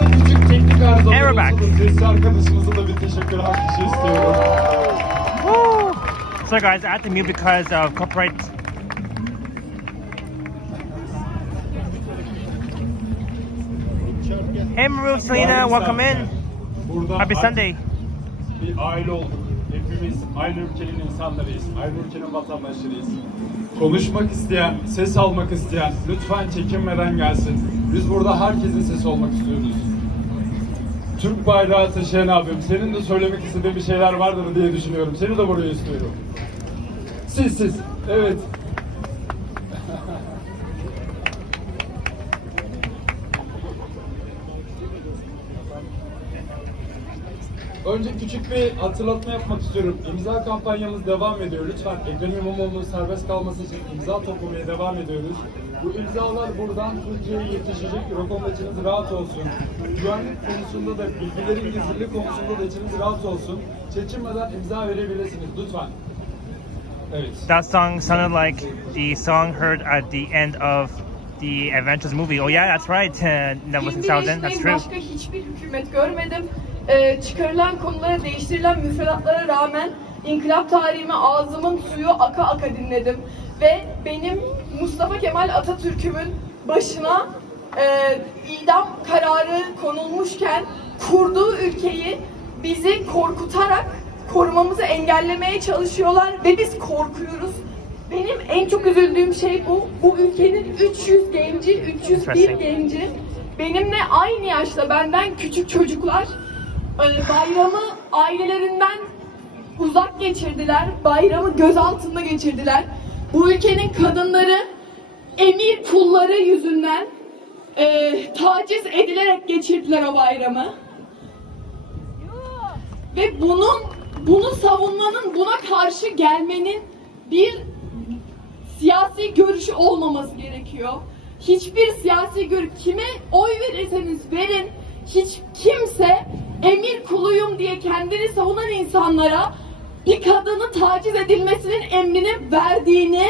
Küçük teknik arızalar And we're back. olsa da sesli arkadaşımıza da bir teşekkür alkışı istiyorum. Woo! So guys, I had to mute because of copyright. Hey Maru, Selena, welcome in. Burada Happy Sunday. bir aile olduk. Hepimiz aynı ülkenin insanlarıyız. Aynı ülkenin vatandaşlarıyız. Konuşmak isteyen, ses almak isteyen lütfen çekinmeden gelsin. Biz burada herkesin sesi olmak istiyoruz. Türk bayrağı taşıyan abim, senin de söylemek istediğin bir şeyler vardır diye düşünüyorum. Seni de buraya istiyorum. Siz. Evet. Önce küçük bir hatırlatma yapmak istiyorum. İmza kampanyamız devam ediyor. Lütfen Ekrem İmamoğlu'nun serbest kalması için imza toplamaya devam ediyoruz. Bu imzalar buradan Türkiye'ye yetişecek. O konuda içiniz rahat olsun. Güvenlik konusunda da, bilgilerin gizliliği konusunda da içiniz rahat olsun. Çekinmeden imza verebilirsiniz. Lütfen. Evet. That song sounded like the song heard at the end of the Avengers movie. Oh yeah, that's right. That was in 2000. That's true. Başka hiçbir hükümet görmedim. Çıkarılan konulara, değiştirilen müfredatlara rağmen inkılap tarihimi ağzımın suyu aka aka dinledim. Ve benim Mustafa Kemal Atatürk'ümün başına idam kararı konulmuşken kurduğu ülkeyi bizi korkutarak korumamızı engellemeye çalışıyorlar ve biz korkuyoruz. Benim en çok üzüldüğüm şey bu. Bu ülkenin 300 genci, 301 genci benimle aynı yaşta, benden küçük çocuklar bayramı ailelerinden uzak geçirdiler. Bayramı göz altında geçirdiler. Bu ülkenin kadınları emir kulları yüzünden taciz edilerek geçirdiler o bayramı. Ve bunu savunmanın, buna karşı gelmenin bir siyasi görüşü olmaması gerekiyor. Hiçbir siyasi görüş, kime oy verirseniz verin, hiç kimse emir kuluyum diye kendini savunan insanlara bir kadının taciz edilmesinin emrini verdiğini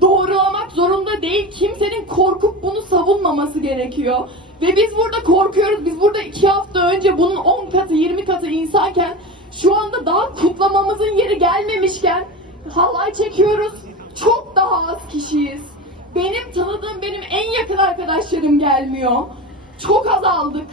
doğrulamak zorunda değil. Kimsenin korkup bunu savunmaması gerekiyor. Ve biz burada korkuyoruz. Biz burada 2 hafta önce bunun 10 katı, 20 katı insanken, şu anda daha kutlamamızın yeri gelmemişken halay çekiyoruz. Çok daha az kişiyiz. Benim tanıdığım, benim en yakın arkadaşlarım gelmiyor. Çok azaldık.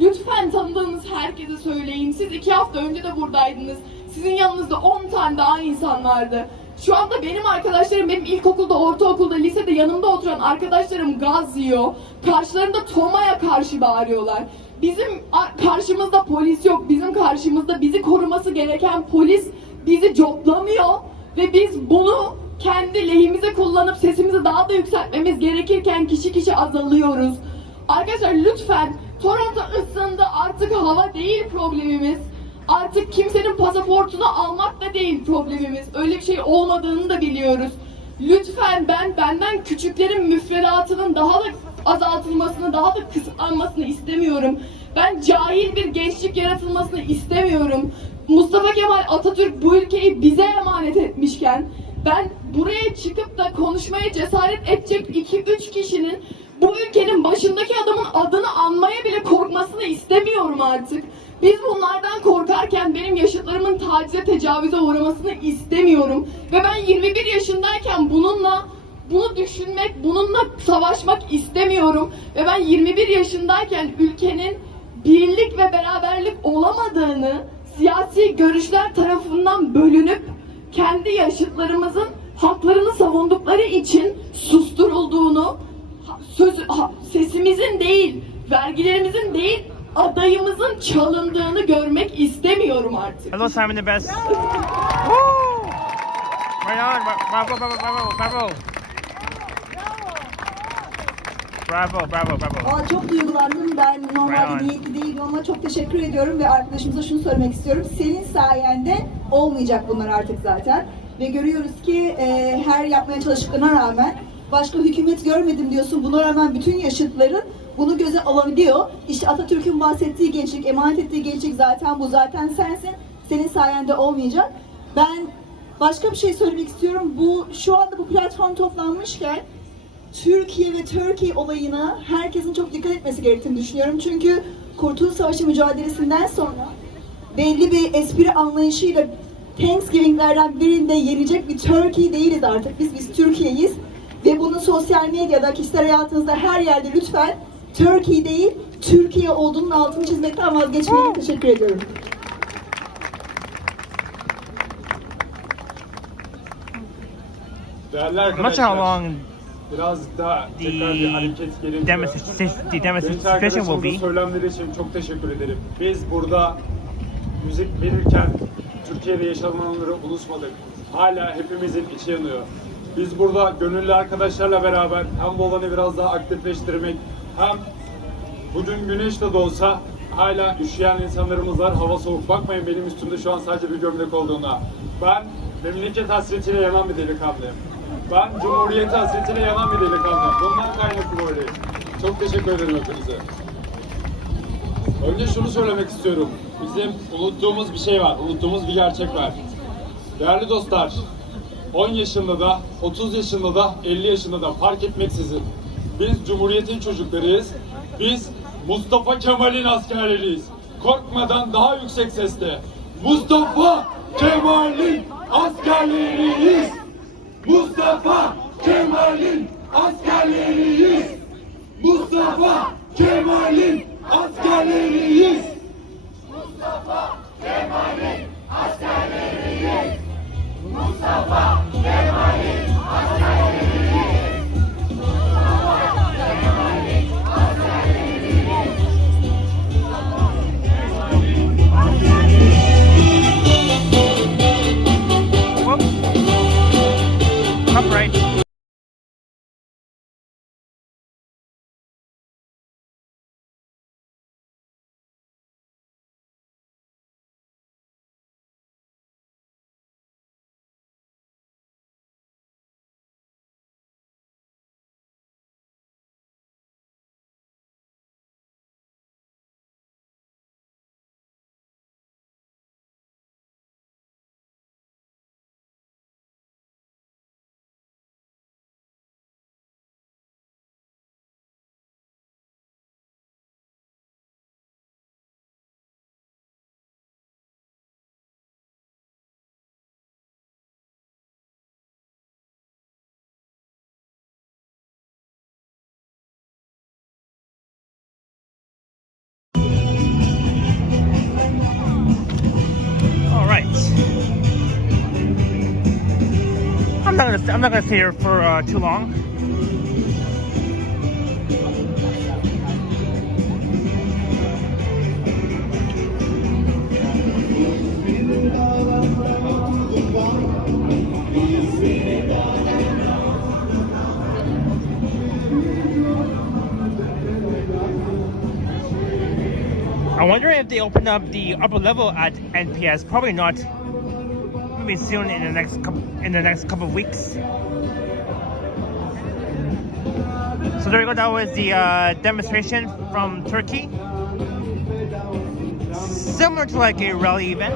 Lütfen tanıdığınız herkese söyleyin. Siz 2 hafta önce de buradaydınız. Sizin yanınızda 10 tane daha insan vardı. Şu anda benim arkadaşlarım, benim ilkokulda, ortaokulda, lisede yanımda oturan arkadaşlarım gaz yiyor. Karşılarında Toma'ya karşı bağırıyorlar. Bizim karşımızda polis yok. Bizim karşımızda bizi koruması gereken polis bizi coplamıyor. Ve biz bunu kendi lehimize kullanıp sesimizi daha da yükseltmemiz gerekirken kişi kişi azalıyoruz. Arkadaşlar lütfen, Toronto ısındı, artık hava değil problemimiz. Artık kimsenin pasaportunu almakla değil problemimiz. Öyle bir şey olmadığını da biliyoruz. Lütfen benden küçüklerin müfredatının daha da azaltılmasını, daha da kısıtlanmasını istemiyorum. Ben cahil bir gençlik yaratılmasını istemiyorum. Mustafa Kemal Atatürk bu ülkeyi bize emanet etmişken ben buraya çıkıp da konuşmaya cesaret edecek 2-3 kişinin bu ülkenin başındaki adamın adını anmaya bile korkmasını istemiyorum artık. Biz bunlardan korkarken benim yaşıtlarımın tacize, tecavüze uğramasını istemiyorum. Ve ben 21 yaşındayken bunu düşünmek, bununla savaşmak istemiyorum. Ve ben 21 yaşındayken ülkenin birlik ve beraberlik olamadığını, siyasi görüşler tarafından bölünüp kendi yaşıtlarımızın haklarını savundukları için susturulduğunu, sesimizin değil, vergilerimizin değil, adayımızın çalındığını görmek istemiyorum artık. Hello Simon the best. Right on, bravo, bravo, bravo, bravo. Bravo, bravo, bravo. Aa, çok duygulandım. Ben normalde niyetli değildim ama çok teşekkür ediyorum ve arkadaşımıza şunu söylemek istiyorum. Senin sayende olmayacak bunlar artık zaten. Ve görüyoruz ki her yapmaya çalıştıklarına rağmen başka hükümet görmedim diyorsun. Buna rağmen bütün yaşıtların bunu göze alabiliyor. İşte Atatürk'ün bahsettiği gençlik, emanet ettiği gençlik zaten bu. Zaten sensin. Senin sayende olmayacak. Ben başka bir şey söylemek istiyorum. Şu anda bu platform toplanmışken Türkiye ve Türkiye olayına herkesin çok dikkat etmesi gerektiğini düşünüyorum. Çünkü Kurtuluş Savaşı mücadelesinden sonra belli bir espri anlayışıyla Thanksgiving'lerden birinde yenecek bir Türkiye değiliz artık. Biz Türkiye'yiz. Ve bunu sosyal medyada, kişisel hayatınızda her yerde lütfen Türkiye değil, Türkiye olduğunun altını çizmekten vazgeçmeyin. Teşekkür ediyorum. Değerli I'm not sure how arkadaşlar, long biraz daha tekrar bir hareket gerekiyor. the demonstration will Arkadaşımızın be. söylemleri için çok teşekkür ederim. Biz burada müzik verirken Türkiye'de yaşananları unutmadık. Hala hepimizin içi yanıyor. Biz burada gönüllü arkadaşlarla beraber hem bu alanı biraz daha aktifleştirmek, hem bugün güneş de olsa hala üşüyen insanlarımız var. Hava soğuk. Bakmayın benim üstümde şu an sadece bir gömlek olduğuna. Ben memleket hasretiyle yanan bir delikanlıyım. Ben Cumhuriyet hasretiyle yanan bir delikanlıyım. Bundan kaynaklı böyle. Çok teşekkür ederim hepinize. Önce şunu söylemek istiyorum. Bizim unuttuğumuz bir şey var. Unuttuğumuz bir gerçek var. Değerli dostlar, 10 yaşında da, 30 yaşında da, 50 yaşında da fark etmeksizin biz Cumhuriyet'in çocuklarıyız. Biz Mustafa Kemal'in askerleriyiz. Korkmadan daha yüksek sesle Mustafa Kemal'in askerleriyiz. Mustafa Kemal'in askerleriyiz. Mustafa Kemal'in askerleriyiz. Mustafa Kemal'in askerleriyiz. Mustafa Kemal'in askerleriyiz. Mustafa Kemal'in askerleriyiz. Whoops. Upright. I'm not gonna stay here for too long. I wonder if they open up the upper level at NPS. Probably not. Maybe soon in the next couple of weeks. So there you go. That was the demonstration from Turkey. Similar to like a rally event.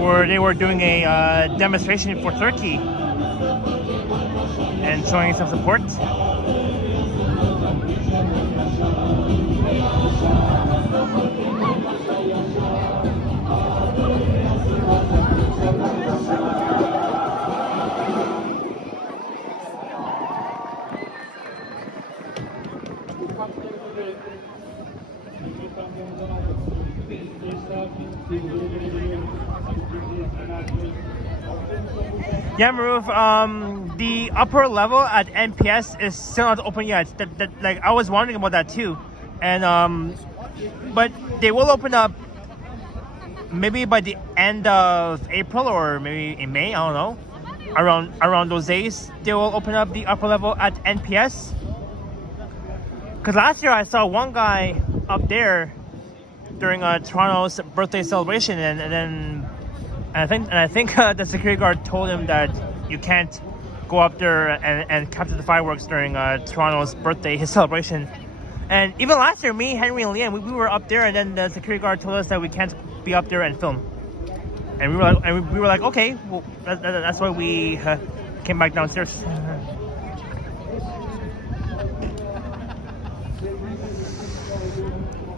Where they were doing a demonstration for Turkey and showing some support. Yeah, Maruf, the upper level at NPS is still not open yet. Like I was wondering about that too, and but they will open up maybe by the end of April or maybe in May. I don't know. Around those days, they will open up the upper level at NPS. Because last year I saw one guy up there during Toronto's birthday celebration, and then. And I think the security guard told him that you can't go up there and capture the fireworks during Toronto's birthday, his celebration. And even last year, me, Henry, and Liam, we were up there, and then the security guard told us that we can't be up there and film. And we were like, okay, well, that's why we came back downstairs.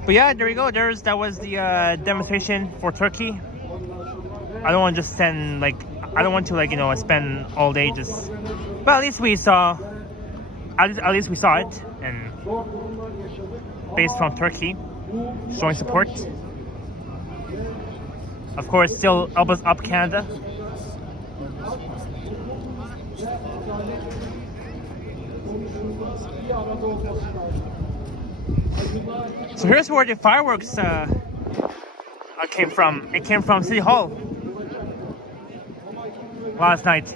But yeah, there you go. That was the demonstration for Turkey. I don't want to just spend spend all day just. But at least we saw. At least we saw it, and based from Turkey, showing support. Of course, still elbows up, Canada. So here's where the fireworks came from. It came from City Hall. Last night,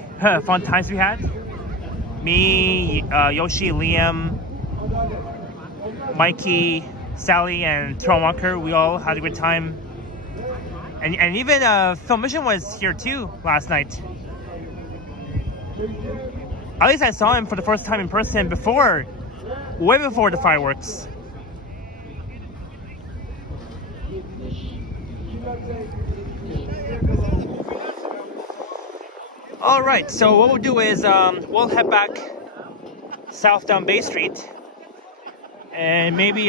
fun times we had. Me, Yoshi, Liam, Mikey, Sally, and Tron Walker, we all had a good time. And even Phil Mission was here too last night. At least I saw him for the first time in person way before the fireworks. Alright, so what we'll do is we'll head back south down Bay Street, and maybe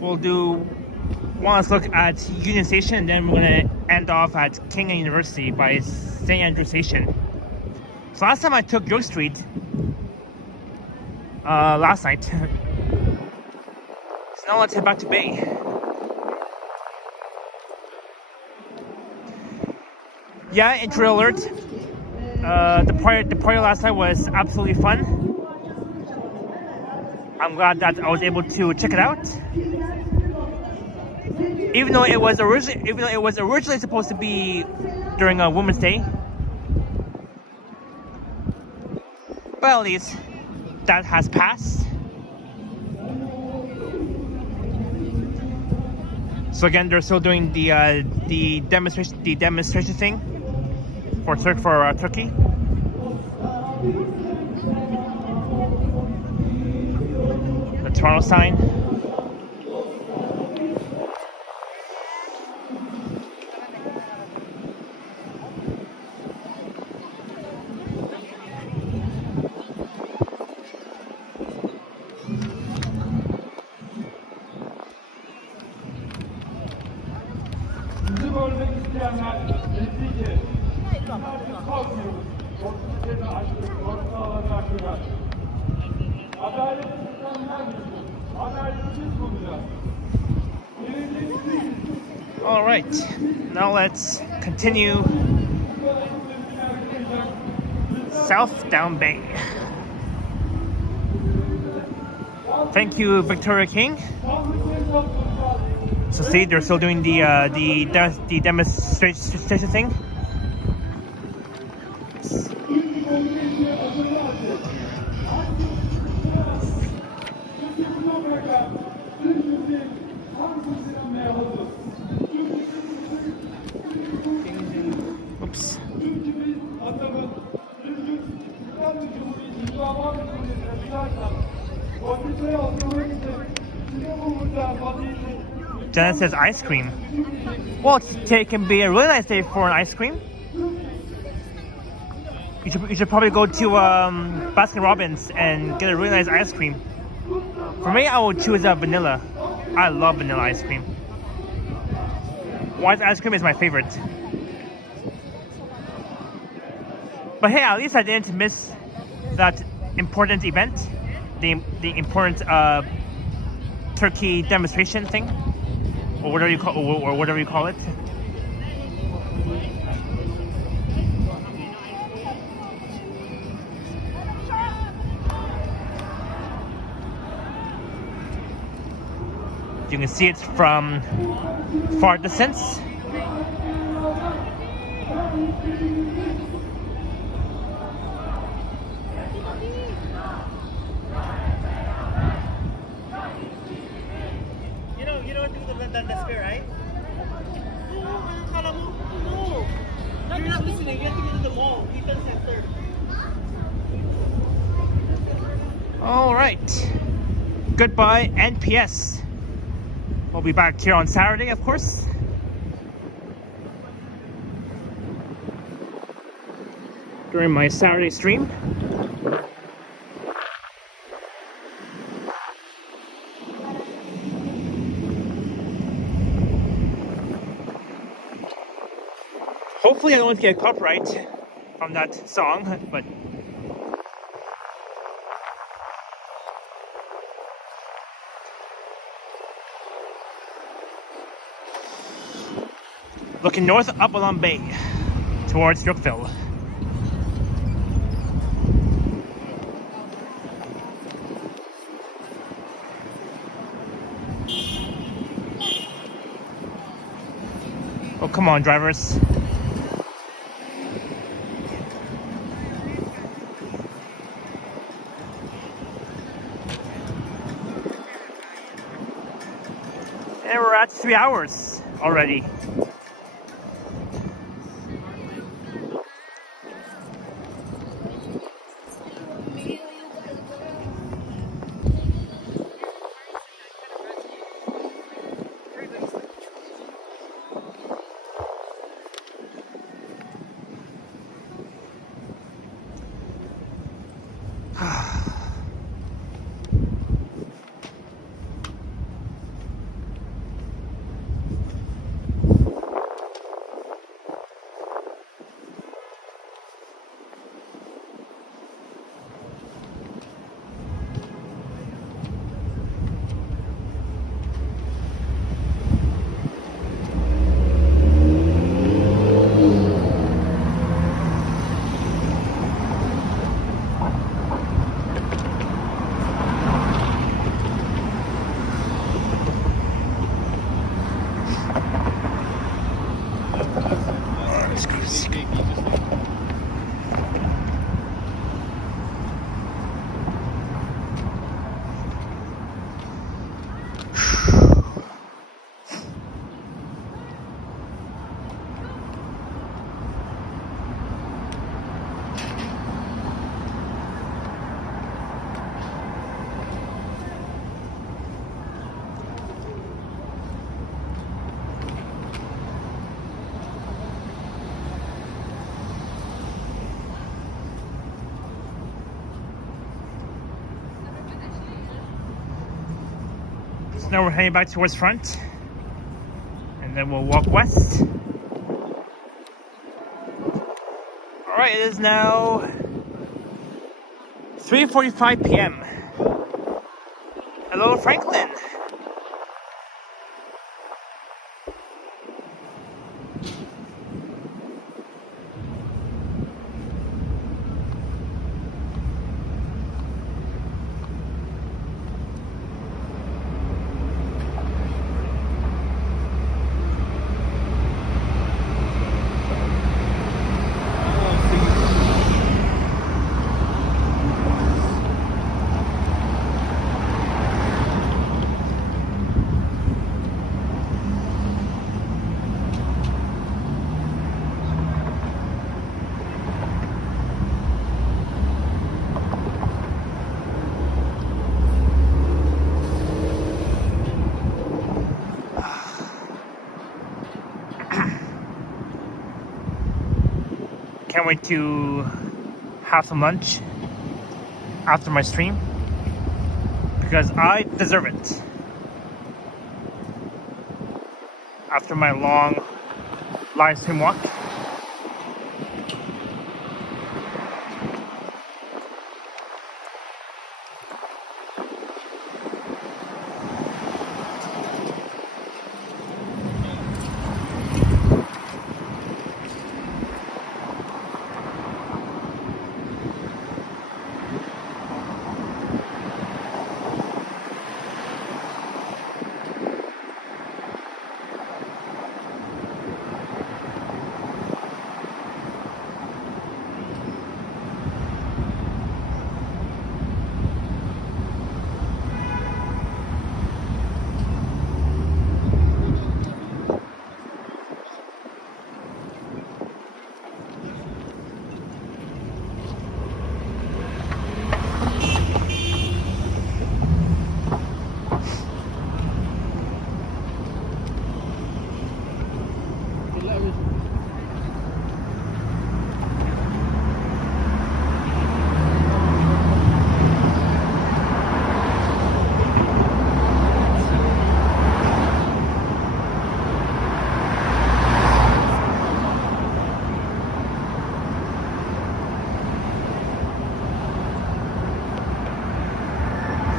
we'll do one last look at Union Station, and then we're going to end off at King and University by St. Andrew Station. So last time I took York Street, last night, so now let's head back to Bay. Yeah, intro alert. The party last night was absolutely fun. I'm glad that I was able to check it out. Even though it was originally supposed to be during a Women's Day, but at least that has passed. So again, they're still doing the demonstration thing for Turkey. The Toronto sign. All right, now let's continue south down Bay. Thank you, Victoria King. So see, they're still doing the demonstration thing. Jenna says ice cream. Well, today can be a really nice day for an ice cream. You should probably go to Baskin Robbins and get a really nice ice cream. For me, I will choose vanilla. I love vanilla ice cream. White ice cream is my favorite. But hey, at least I didn't miss that important event, the important turkey demonstration thing, or whatever you call it. You can see it from far distance. You don't do the Dundas Square, right? No. You're not listening. You have to go to the mall. Eaton Center. All right. Goodbye, NPS. We'll be back here on Saturday, of course. During my Saturday stream. Hopefully I don't get copyright from that song, but looking north up along Bay towards Yorkville. Oh, come on, drivers. And we're at 3 hours already. So now we're heading back towards front, and then we'll walk west. All right, it is now 3:45 p.m. Hello, Franklin. can't wait to have some lunch after my stream because I deserve it. After my long live stream walk.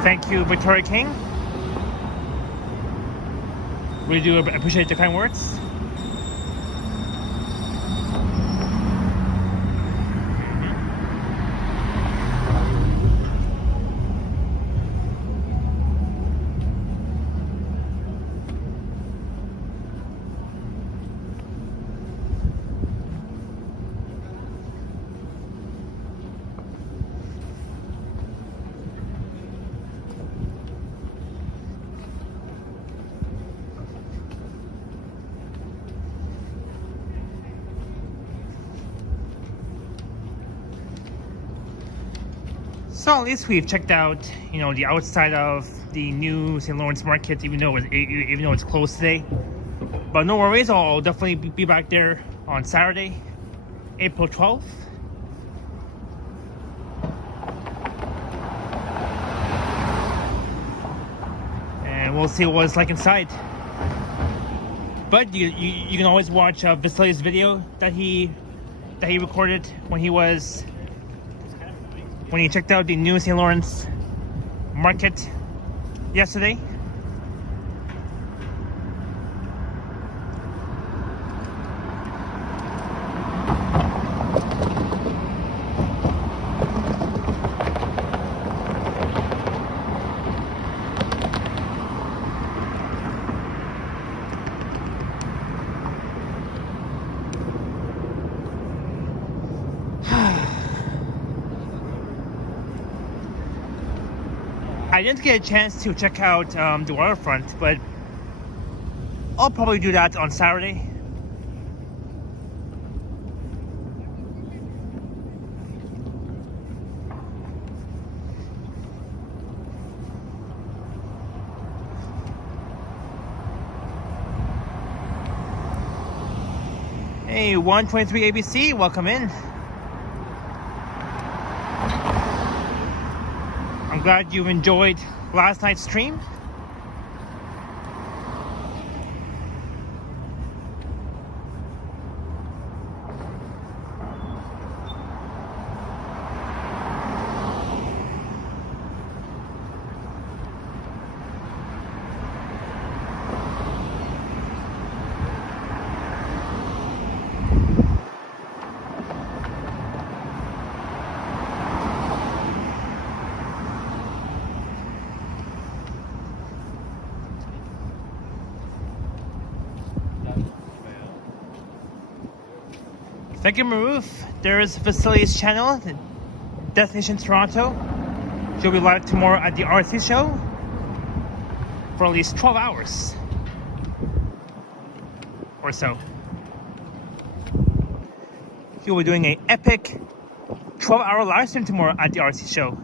Thank you, Victoria King. We do appreciate the kind words. So at least we've checked out, the outside of the new St. Lawrence market, even though it's closed today. But no worries, I'll definitely be back there on Saturday, April 12th. And we'll see what it's like inside. But you can always watch Vasily's video that he recorded when he checked out the new St. Lawrence market yesterday. I didn't get a chance to check out the waterfront, but I'll probably do that on Saturday. Hey, 123 ABC, welcome in. I'm glad you enjoyed last night's stream. Thank you, Maroof. There's Vasily's channel, Destination Toronto. She'll be live tomorrow at the RC show for at least 12 hours or so. He'll be doing an epic 12-hour live stream tomorrow at the RC show.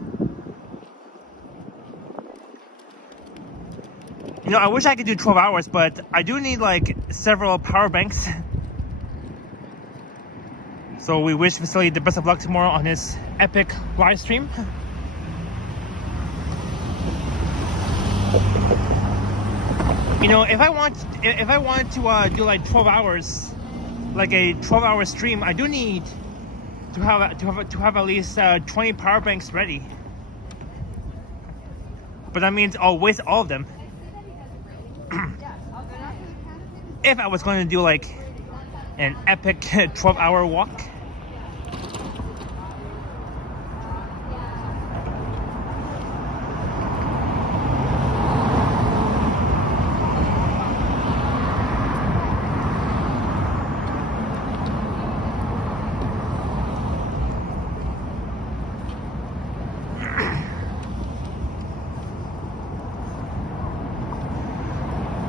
I wish I could do 12 hours, but I do need like several power banks. So we wish Vasily the best of luck tomorrow on his epic live stream. You know, if I want to do like 12 hours, like a 12-hour stream, I do need to have at least 20 power banks ready. But that means I'll waste all of them. If I was going to do like an epic 12-hour walk.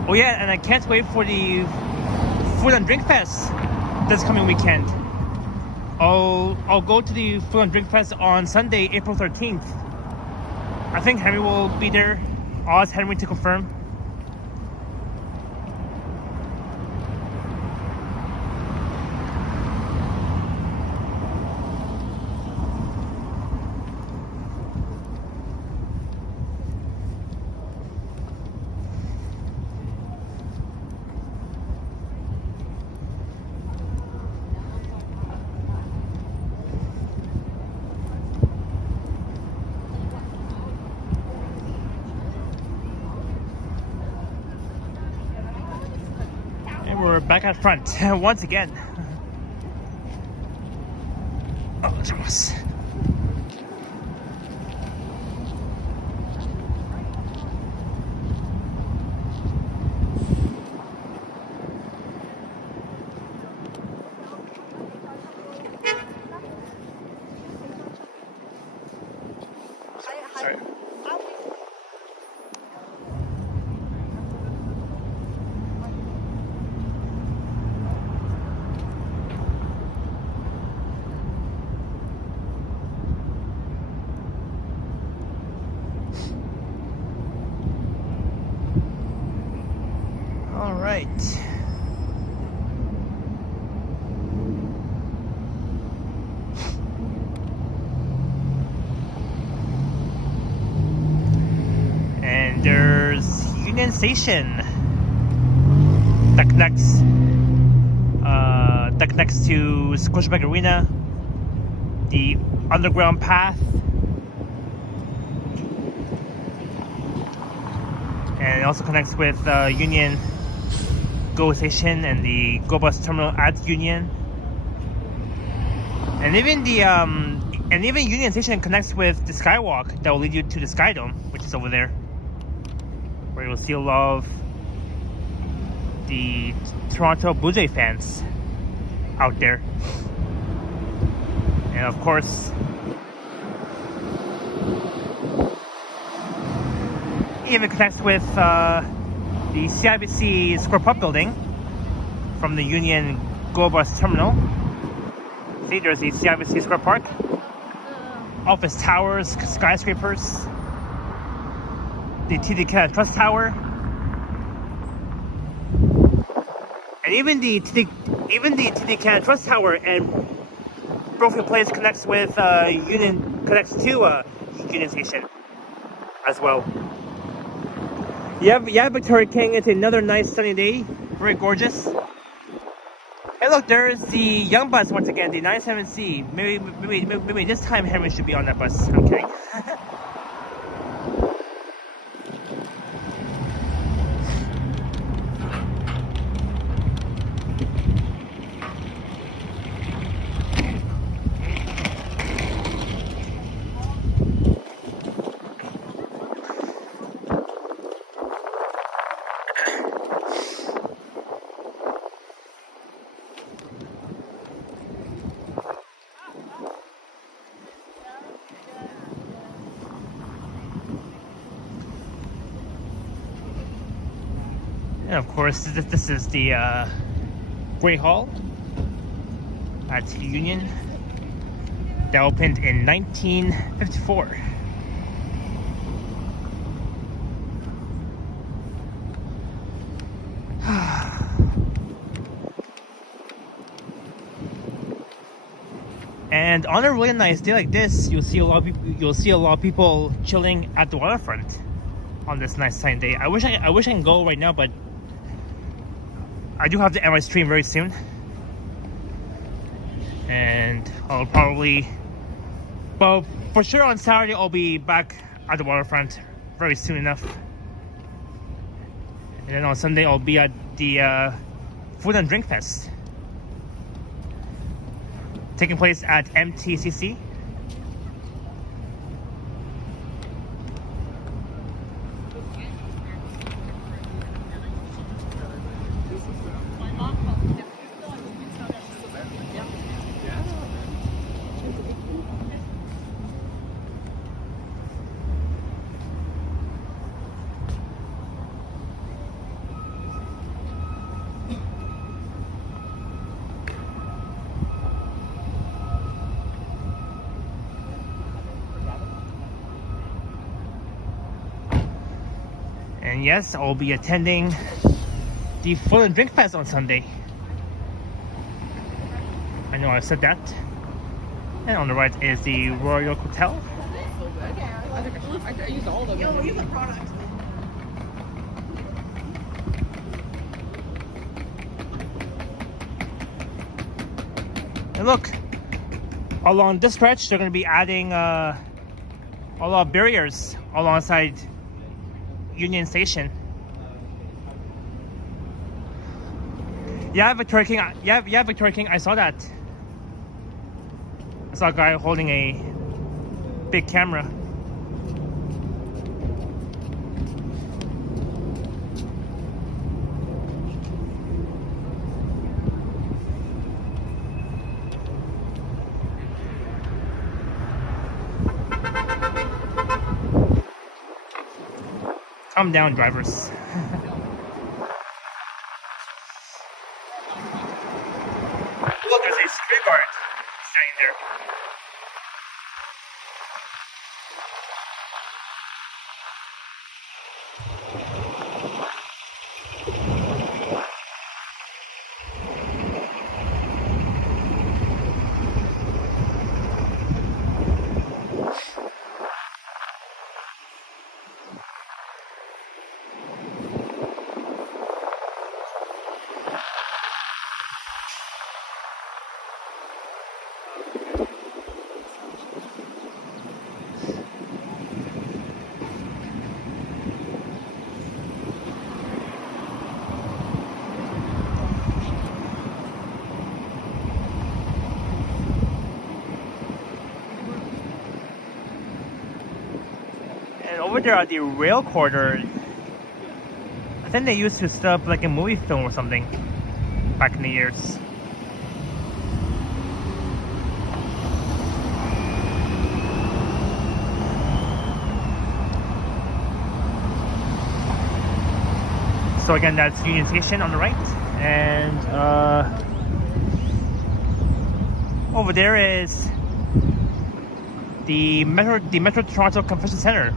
Oh yeah, and I can't wait for the Food and Drink Fest this coming weekend. I'll go to the Food and Drink Fest on Sunday, April 13th. I think Henry will be there. I'll ask Henry to confirm. We're back at front once again. Oh, Thomas. Sorry. All right. And there's Union Station that connects to Scotiabank Arena, the underground path, and it also connects with Union Go Station and the Go Bus Terminal at Union, and even Union Station connects with the Skywalk that will lead you to the Sky Dome, which is over there, where you'll see a lot of the Toronto Blue Jay fans out there, and of course even connects with the CIBC Square Pub building from the Union Go Bus Terminal. See, there's the CIBC Square Park, office towers, skyscrapers, the TD Canada Trust Tower, and even the TD Canada Trust Tower and Brophy Place connects with Union Station as well. Yeah, Victoria King. It's another nice sunny day. Very gorgeous. Hey, look, there's the young bus once again, the 97C. Maybe this time Henry should be on that bus. I'm kidding. And of course, this is the Great Hall at Union that opened in 1954. And on a really nice day like this, you'll see a lot of people chilling at the waterfront on this nice sunny day. I wish I can go right now, but I do have to end my stream very soon, and I'll probably, well, for sure on Saturday I'll be back at the waterfront very soon enough, and then on Sunday I'll be at the Food and Drink Fest taking place at MTCC. And yes, I'll be attending the Food and Drink Fest on Sunday. I know I said that. And on the right is the Royal Hotel. I use all of them. You'll use the product. And look, along this stretch, they're going to be adding a lot of barriers alongside Union Station. Yeah, Victoria King. Yeah, Victoria King. I saw that. I saw a guy holding a big camera. Calm down, drivers. Look, there's a street guard standing there. Over there at the rail corridor, I think they used to set up like a movie film or something back in the years. So again, that's Union Station on the right, and over there is the Metro Toronto Convention Center,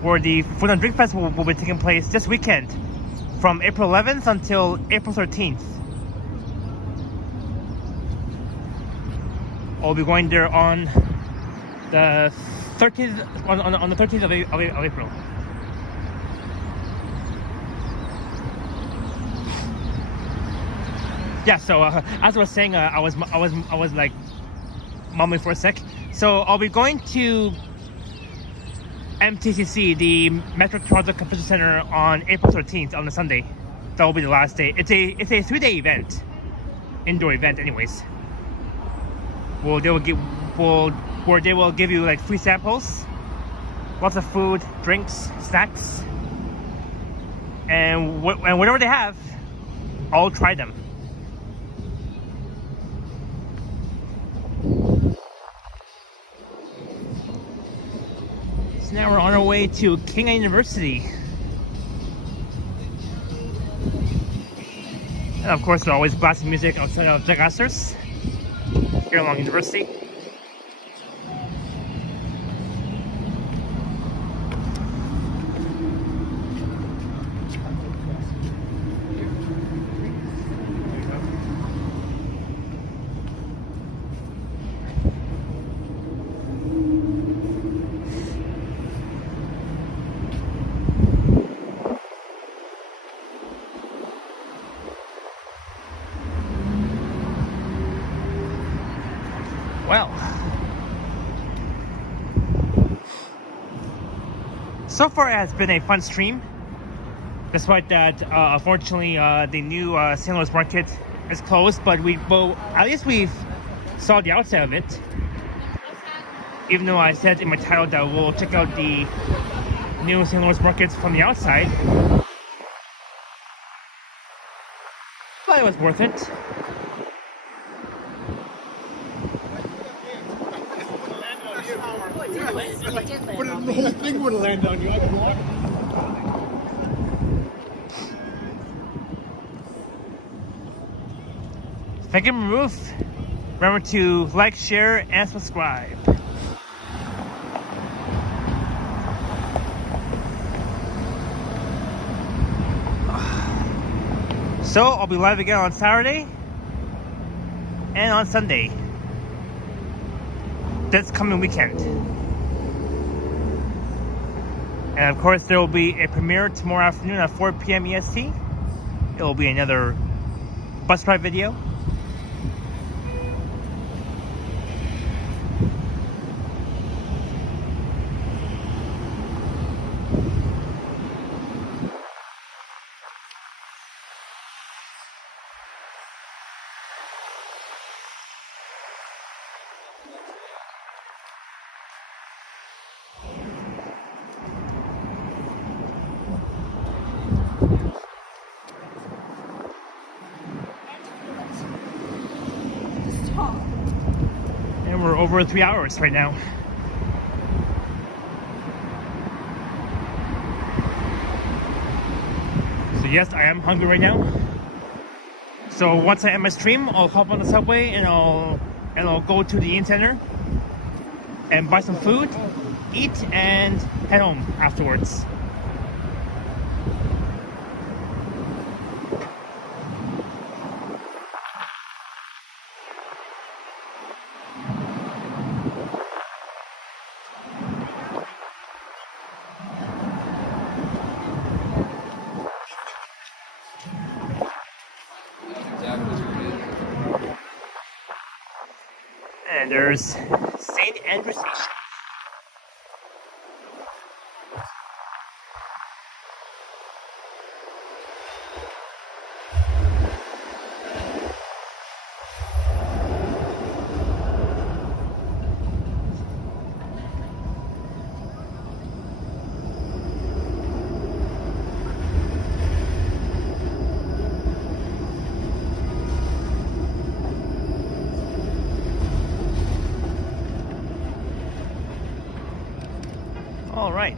where the Food and Drink Fest will be taking place this weekend from April 11th until April 13th. I'll be going there on the 13th, on the 13th of April. Yeah, so as I was saying, I was like mumbling for a sec. So I'll be going to MTCC, the Metro Toronto Convention Center, on April 13th, on a Sunday. That will be the last day. It's a 3-day event, indoor event, anyways. Where they will give you like free samples, lots of food, drinks, snacks, and whatever they have, I'll try them. Now we're on our way to King University. And of course, we're always blasting music outside of Jack Astor's here along University. So far, it has been a fun stream. Despite that, unfortunately, the new St. Louis market is closed, but at least we've saw the outside of it. Even though I said in my title that we'll check out the new St. Louis markets from the outside. But it was worth it. But the whole thing would land on you. Thank you, Ruth. Remember to like, share, and subscribe. So, I'll be live again on Saturday and on Sunday. This coming weekend. And of course, there will be a premiere tomorrow afternoon at 4 p.m. EST. It will be another bus ride video. And we're over 3 hours right now. So yes, I am hungry right now. So once I end my stream, I'll hop on the subway and I'll go to the Inn Center and buy some food, eat, and head home afterwards. And there's St. Andrew Station. All right.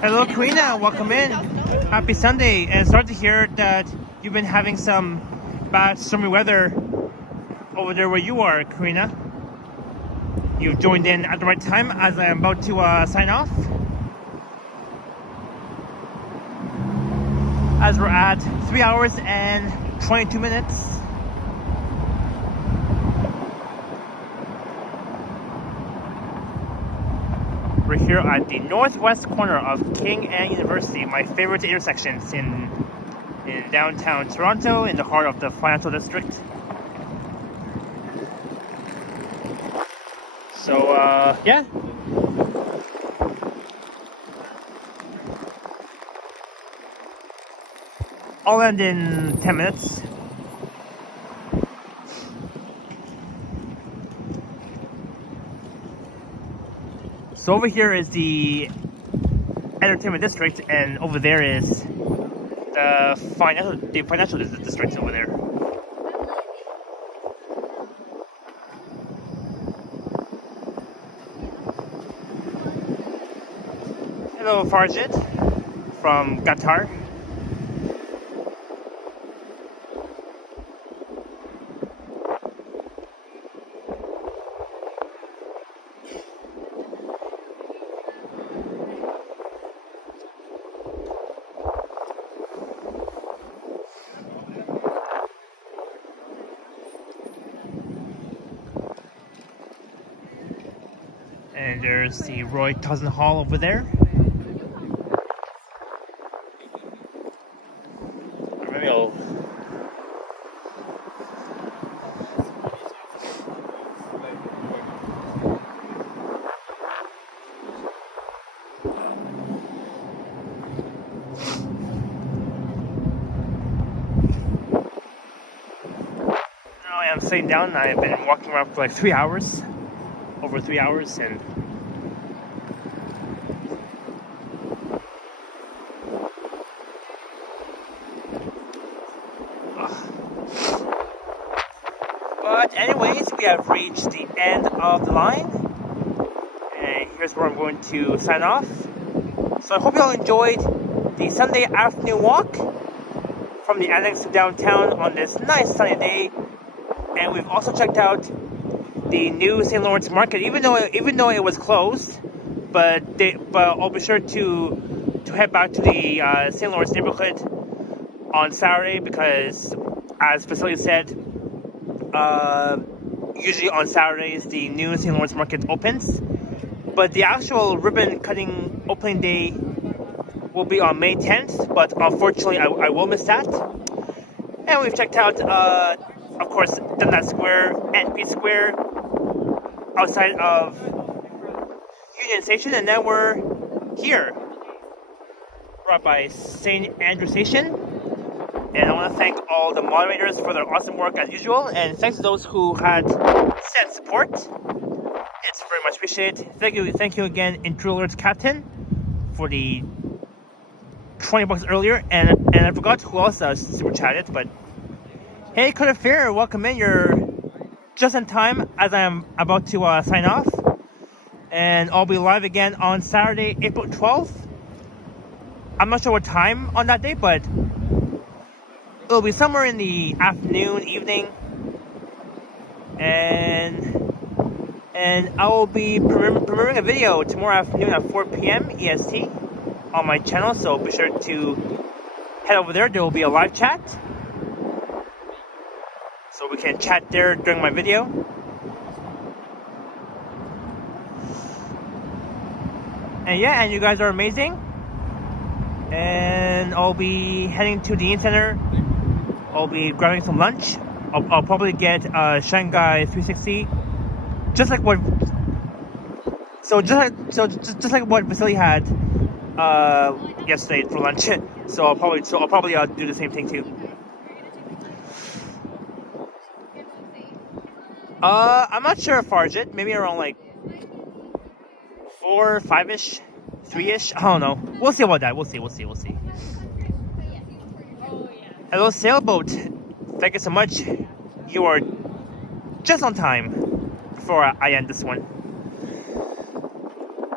Hello, Karina. Welcome in. Happy Sunday. And sorry to hear that you've been having some bad stormy weather over there where you are, Karina. You've joined in at the right time as I am about to sign off. As we're at 3 hours and 22 minutes. We're here at the northwest corner of King and University, my favorite intersections in downtown Toronto, in the heart of the financial district. So, yeah. I'll end in 10 minutes. So over here is the entertainment district, and over there is the financial district over there. Hello, Farjit from Qatar. And there's the Roy Towson Hall over there. Maybe I'll... Now I am sitting down. I've been walking around for like 3 hours. Over 3 hours, and but anyways, we have reached the end of the line, and here's where I'm going to sign off. So I hope you all enjoyed the Sunday afternoon walk from the Annex to downtown on this nice sunny day, and we've also checked out the new St. Lawrence market, even though it was closed, but I'll be sure to head back to the St. Lawrence neighborhood on Saturday, because as Facility said, usually on Saturdays the new St. Lawrence market opens, but the actual ribbon cutting opening day will be on May 10th, but unfortunately I will miss that. And we've checked out of course Dundas Square and P Square outside of Union Station, and now we're here right by St. Andrew Station. And I want to thank all the moderators for their awesome work as usual, and thanks to those who had sent support. It's very much appreciated. Thank you again, Intruder Alerts Captain, for the $20 earlier, and I forgot who else super chatted, but hey, Could Fair, welcome in. You're just in time as I am about to sign off, and I'll be live again on Saturday, April 12th. I'm not sure what time on that day, but it'll be somewhere in the afternoon, evening, and I will be premiering a video tomorrow afternoon at 4 p.m. EST on my channel, so be sure to head over there. There will be a live chat, so we can chat there during my video. And yeah, and you guys are amazing. And I'll be heading to the Inn Center. I'll be grabbing some lunch. I'll probably get Shanghai 360, just like what Vasily had yesterday for lunch. So I'll probably do the same thing too. I'm not sure if Farjit, maybe around like 4, 5-ish, 3-ish. I don't know. We'll see about that. We'll see. Hello, Sailboat. Thank you so much. You are just on time before I end this one.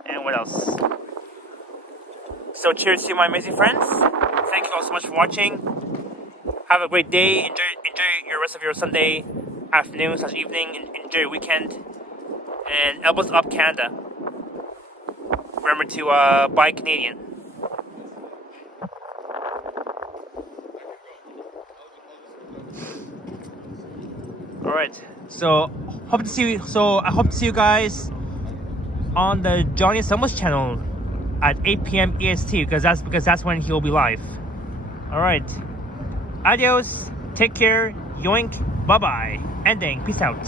And what else? So cheers to my amazing friends. Thank you all so much for watching. Have a great day. Enjoy your rest of your Sunday afternoon/evening. Enjoy your weekend. And elbows up, Canada. Remember to buy Canadian. Alright, so I hope to see you guys on the Johnny Summers channel at 8 p.m. EST, because that's when he'll be live. Alright. Adios, take care, yoink, bye bye, ending, peace out.